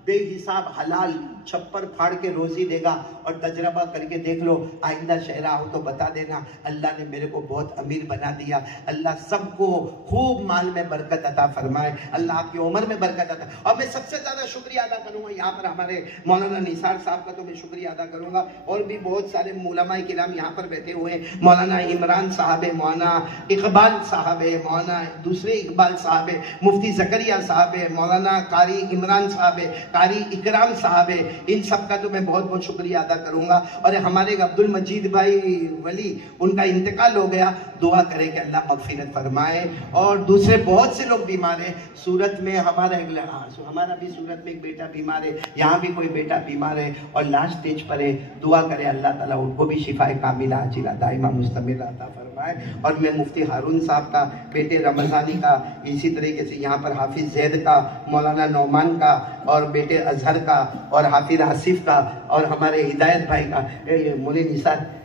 बेहिसाब हलाल छप्पर फाड़ के रोजी देगा। और तजर्बा करके देख लो, आइंदा शहर आओ तो बता देना अल्लाह ने मेरे को बहुत अमीर बना दिया। अल्लाह सबको खूब माल में बरकत अता फरमाए, अल्लाह आपकी उम्र में बरकत अता। और मैं सबसे ज्यादा शुक्रिया अदा करूंगा यहाँ पर हमारे मौलाना निसार साहब का, तो मैं शुक्रिया अदा करूंगा। और भी बहुत सारे उलमाए किराम यहाँ पर बैठे हुए हैं, मौलाना इमरान साहब है, मौलाना इकबाल साहब है, मौलाना दूसरे इकबाल साहब है, मुफ्ती ज़करिया साहब है, मौलाना कारी इमरान साहब है, कारी इकराम साहब है। इन सब का तो मैं बहुत बहुत शुक्रिया अदा करूंगा। और हमारे अब्दुल मजीद भाई वली, उनका इंतकाल हो गया, दुआ करें कि अल्लाह मगफिरत फरमाए। और दूसरे बहुत से लोग बीमार हैं। सूरत में हमारा भी सूरत में एक बेटा बीमार है, यहाँ भी कोई बेटा बीमार है और लास्ट स्टेज पर है। दुआ करें अल्लाह ताला उनको भी शिफाए कामिला अजीला दाइमा मुस्तमिर अता फरमाए। और मैं मुफ्ती हारून साहब का, बेटे रमजानी का, इसी तरीके से यहाँ पर हाफिज जैद का, मौलाना नौमान का, और बेटे अजहर का, और हाफिज आसिफ का, और हमारे हिदायत भाई का, मोले निसार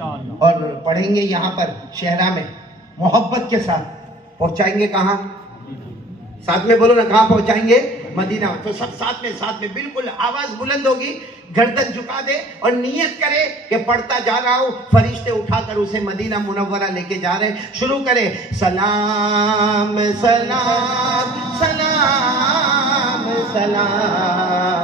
और पढ़ेंगे यहाँ पर शहरा में मोहब्बत के साथ। पहुंचाएंगे कहाँ? साथ में बोलो ना, कहाँ पहुंचाएंगे? मदीना। तो सब साथ में बिल्कुल आवाज बुलंद होगी, गर्दन झुका दे और नियत करे कि पढ़ता जा रहा हूं, फरिश्ते उठाकर उसे मदीना मुनव्वरा लेके जा रहे। शुरू करे, सलाम सलाम सलाम सलाम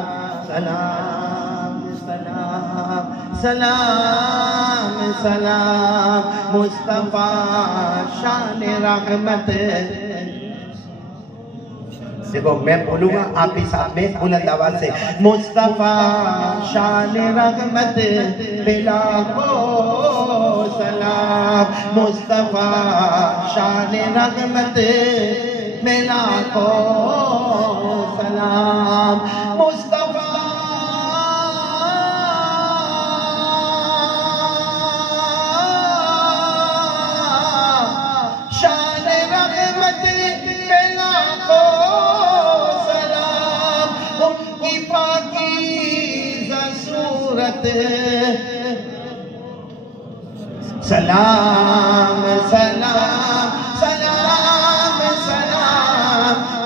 सलाम सलाम सलाम सलाम मुस्तफा शान रहमत। देखो मैं बोलूंगा, आप भी साथ में बुलंद आवाज से, मुस्तफा शान रहमत बिला को सलाम, मुस्तफा शान रहमत बिला को सलाम, मुस्तफा शान रहमत बिला को सलाम सलाम सलाम सलाम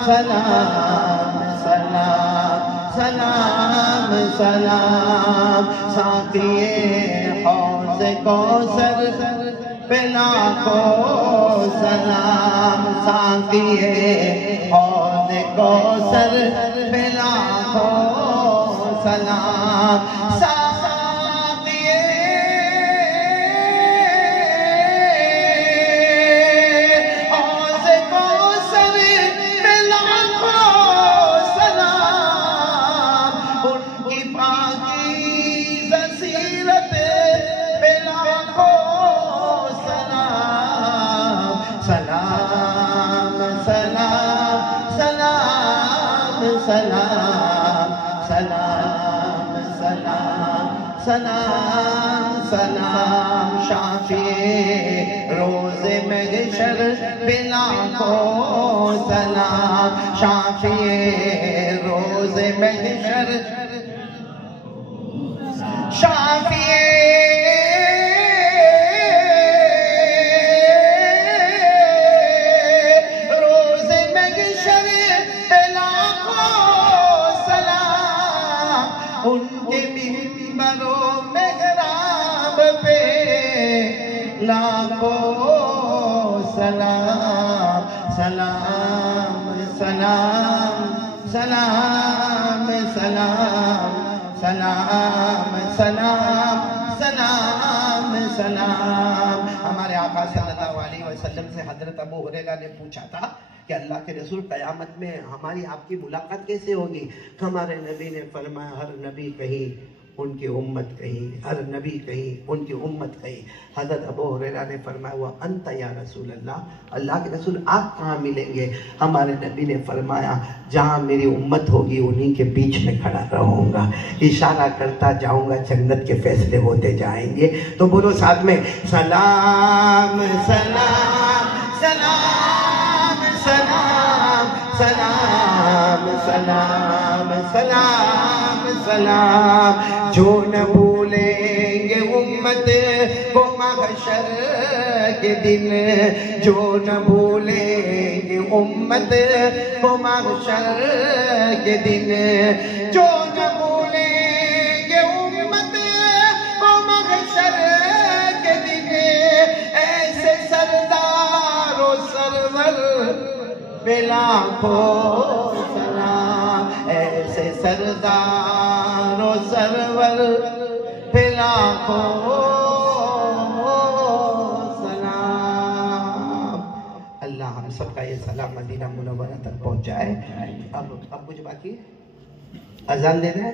सलाम सलाम सलाम सलाम साक़िए हौज़ कौसर बिला को सलाम, साक़िए हौज़ कौसर बिला को सलाम, सलाम सलाम सलाम सलाम सलाम शाफ़िए रोज़े महशर बिला को सलाम, शाफ़िए रोज़े महशर शाफ़िए उनके मिंबरो मेहराब पे लाखों सलाम, सलाम सलाम सलाम सलाम सलाम सलाम सलाम सलाम। हमारे आका सल्लल्लाहु अलैहि वसल्लम से हजरत अबू हुरैरा ने पूछा था कि अल्लाह के रसूल क़यामत में हमारी आपकी मुलाकात कैसे होगी? हमारे नबी ने फरमाया, हर नबी कहीं उनकी उम्मत कहीं, हर नबी कहीं उनकी उम्मत कहीं। हज़रत अबू हुरैरा ने फरमाया, वह अंत या रसूल अल्लाह, अल्लाह के रसूल आप कहाँ मिलेंगे? हमारे नबी ने फरमाया, जहाँ मेरी उम्मत होगी उन्हीं के बीच में खड़ा रहूँगा, इशारा करता जाऊँगा, जन्नत के फैसले होते जाएंगे। तो बोलो साथ में, सलाम सलाम सलाम सलाम सलाम सलाम सलाम सलाम। जो न भूलेंगे उम्मत को महशर के दिन, जो न भूलेंगे उम्मत को महशर के दिन, जो न भूलेंगे उम्मत को महशर के दिन, ऐसे सरदार और सरवर बिला को सलाम, ऐसे सरदार और सरवर बिला को सलाम। अल्लाह हम सबका ये सलाम मदीना मुनव्वरा तक पहुंचाए। अब कुछ बाकी अजान देना है,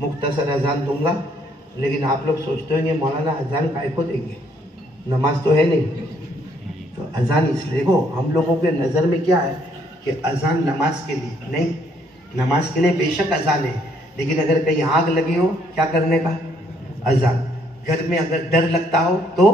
मुख्तसर अजान दूंगा, लेकिन आप लोग सोचते होंगे मौलाना अजान काय को देंगे, नमाज तो है नहीं। तो अजान इसलिए, देखो हम लोगों के नज़र में क्या है कि अजान नमाज के लिए नहीं, नमाज के लिए बेशक अजान है, लेकिन अगर कहीं आग लगी हो क्या करने का? अजान। घर में अगर डर लगता हो तो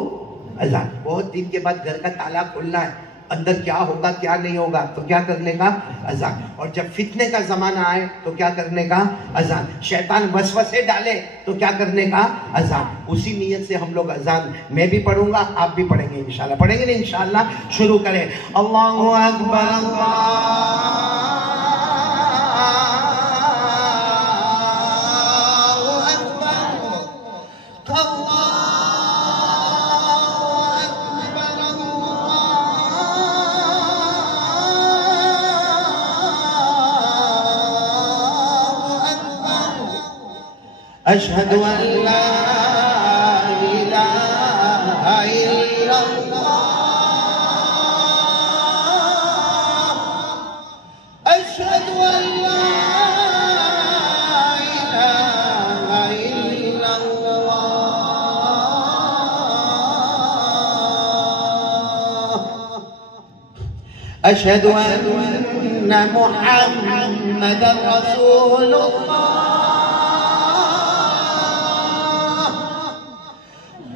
अजान। बहुत दिन के बाद घर का ताला खोलना है अंदर क्या होगा क्या नहीं होगा, तो क्या करने का? अजान। और जब फितने का जमाना आए तो क्या करने का? अजान। शैतान वसवसे डाले तो क्या करने का? अजान। उसी नीयत से हम लोग अजान, मैं भी पढ़ूंगा, आप भी पढ़ेंगे इंशाल्लाह। पढ़ेंगे ना इंशाल्लाह? शुरू करें। अल्लाहु अकबर अल्लाह अशहदु अल्ला इलाहा इल्लल्लाह अशहदु अल्ला इलाहा इल्लल्लाह अशहदु अन्ना मुहम्मदर रसूलुल्लाह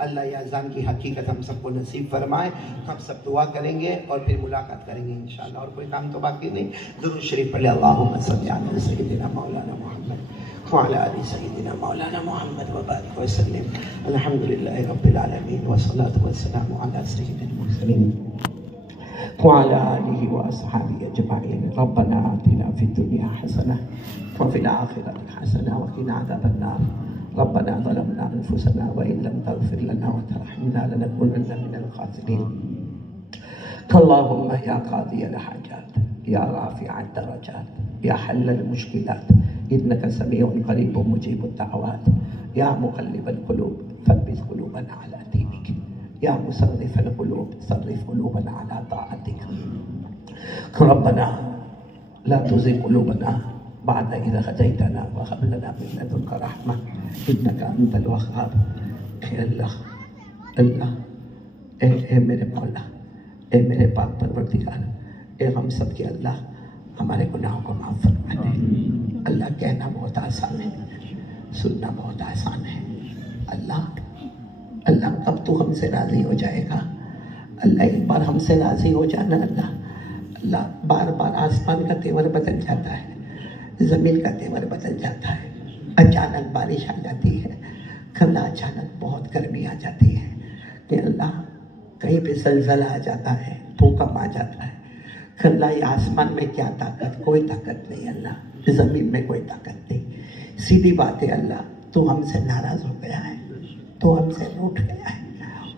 अल्लाह ये अज़ान की हकीकत हम सबको नसीब फरमाए। हम सब दुआ करेंगे और फिर मुलाकात करेंगे इंशाअल्लाह। और कोई काम तो बाकी नहीं। दुरूद शरीफ पढ़े। अल्लाहुम्मा सल्ली अला सय्यिदिना मौलाना मुहम्मद व अला आलि सय्यिदिना मौलाना मुहम्मद व बारिक व सल्लिम। अल्हम्दुलिल्लाहि रब्बिल आलमीन व सल्लातु व सलामु अला सय्यिदिल मुरसलीन व अला आलिहि व अस्हाबिहि अजमईन। रब्बना आतिना फिद दुनिया हसनह व फिल आखिरति हसनह व क़िना अज़ाबन नार। रब्बना ज़लमना अनफुसना व इन लम तग़फिर लना व तरहमना लनकुनन्ना मिनल ख़ासिरीन। अल्लाहुम्मा या क़ादियल हाजात या राफ़िअद दरजात या हल्लल मुश्किलात इन्नका समीउन क़रीबुन मुजीबुद दअवात या मुक़ल्लिबल क़ुलूब सब्बित क़ुलूबना अला दीनिक या मुसर्रिफ़ल क़ुलूब सर्रिफ़ क़ुलूबना अला ताअतिक। रब्बना ला तुज़िग़ क़ुलूबना बाद इज़ हदैतना व हब लना मिन लदुनका रहमा इन्नका अंतल वह्हाब। अल्लाह अल्लाह ए मेरे मौला, ए मेरे पाक परवरदिगार, ए हम सब के अल्लाह हमारे गुनाहों को माफ़ फरमा दे। अल्लाह कहना बहुत आसान है, सुनना बहुत आसान है। अल्लाह अल्लाह कब तू हमसे राज़ी हो जाएगा? अल्लाह एक बार हमसे राज़ी हो जाना। अल्लाह अल्लाह बार बार आसमान का तेवर बदल जाता है, ज़मीन का तेवर बदल जाता है। अचानक बारिश आ जाती है, खल्ला अचानक बहुत गर्मी आ जाती है। कि अल्लाह कहीं पे ज़लज़ला आ जाता है, भूकंप आ जाता है। खल्ला ये आसमान में क्या ताकत? कोई ताकत नहीं अल्लाह, ज़मीन में कोई ताकत नहीं। सीधी बात है अल्लाह, तू हमसे नाराज़ हो गया है, तू हमसे रूठ गया है।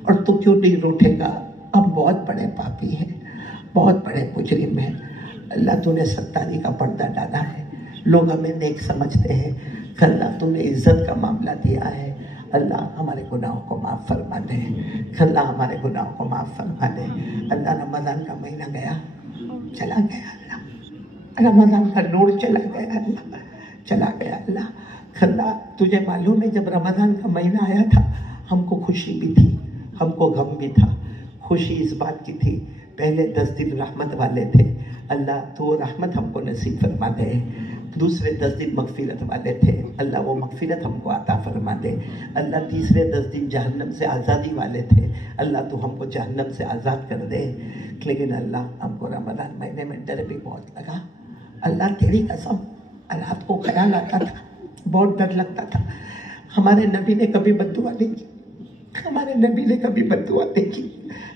और तू क्यों नहीं रूठेगा? हम बहुत बड़े पापी हैं, बहुत बड़े मुजरिम हैं। अल्लाह तूने सत्तारी का पर्दा डाला है, लोग हमें नेक समझते हैं। अल्लाह तूने इज्जत का मामला दिया है। अल्लाह हमारे गुनाहों को माफ़ फरमा दे। अल्लाह हमारे गुनाहों को माफ़ फरमा दे। अल्लाह रमज़ान का महीना गया, चला गया अल्लाह, रमज़ान का नूर चला गया अल्लाह, चला गया अल्लाह। अल्लाह तुझे मालूम है जब रमज़ान का महीना आया था हमको खुशी भी थी, हमको गम भी था। खुशी इस बात की थी पहले 10 दिन रहमत वाले थे। अल्लाह तो रहमत हमको नसीब फरमा दे। दूसरे 10 दिन मगफिरत वाले थे, अल्लाह वो मगफिरत हमको अता फरमा दे। अल्लाह तीसरे 10 दिन जहन्नम से आज़ादी वाले थे, अल्लाह तू हमको जहन्नम से आज़ाद कर दे। लेकिन अल्लाह हमको रमज़ान महीने में डर भी बहुत लगा। अल्लाह तेरी कसम, रात को ख्याल आता था, बहुत डर लगता था। हमारे नबी ने कभी बद्दुआ नहीं की, हमारे नबी ने कभी बद्दुआ नहीं की,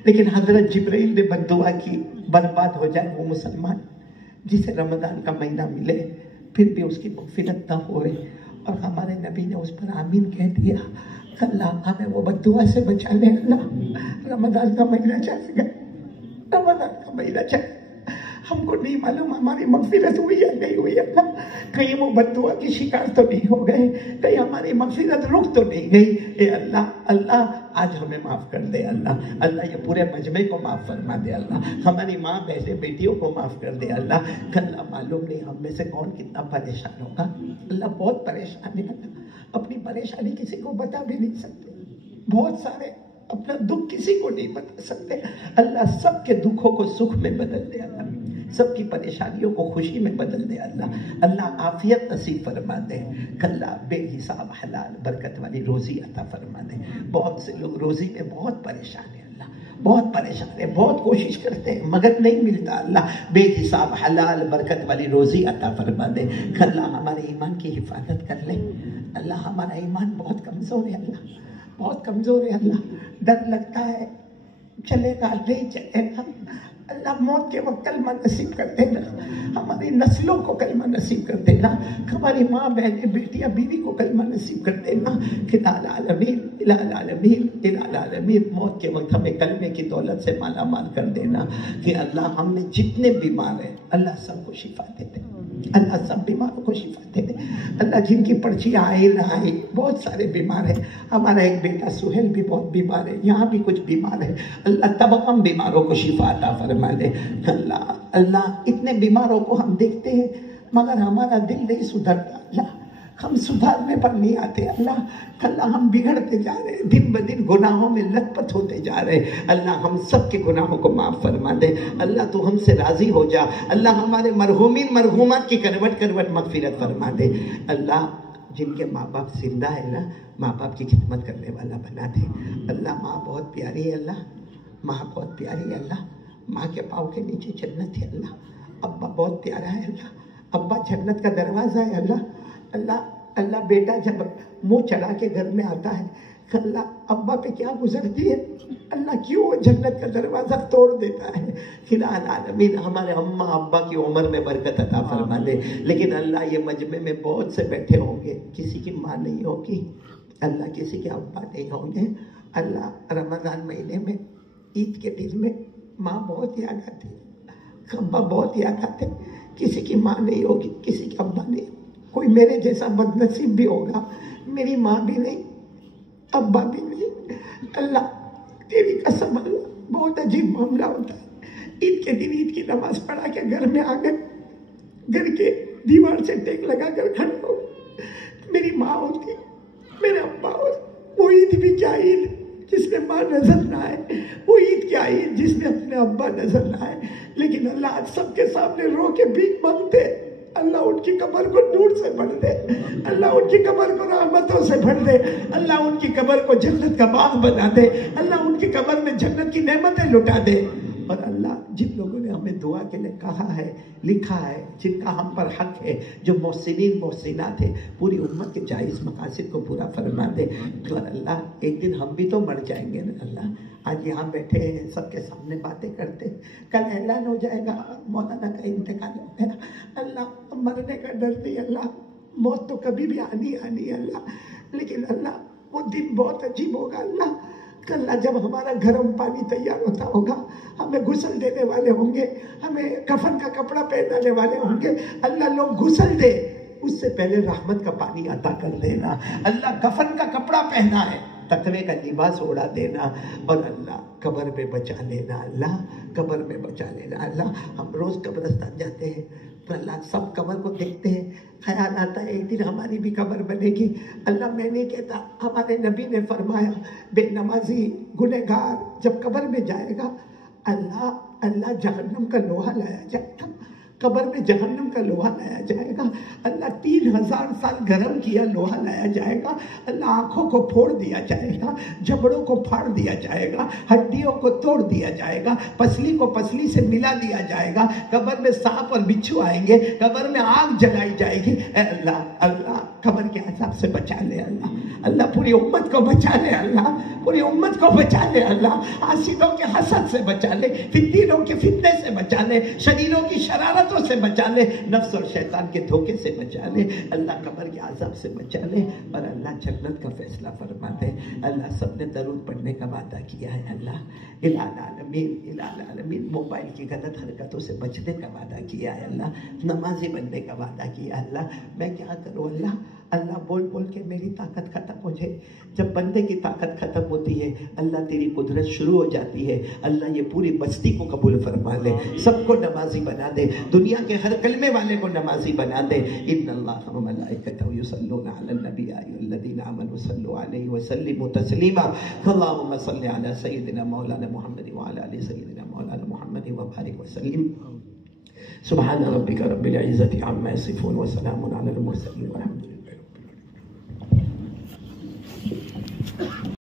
लेकिन हजरत जिब्राइल ने बद्दुआ की, बर्बाद हो जाए वो मुसलमान जिसे रमज़ान का महीना मिले फिर भी उसकी मग़फ़िरत न होए। और हमारे नबी ने उस पर आमीन कह दिया। अल्लाह हमें वो बद्दुआ से बचा ले। अल्लाह रमज़ान का महीना चलेगा, रमज़ान का महीना चलेगा, हमको नहीं मालूम हमारी मग़फ़िरत हुई या नहीं हुई। अल्लाह कहीं वो बद्दुआ की शिकार तो नहीं हो गए, कहीं हमारी मग़फ़िरत रुक तो नहीं गई। ए अल्लाह, अल्लाह आज हमें माफ़ कर दे। अल्लाह, अल्लाह ये पूरे मजमे को माफ़ फरमा दे। अल्लाह हमारी माँ बहने बेटियों को माफ़ कर दे। अल्लाह अल्लाह मालूम नहीं हम में से कौन कितना परेशान होगा। अल्लाह बहुत परेशान है। अल्लाह अपनी परेशानी किसी को बता भी नहीं सकते, बहुत सारे अपना दुख किसी को नहीं बता सकते। अल्लाह सबके दुखों को सुख में बदल दे। अल्लाह सबकी परेशानियों को खुशी में बदल दे। अल्लाह अल्लाह आफियत नसीब फरमा दे। अल्लाह बेहिसाब हलाल बरकत वाली रोजी अता फरमा दे। बहुत से लोग रोजी में बहुत परेशान है, अल्लाह बहुत परेशान है, बहुत कोशिश करते हैं मगर नहीं मिलता। अल्लाह बेहिसाब हलाल बरकत वाली रोजी अता फरमा दे। अल्लाह हमारे ईमान की हिफाजत कर ले। अल्लाह हमारा ईमान बहुत कमज़ोर है, अल्लाह बहुत कमज़ोर है। अल्लाह डर लगता है चलेगा नहीं चलेगा। अल्लाह मौत के वक्त कलमा नसीब कर देना, हमारी नस्लों को कलमा नसीब कर देना, हमारी माँ बहनें बेटियाँ बीवी को कलमा नसीब कर देना। इलाल आलमीन इलाल आलमीन इलाल आलमीन मौत के वक्त हमें कलमे की दौलत से माला माल कर देना। कि अल्लाह हमने जितने बीमार हैं अल्लाह सबको शिफा दे दे। अल्लाह सब बीमारों को शिफा दे दे। अल्लाह जिनकी पर्चियाँ आई ना आई, बहुत सारे बीमार हैं। हमारा एक बेटा सुहेल भी बहुत बीमार है, यहाँ भी कुछ बीमार है। अल्लाह तमाम बीमारों को शिफा अता फरमा दे। अल्लाह अल्लाह इतने बीमारों को हम देखते हैं मगर हमारा दिल नहीं सुधरता। अल्लाह हम सुधारने पर नहीं आते। अल्लाह अल्लाह हम बिगड़ते जा रहे हैं, दिन ब दिन गुनाहों में लथपथ होते जा रहे हैं। अल्लाह हम सब के गुनाहों को माफ़ फरमा दे। अल्लाह तू हमसे राज़ी हो जा। अल्लाह हमारे मरहूमीन मरहूमात की करवट करवट मग़फ़िरत फरमा दे। अल्लाह जिनके माँ बाप जिंदा है ना, माँ बाप की खिदमत करने वाला बना दे। अल्लाह माँ बहुत प्यारी है, अल्लाह माँ बहुत प्यारी है। अल्लाह माँ के पाँव के नीचे जन्नत है। अल्लाह अब्बा बहुत प्यारा है। अल्लाह अब्बा जन्नत का दरवाज़ा है। अल्लाह अल्लाह अल्लाह बेटा जब मुंह चढ़ा के घर में आता है, अल्लाह अब्बा पे क्या गुजरती है, अल्लाह क्यों जन्नत का दरवाज़ा तोड़ देता है। खिलाल आलमीन हमारे अम्मा अब्बा की उम्र में बरकत अता फरमा दे। लेकिन अल्लाह ये मजमे में बहुत से बैठे होंगे, किसी की माँ नहीं होगी, अल्लाह किसी के अब्बा नहीं होंगे। अल्लाह रमज़ान महीने में ईद के दिन में माँ बहुत याद आती, अब्बा बहुत याद आते। किसी की माँ नहीं होगी, किसी के अब्बा नहीं, कोई मेरे जैसा बदनसीब भी होगा, मेरी माँ भी नहीं अब्बा भी नहीं। अल्लाह तेरी कसम, अल्लाह बहुत अजीब मामला होता है। ईद के दिन ईद की नमाज पढ़ा के घर में आ गए, घर के दीवार से टेक लगा कर खड़े हो, मेरी माँ होती मेरे अब्बा होते। वो ईद भी क्या ईद जिसमें माँ नजर ना आए, वो ईद क्या ईद जिसमें अपने अब्बा नजर ना आए। लेकिन अल्लाह आज सबके सामने रो के भीख मांगते। अल्लाह उनकी कब्र को नूर से भर दे, अल्लाह उनकी कब्र को रहमतों से भर दे, अल्लाह उनकी कब्र को जन्नत का बाग बना दे, अल्लाह उनकी कब्र में जन्नत की नेमतें लुटा दे। और अल्लाह जिन लोगों ने हमें दुआ के लिए कहा है, लिखा है, जिनका हम पर हक है, जो मोहसिनीन मोहसिनात थे, पूरी उम्मत के जायज़ मकासद को पूरा फरमा दे। और अल्लाह एक दिन हम भी तो मर जाएंगे ना। अल्लाह आज यहाँ बैठे हैं, सबके सामने बातें करते, कल ऐलान हो जाएगा मौलाना का इंतकाल हो गया। अल्लाह मरने का डर नहीं, अल्लाह मौत तो कभी भी आनी आनी अल्लाह। लेकिन अल्लाह वो दिन बहुत अजीब होगा अल्लाह, कल जब हमारा गर्म पानी तैयार होता होगा, हमें गुस्ल देने वाले होंगे, हमें कफन का कपड़ा पहनाने वाले होंगे। अल्लाह लोग गुस्ल दे उससे पहले रहमत का पानी अता कर देना। अल्लाह कफन का कपड़ा पहना है, तकवे का लिबास ओढ़ा देना। और अल्लाह कब्र में बचा लेना, अल्लाह कब्र में बचा लेना। अल्लाह हम रोज़ कब्रस्तान जाते हैं तो अल्लाह सब कब्र को देखते हैं, ख्याल आता है एक दिन हमारी भी कब्र बनेगी। अल्लाह मैं नहीं कहता, हमारे नबी ने फरमाया बेनमाजी गुनहगार जब कब्र में जाएगा, अल्लाह अल्लाह जहन्नम का लोहा लाया जाएगा, कब्र में जहन्नम का लोहा लाया जाएगा। अल्लाह 3000 साल गर्म किया लोहा लाया जाएगा। अल्लाह आंखों को फोड़ दिया जाएगा, जबड़ों को फाड़ दिया जाएगा, हड्डियों को तोड़ दिया जाएगा, पसली को पसली से मिला दिया जाएगा। कब्र में सांप और बिच्छू आएंगे, कब्र में आग जलाई जाएगी। अल्लाह अल्लाह कब्र के अज़ाब से बचा ले अल्लाह। अल्लाह पूरी उम्मत को बचा ले अल्लाह, पूरी उम्मत को बचा ले अल्लाह। आसिदों के हसद से बचा ले, फित्तीरों के फितने से बचा ले, शरीरों की शरारतों से बचा ले, नफ्स और शैतान के धोखे से बचा ले अल्लाह। कब्र के अज़ाब से बचा ले और अल्लाह जन्नत का फैसला फरमा दे अल्लाह। सबने दरूद पढ़ने का वादा किया है अल्लाह। इलाल आलमीन मोबाइल की गलत हरकतों से बचने का वादा किया है अल्लाह। नमाजी बनने का वादा किया अल्लाह। मैं क्या करूँ अल्लाह? अल्लाह बोल बोल के मेरी ताकत खत्म हो जाए। जब बंदे की ताकत खत्म होती है अल्लाह तेरी कुदरत शुरू हो जाती है। अल्लाह ये पूरी बस्ती को कबूल फरमा ले, सबको नमाजी बना दे, दुनिया के हर कलमे वाले को नमाजी बना दे। इन्नल्लाह व मलाइकतहु युसल्लूना अलन नबी या अय्युहल्लज़ीना आमनू सल्लु अलैहि व सल्लिमू तस्लीमा। अल्लाहुम्मा सल्लि अला सय्यिदिना मौलाना मुहम्मद व अला आलि सय्यिदिना मौलाना मुहम्मद व बारिक व सल्लिम। सुब्हान रब्बिका रब्बिल इज्जति अम्मा यसिफून व सलामुन अलल मुरसलीन वल्हम्दुलिल्लाहि।